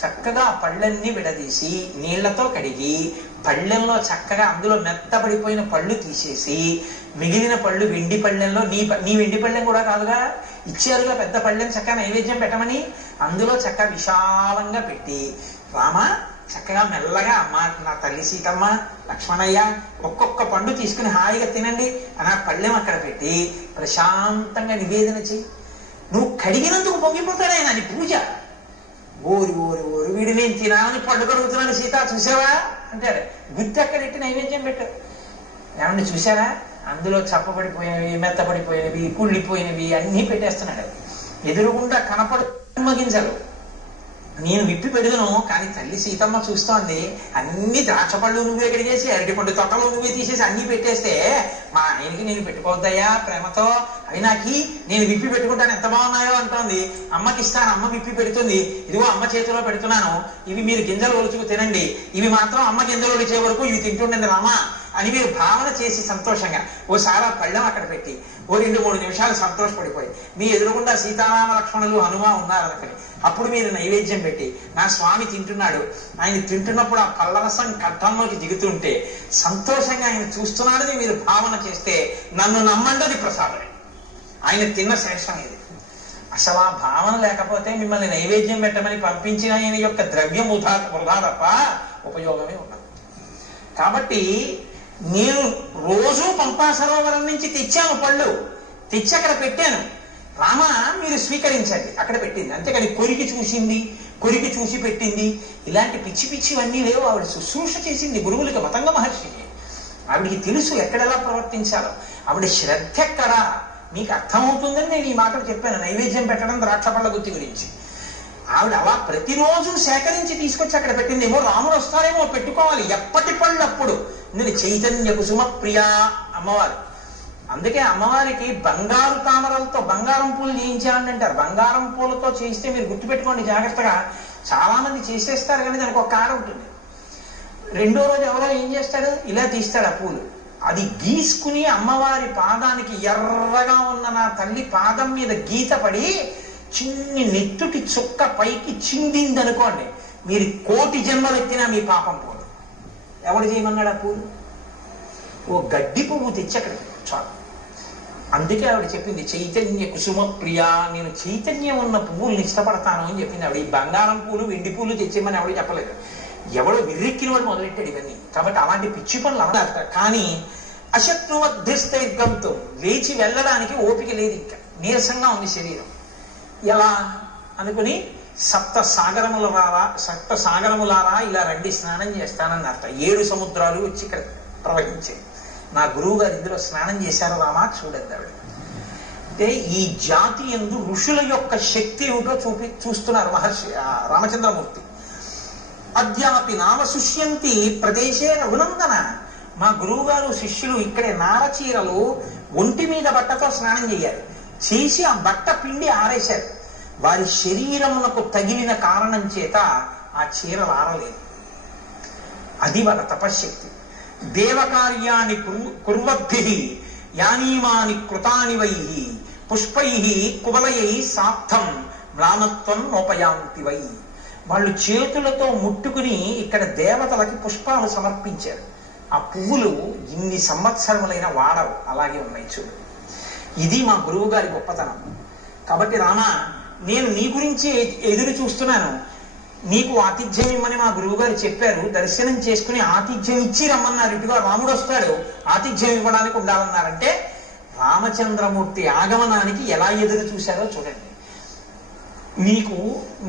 చక్కగా పళ్ళన్నీ విడదీసి నీళ్లతో కడిగి పళ్ళెంలో చక్కగా అందులో మెత్తబడిపోయిన పళ్ళు తీసేసి మిగిలిన పళ్ళు వెండి పళ్ళెంలో నీ వెండి పళ్ళెం కూడా కాదుగా, ఇచ్చారుగా పెద్ద పళ్ళెం చక్కగా నైవేద్యం పెట్టమని, అందులో చక్కగా విశాలంగా పెట్టి రామా చక్కగా మెల్లగా అమ్మ నా తల్లి సీతమ్మ లక్ష్మణయ్య ఒక్కొక్క పండు తీసుకుని హాయిగా తినండి అని ఆ పళ్ళెం అక్కడ పెట్టి ప్రశాంతంగా నివేదన చెయ్యి. నువ్వు కడిగినందుకు పొంగిపోతాడు ఆయన, అని పూజ. ఓరి ఓరి ఓరి వీడు నేను తినాలని పళ్ళు కడుగుతున్నాడు సీత చూసావా అంటాడు. గుత్తి అక్కడెట్టి నైవేద్యం పెట్టారు. ఏమండి చూసారా, అందులో చప్పబడిపోయినవి మెత్తపడిపోయినవి కుళ్ళిపోయినవి అన్నీ పెట్టేస్తున్నాడు. ఎదురుగుండా కనపడు గింజలు నేను విప్పి పెడుదును, కానీ తల్లి సీతమ్మ చూస్తోంది అన్ని ద్రాక్ష పళ్ళు నువ్వే కడిగేసి అరటిపండు తొక్కలు నువ్వే తీసేసి అన్ని పెట్టేస్తే మా ఆయనకి నేను పెట్టుకోవద్దయ్యా ప్రేమతో, అవి నాకి నేను విప్పి పెట్టుకుంటాను ఎంత బాగున్నాయో అంటోంది. అమ్మకి ఇస్తాను, అమ్మ విప్పి పెడుతుంది, ఇదిగో అమ్మ చేతిలో పెడుతున్నాను, ఇవి మీరు గింజలు ఒలుచుకు తినండి, ఇవి మాత్రం అమ్మ గింజలు ఒలిచే వరకు ఇవి తింటుండండి రామా అని మీరు భావన చేసి సంతోషంగా ఓసారి ఆ పళ్ళెం అక్కడ పెట్టి ఓ 2-3 నిమిషాలు సంతోషపడిపోయి మీ ఎదురుగుండా సీతారామ లక్ష్మణులు హనుమ ఉన్నారనుకని అప్పుడు మీరు నైవేద్యం పెట్టి నా స్వామి తింటున్నాడు, ఆయన తింటున్నప్పుడు ఆ పళ్ళరసం కంఠంలోకి దిగుతుంటే సంతోషంగా ఆయన చూస్తున్నాడని మీరు భావన చేస్తే నన్ను నమ్మండి ప్రసాదమే, ఆయన తిన్న శేషం ఇది. అసలు ఆ భావన లేకపోతే మిమ్మల్ని నైవేద్యం పెట్టమని పంపించిన ఆయన యొక్క ద్రవ్యం వృధా తప్ప ఉపయోగమే ఉండదు. కాబట్టి నేను రోజు పంపా సరోవరం నుంచి తెచ్చాను పళ్ళు, తెచ్చి అక్కడ పెట్టాను, రామ మీరు స్వీకరించండి అక్కడ పెట్టింది. అంతేకాని కొరికి చూసింది, కొరికి చూసి పెట్టింది, ఇలాంటి పిచ్చి పిచ్చివన్నీ లేవు. ఆవిడ శుశ్రూష చేసింది గురువులకి, మతంగ మహర్షికి. ఆవిడికి తెలుసు ఎక్కడెలా ప్రవర్తించాలో, ఆవిడ శ్రద్ధ ఎక్కడా మీకు అర్థమవుతుందని నేను ఈ మాటలు చెప్పాను నైవేద్యం పెట్టడం ద్రాక్ష పళ్ళ గుత్తి గురించి. ఆవిడ అలా ప్రతిరోజు సేకరించి తీసుకొచ్చి అక్కడ పెట్టింది. ఏమో రాముడు వస్తారేమో పెట్టుకోవాలి, ఎప్పటి పళ్ళు అప్పుడు. నేను చైతన్య కుసుమ ప్రియా అమ్మవారు. అందుకే అమ్మవారికి బంగారు తామరలతో బంగారం పూలు చేయించాలని అంటారు. బంగారం పూలతో చేయిస్తే మీరు గుర్తుపెట్టుకోండి జాగ్రత్తగా, చాలా మంది చేసేస్తారు కానీ దానికి ఒక కాడ ఉంటుంది. రెండో రోజు ఎవరో ఏం చేస్తాడు, ఇలా తీస్తాడు ఆ పూలు, అది గీసుకుని అమ్మవారి పాదానికి ఎర్రగా ఉన్న నా తల్లి పాదం మీద గీత పడి చిన్ని నెత్తుటి చుక్క పైకి చిందింది అనుకోండి, మీరు 1,000,000 జన్మలు ఎత్తినా మీ పాపం పోదు. ఎవడు చేయమన్నాడు ఆ పూలు? ఓ గడ్డి పువ్వు తెచ్చి అక్కడ చాలు. అందుకే ఆవిడ చెప్పింది చైతన్య కుసుమ ప్రియా, నేను చైతన్యం ఉన్న పువ్వుల్ని ఇష్టపడతాను అని చెప్పింది ఆవిడ. ఈ బంగారం పూలు వెండి పూలు తెచ్చేమని ఆవిడ చెప్పలేదు. ఎవడో విర్రెక్కిన వాడు మొదలెట్టాడు ఇవన్నీ. కాబట్టి అలాంటి పిచ్చి పనులు అన్నారు. కానీ అశక్నువద్ధిస్తైర్గంతో లేచి వెళ్ళడానికి ఓపిక లేదు, ఇంకా నీరసంగా ఉంది శరీరం. ఎలా అనుకుని సప్త సాగరములారా ఇలా రండి స్నానం చేస్తానన్నట. 7 సముద్రాలు వచ్చి ఇక్కడ ప్రవహించాయి. నా గురువు గారు ఇందులో స్నానం చేశారు రామా చూడండి ఆవిడ. అంటే ఈ జాతి యందు ఋషుల యొక్క శక్తి ఏమిటో చూస్తున్నారు మహర్షి రామచంద్రమూర్తి. అద్యాపి నామ సుష్యంతి ప్రదేశే రఘునందన. మా గురువు గారు శిష్యులు ఇక్కడే నారచీరలు ఒంటి మీద బట్టతో స్నానం చేయాలి, చేసి ఆ బట్ట పిండి ఆరేశారు. వారి శరీరములకు తగిలిన కారణం చేత ఆ చీరలు ఆరలేదు. అది వాళ్ళ తపశ్శక్తి. దేవకార్యాన్ని కుర్వద్భిః యానీమాని కృతాని వైః పుష్పైః కువలయైః సార్థం మ్లానత్వం నోపయాంతి వై. వాళ్ళు చేతులతో ముట్టుకుని ఇక్కడ దేవతలకి పుష్పాలు సమర్పించారు. ఆ పువ్వులు ఇన్ని సంవత్సరములైన వాడవు, అలాగే ఉన్నాయి చూడు. ఇది మా గురువు గారి గొప్పతనం. కాబట్టి రామా నేను నీ గురించి ఎదురు చూస్తున్నాను, నీకు ఆతిథ్యం ఇమ్మని మా గురువు గారు చెప్పారు. దర్శనం చేసుకుని ఆతిథ్యం ఇచ్చి రమ్మన్నారు. ఇటుగా రాముడు వస్తాడు, ఆతిథ్యం ఇవ్వడానికి ఉండాలన్నారంటే రామచంద్రమూర్తి ఆగమనానికి ఎలా ఎదురు చూశారో చూడండి. నీకు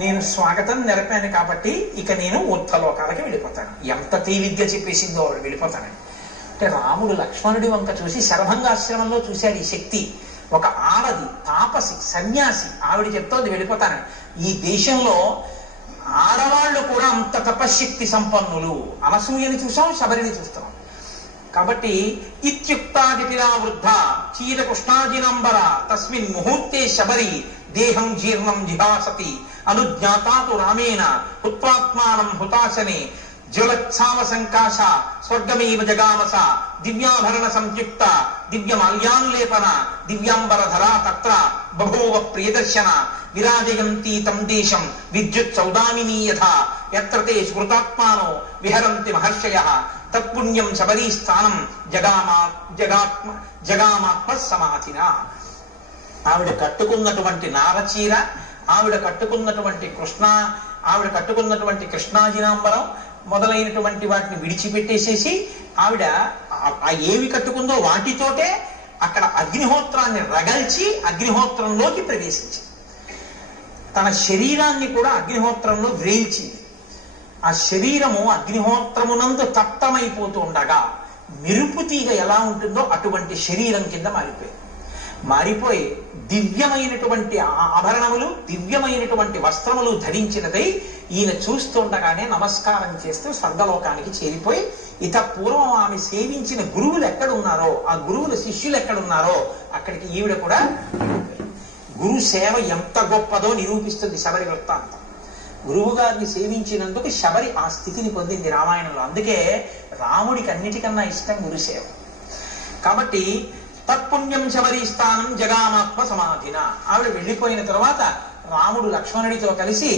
నేను స్వాగతం నెరపాను కాబట్టి ఇక నేను ఉత్తలోకాలకి వెళ్ళిపోతాను. ఎంత తేలిగ్గా చెప్పేసిందో వెళ్ళిపోతానని. అంటే రాముడు లక్ష్మణుడి వంక చూసి శరభంగాశ్రమంలో చూశాడు ఈ శక్తి. ఒక ఆడది తాపసి సన్యాసి, ఆవిడ చెప్తోంది వెళ్ళిపోతానని. ఈ దేశంలో ఆడవాళ్ళు కూడా అంత తపశ్శక్తి సంపన్నులు. అనసూయని చూసాం, శబరిని చూస్తున్నాం. కాబట్టి ఇత్యుక్తాదితిరా వృద్ధ చీరకృష్ణాజినంబర తస్మిన్ ముహూర్తే శబరి దేహం జీర్ణం జిహాసతి అనుజ్ఞాతాతు రామేణ హుత్వాత్మానం హుతాశనే జ్వలత్సావ సంకాశ స్వర్గమేవ జగామస దివ్యాభరణ సంయుక్త దివ్యమాల్యాన్లేపన దివ్యాంబరధరా తత్ర బభూవ ప్రియదర్శన విరాజయంతి తం దేశం విద్యుత్ సౌదామినీ యథా యత్ర తే స్మృతాత్మానో విహరంతి మహర్షయః తత్పుణ్యం శబరీ స్థానం జగామాత్మ సమాధిన. ఆవిడ కట్టుకున్నటువంటి నారచీర, ఆవిడ కట్టుకున్నటువంటి కృష్ణాజినాంబరం మొదలైనటువంటి వాటిని విడిచిపెట్టేసేసి ఆవిడ ఏవి కట్టుకుందో వాటితోటే అక్కడ అగ్నిహోత్రాన్ని రగల్చి అగ్నిహోత్రంలోకి ప్రవేశించింది. తన శరీరాన్ని కూడా అగ్నిహోత్రంలో వ్రేల్చింది. ఆ శరీరము అగ్నిహోత్రమునందు తప్తమైపోతూ ఉండగా మెరుపు తీగ ఎలా ఉంటుందో అటువంటి శరీరం కింద మారిపోయి దివ్యమైనటువంటి ఆభరణములు, దివ్యమైనటువంటి వస్త్రములు ధరించినదై ఈయన చూస్తుండగానే నమస్కారం చేస్తూ స్వర్గలోకానికి చేరిపోయి, ఇత పూర్వం ఆమె సేవించిన గురువులు ఎక్కడున్నారో, ఆ గురువుల శిష్యులు ఎక్కడున్నారో అక్కడికి ఈవిడ కూడా గురు సేవ ఎంత గొప్పదో నిరూపిస్తుంది శబరి వృత్తాంతం. గురువు గారిని సేవించినందుకు శబరి ఆ స్థితిని పొందింది రామాయణంలో. అందుకే రాముడికి అన్నిటికన్నా ఇష్టం గురుసేవ. కాబట్టి తత్పుణ్యం శబరీ స్థానం జగామాత్మ సమాధిన. ఆవిడ వెళ్ళిపోయిన తర్వాత రాముడు లక్ష్మణుడితో కలిసి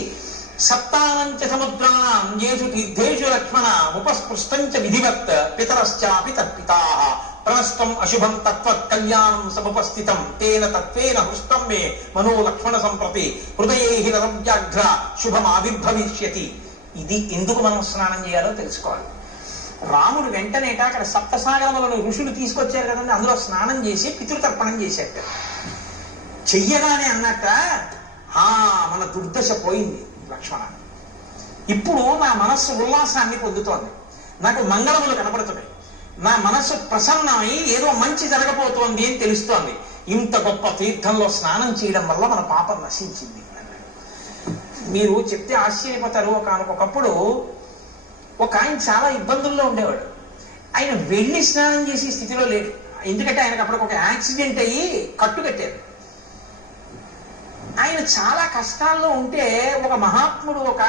సప్తానంచ సముద్రాణం యేషు తీర్థేషు లక్ష్మణ ఉపస్పృష్టంచ విధివత్ పితరశ్చాపి తత్పితాః ప్రణష్టం అశుభం తత్వత్ కళ్యాణం సముపస్థితం తేన తత్వేన హృష్టం మే మనో లక్ష్మణ సంప్రతి హృదయేహి రవ్యాఘ్ర శుభం ఆవిర్భవిష్యతి. ఇది ఎందుకు మనం స్నానం చేయాలో తెలుసుకోవాలి. రాముడు వెంటనేట అక్కడ సప్తసాగరములను ఋషులు తీసుకొచ్చారు కదండి, అందులో స్నానం చేసి పితృతర్పణం చేశాట. చెయ్యగానే అన్నట్ట, మన దుర్దశ పోయింది లక్ష్మణ, ఇప్పుడు నా మనస్సు ఉల్లాసాన్ని పొందుతోంది, నాకు మంగళములు కనపడుతున్నాయి, నా మనస్సు ప్రసన్నమై ఏదో మంచి జరగబోతోంది అని తెలుస్తోంది. ఇంత గొప్ప తీర్థంలో స్నానం చేయడం వల్ల మన పాపం నశించింది. మీరు చెప్తే ఆశ్చర్యపోతారు. ఒకనకొకప్పుడు ఒక ఆయన చాలా ఇబ్బందుల్లో ఉండేవాడు. ఆయన వెళ్ళి స్నానం చేసే స్థితిలో లేడు. ఎందుకంటే ఆయనకు అప్పటికి ఒక యాక్సిడెంట్ అయ్యి కట్టు కట్టారు. ఆయన చాలా కష్టాల్లో ఉంటే ఒక మహాత్ముడు ఒక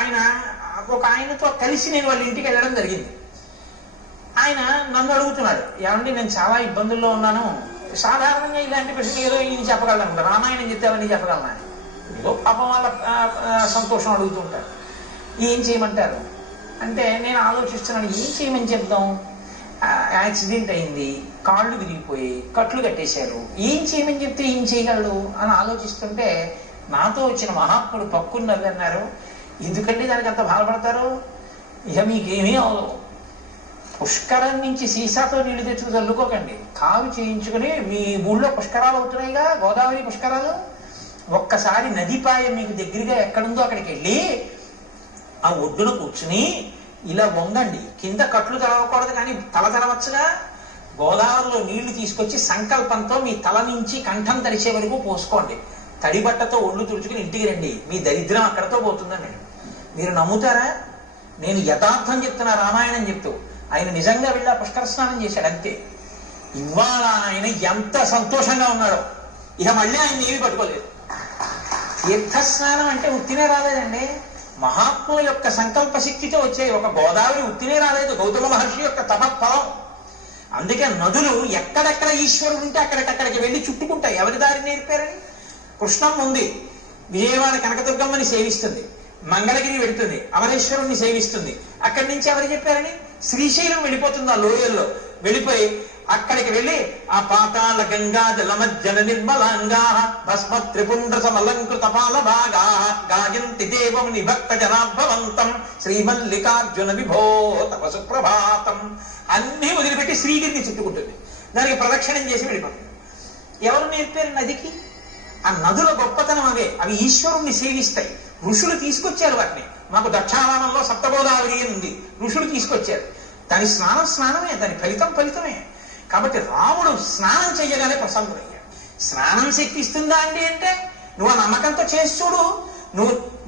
ఆయనతో కలిసి నేను వాళ్ళ ఇంటికి వెళ్ళడం జరిగింది. ఆయన నన్ను అడుగుతున్నాడు, ఏమండి నేను చాలా ఇబ్బందుల్లో ఉన్నాను, సాధారణంగా ఇలాంటి ప్రశ్న ఏదో ఈయన చెప్పగలను, రామాయణం చెప్తావని చెప్పగలనా, ఏదో పాపం వాళ్ళ సంతోషం అడుగుతుంటారు, ఏం చేయమంటారు అంటే నేను ఆలోచిస్తున్నాను ఏం చేయమని చెప్దాం. యాక్సిడెంట్ అయింది, కాళ్ళు విరిగిపోయి కట్లు కట్టేశారు, ఏం చేయమని చెప్తే ఏం చేయగలడు అని ఆలోచిస్తుంటే నాతో వచ్చిన మహాత్ముడు పక్కున్నది అన్నారు, ఎందుకంటే దానికి అంత బాధపడతారు, ఇక మీకేమీ అవదు, పుష్కరం నుంచి సీసాతో నీళ్లు తెచ్చుకు చల్లుకోకండి, కాలు చేయించుకుని మీ ఊళ్ళో పుష్కరాలు అవుతున్నాయిగా, గోదావరి పుష్కరాలు, ఒక్కసారి నదిపాయ మీకు దగ్గరగా ఎక్కడుందో అక్కడికి వెళ్ళి ఆ ఒడ్డున కూర్చుని ఇలా వంగండి, కింద కట్లు తెరవకూడదు కానీ తల తెరవచ్చుగా, గోదావరిలో నీళ్లు తీసుకొచ్చి సంకల్పంతో మీ తల నుంచి కంఠం తరిచే వరకు పోసుకోండి, తడి బట్టతో ఒళ్ళు తుడుచుకుని ఇంటికి రండి, మీ దరిద్రం అక్కడతో పోతుందండి. మీరు నమ్ముతారా? నేను యథార్థం చెప్తున్నా, రామాయణం చెప్తూ. ఆయన నిజంగా వెళ్ళి ఆ పుష్కర స్నానం చేశాడు, అంతే. ఇవాళ ఆయన ఎంత సంతోషంగా ఉన్నాడో, ఇక మళ్ళీ ఆయన ఏమీ పట్టుకోలేదు. తీర్థస్నానం అంటే ఉత్తినే రాలేదండి, మహాత్ముల యొక్క సంకల్ప శక్తితో వచ్చాయి. ఒక గోదావరి ఉత్తినే రాలేదు, గౌతమ మహర్షి యొక్క తపఫలం. అందుకే నదులు ఎక్కడెక్కడ ఈశ్వరుడు ఉంటే అక్కడికక్కడికి వెళ్ళి చుట్టుకుంటాయి. ఎవరి దారి నేర్పారని? కృష్ణమ్మ ఉంది, విజయవాడ కనకదుర్గమ్మని సేవిస్తుంది, మంగళగిరి వెళుతుంది, అమరేశ్వరుణ్ణి సేవిస్తుంది. అక్కడి నుంచి ఎవరు చెప్పారని? శ్రీశైలం వెళ్ళిపోతుంది, ఆ లోయల్లో వెళ్ళిపోయి అక్కడికి వెళ్ళి ఆ పాతాళ గంగా జలమజ్జన నిర్మలాంగా భస్మ త్రిపుండ్ర సమలంకృత పాల భాగా గాయంతి దేవం నిభక్త జనాభవంతం శ్రీమల్లికార్జున విభో తప సుప్రభాతం అన్నీ వదిలిపెట్టి శ్రీగిరిని చుట్టుకుంటుంది, దానికి ప్రదక్షిణం చేసి వెళ్ళిపోతుంది. ఎవరు నేర్పారు నదికి? ఆ నదుల గొప్పతనం అవే, అవి ఈశ్వరుణ్ణి సేవిస్తాయి. ఋషులు తీసుకొచ్చారు వాటిని. మాకు దక్షారామంలో సప్తగోదావరి ఉంది, ఋషులు తీసుకొచ్చారు. దాని స్నానమే, దాని ఫలితమే. కాబట్టి రాముడు స్నానం చెయ్యగానే ప్రసన్నుడయ్యాడు. స్నానం శక్తి ఇస్తుందా అండి అంటే నువ్వు ఆ నమ్మకంతో చేసి చూడు,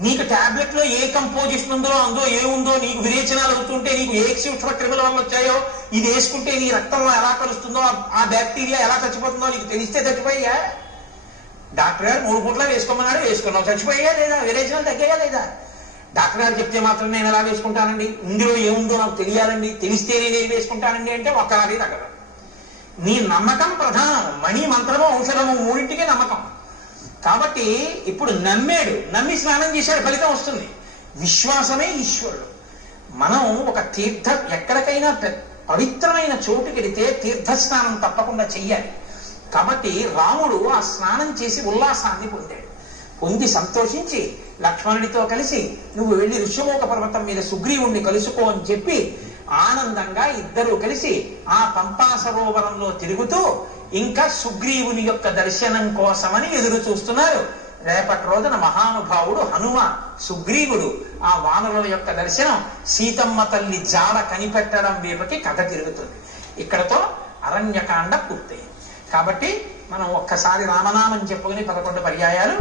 నీకు టాబ్లెట్ లో ఏ కంపోజిషన్ ఉందో ఏముందో నీకు విరేచనాలు అవుతుంటే నీకు ఏ సూక్ష్మ క్రిముల వల్ల వచ్చాయో ఇది వేసుకుంటే నీ రక్తంలో ఎలా కలుస్తుందో ఆ బ్యాక్టీరియా ఎలా చచ్చిపోతుందో నీకు తెలిస్తే చచ్చిపోయా? డాక్టర్ గారు 3 పూట్ల వేసుకోమన్నాడు, వేసుకున్నావు, చచ్చిపోయా లేదా? విరేచనాలు తగ్గాయా లేదా? డాక్టర్ గారు చెప్తే మాత్రం నేను ఎలా వేసుకుంటానండి, ఇందులో ఏముందో నాకు తెలియాలండి, తెలిస్తే నేను వేసుకుంటానండి అంటే ఒక్కలాగే తగ్గదు. నీ నమ్మకం ప్రధానం. మణి, మంత్రము, ఔషధము 3టికి నమ్మకం. కాబట్టి ఇప్పుడు నమ్మి స్నానం చేశాడు, ఫలితం వస్తుంది. విశ్వాసమే ఈశ్వరుడు. మనం ఒక ఎక్కడికైనా పవిత్రమైన చోటుకి వెళితే తీర్థస్నానం తప్పకుండా చెయ్యాలి. కాబట్టి రాముడు ఆ స్నానం చేసి ఉల్లాసాన్ని పొంది సంతోషించి లక్ష్మణుడితో కలిసి నువ్వు వెళ్ళి ఋష్యమూక పర్వతం మీద సుగ్రీవుణ్ణి కలుసుకో అని చెప్పి ఆనందంగా ఇద్దరూ కలిసి ఆ పంపా సరోవరంలో తిరుగుతూ ఇంకా సుగ్రీవుని యొక్క దర్శనం కోసమని ఎదురు చూస్తున్నారు. రేపటి రోజున మహానుభావుడు హనుమ సుగ్రీవుడు ఆ వానరుల యొక్క దర్శనం, సీతమ్మ తల్లి జాడ కనిపెట్టడం వైపుకి కథ తిరుగుతుంది. ఇక్కడతో అరణ్యకాండ పూర్తయింది. కాబట్టి మనం ఒక్కసారి రామనామం చెప్పుకుని 11 పర్యాయాలు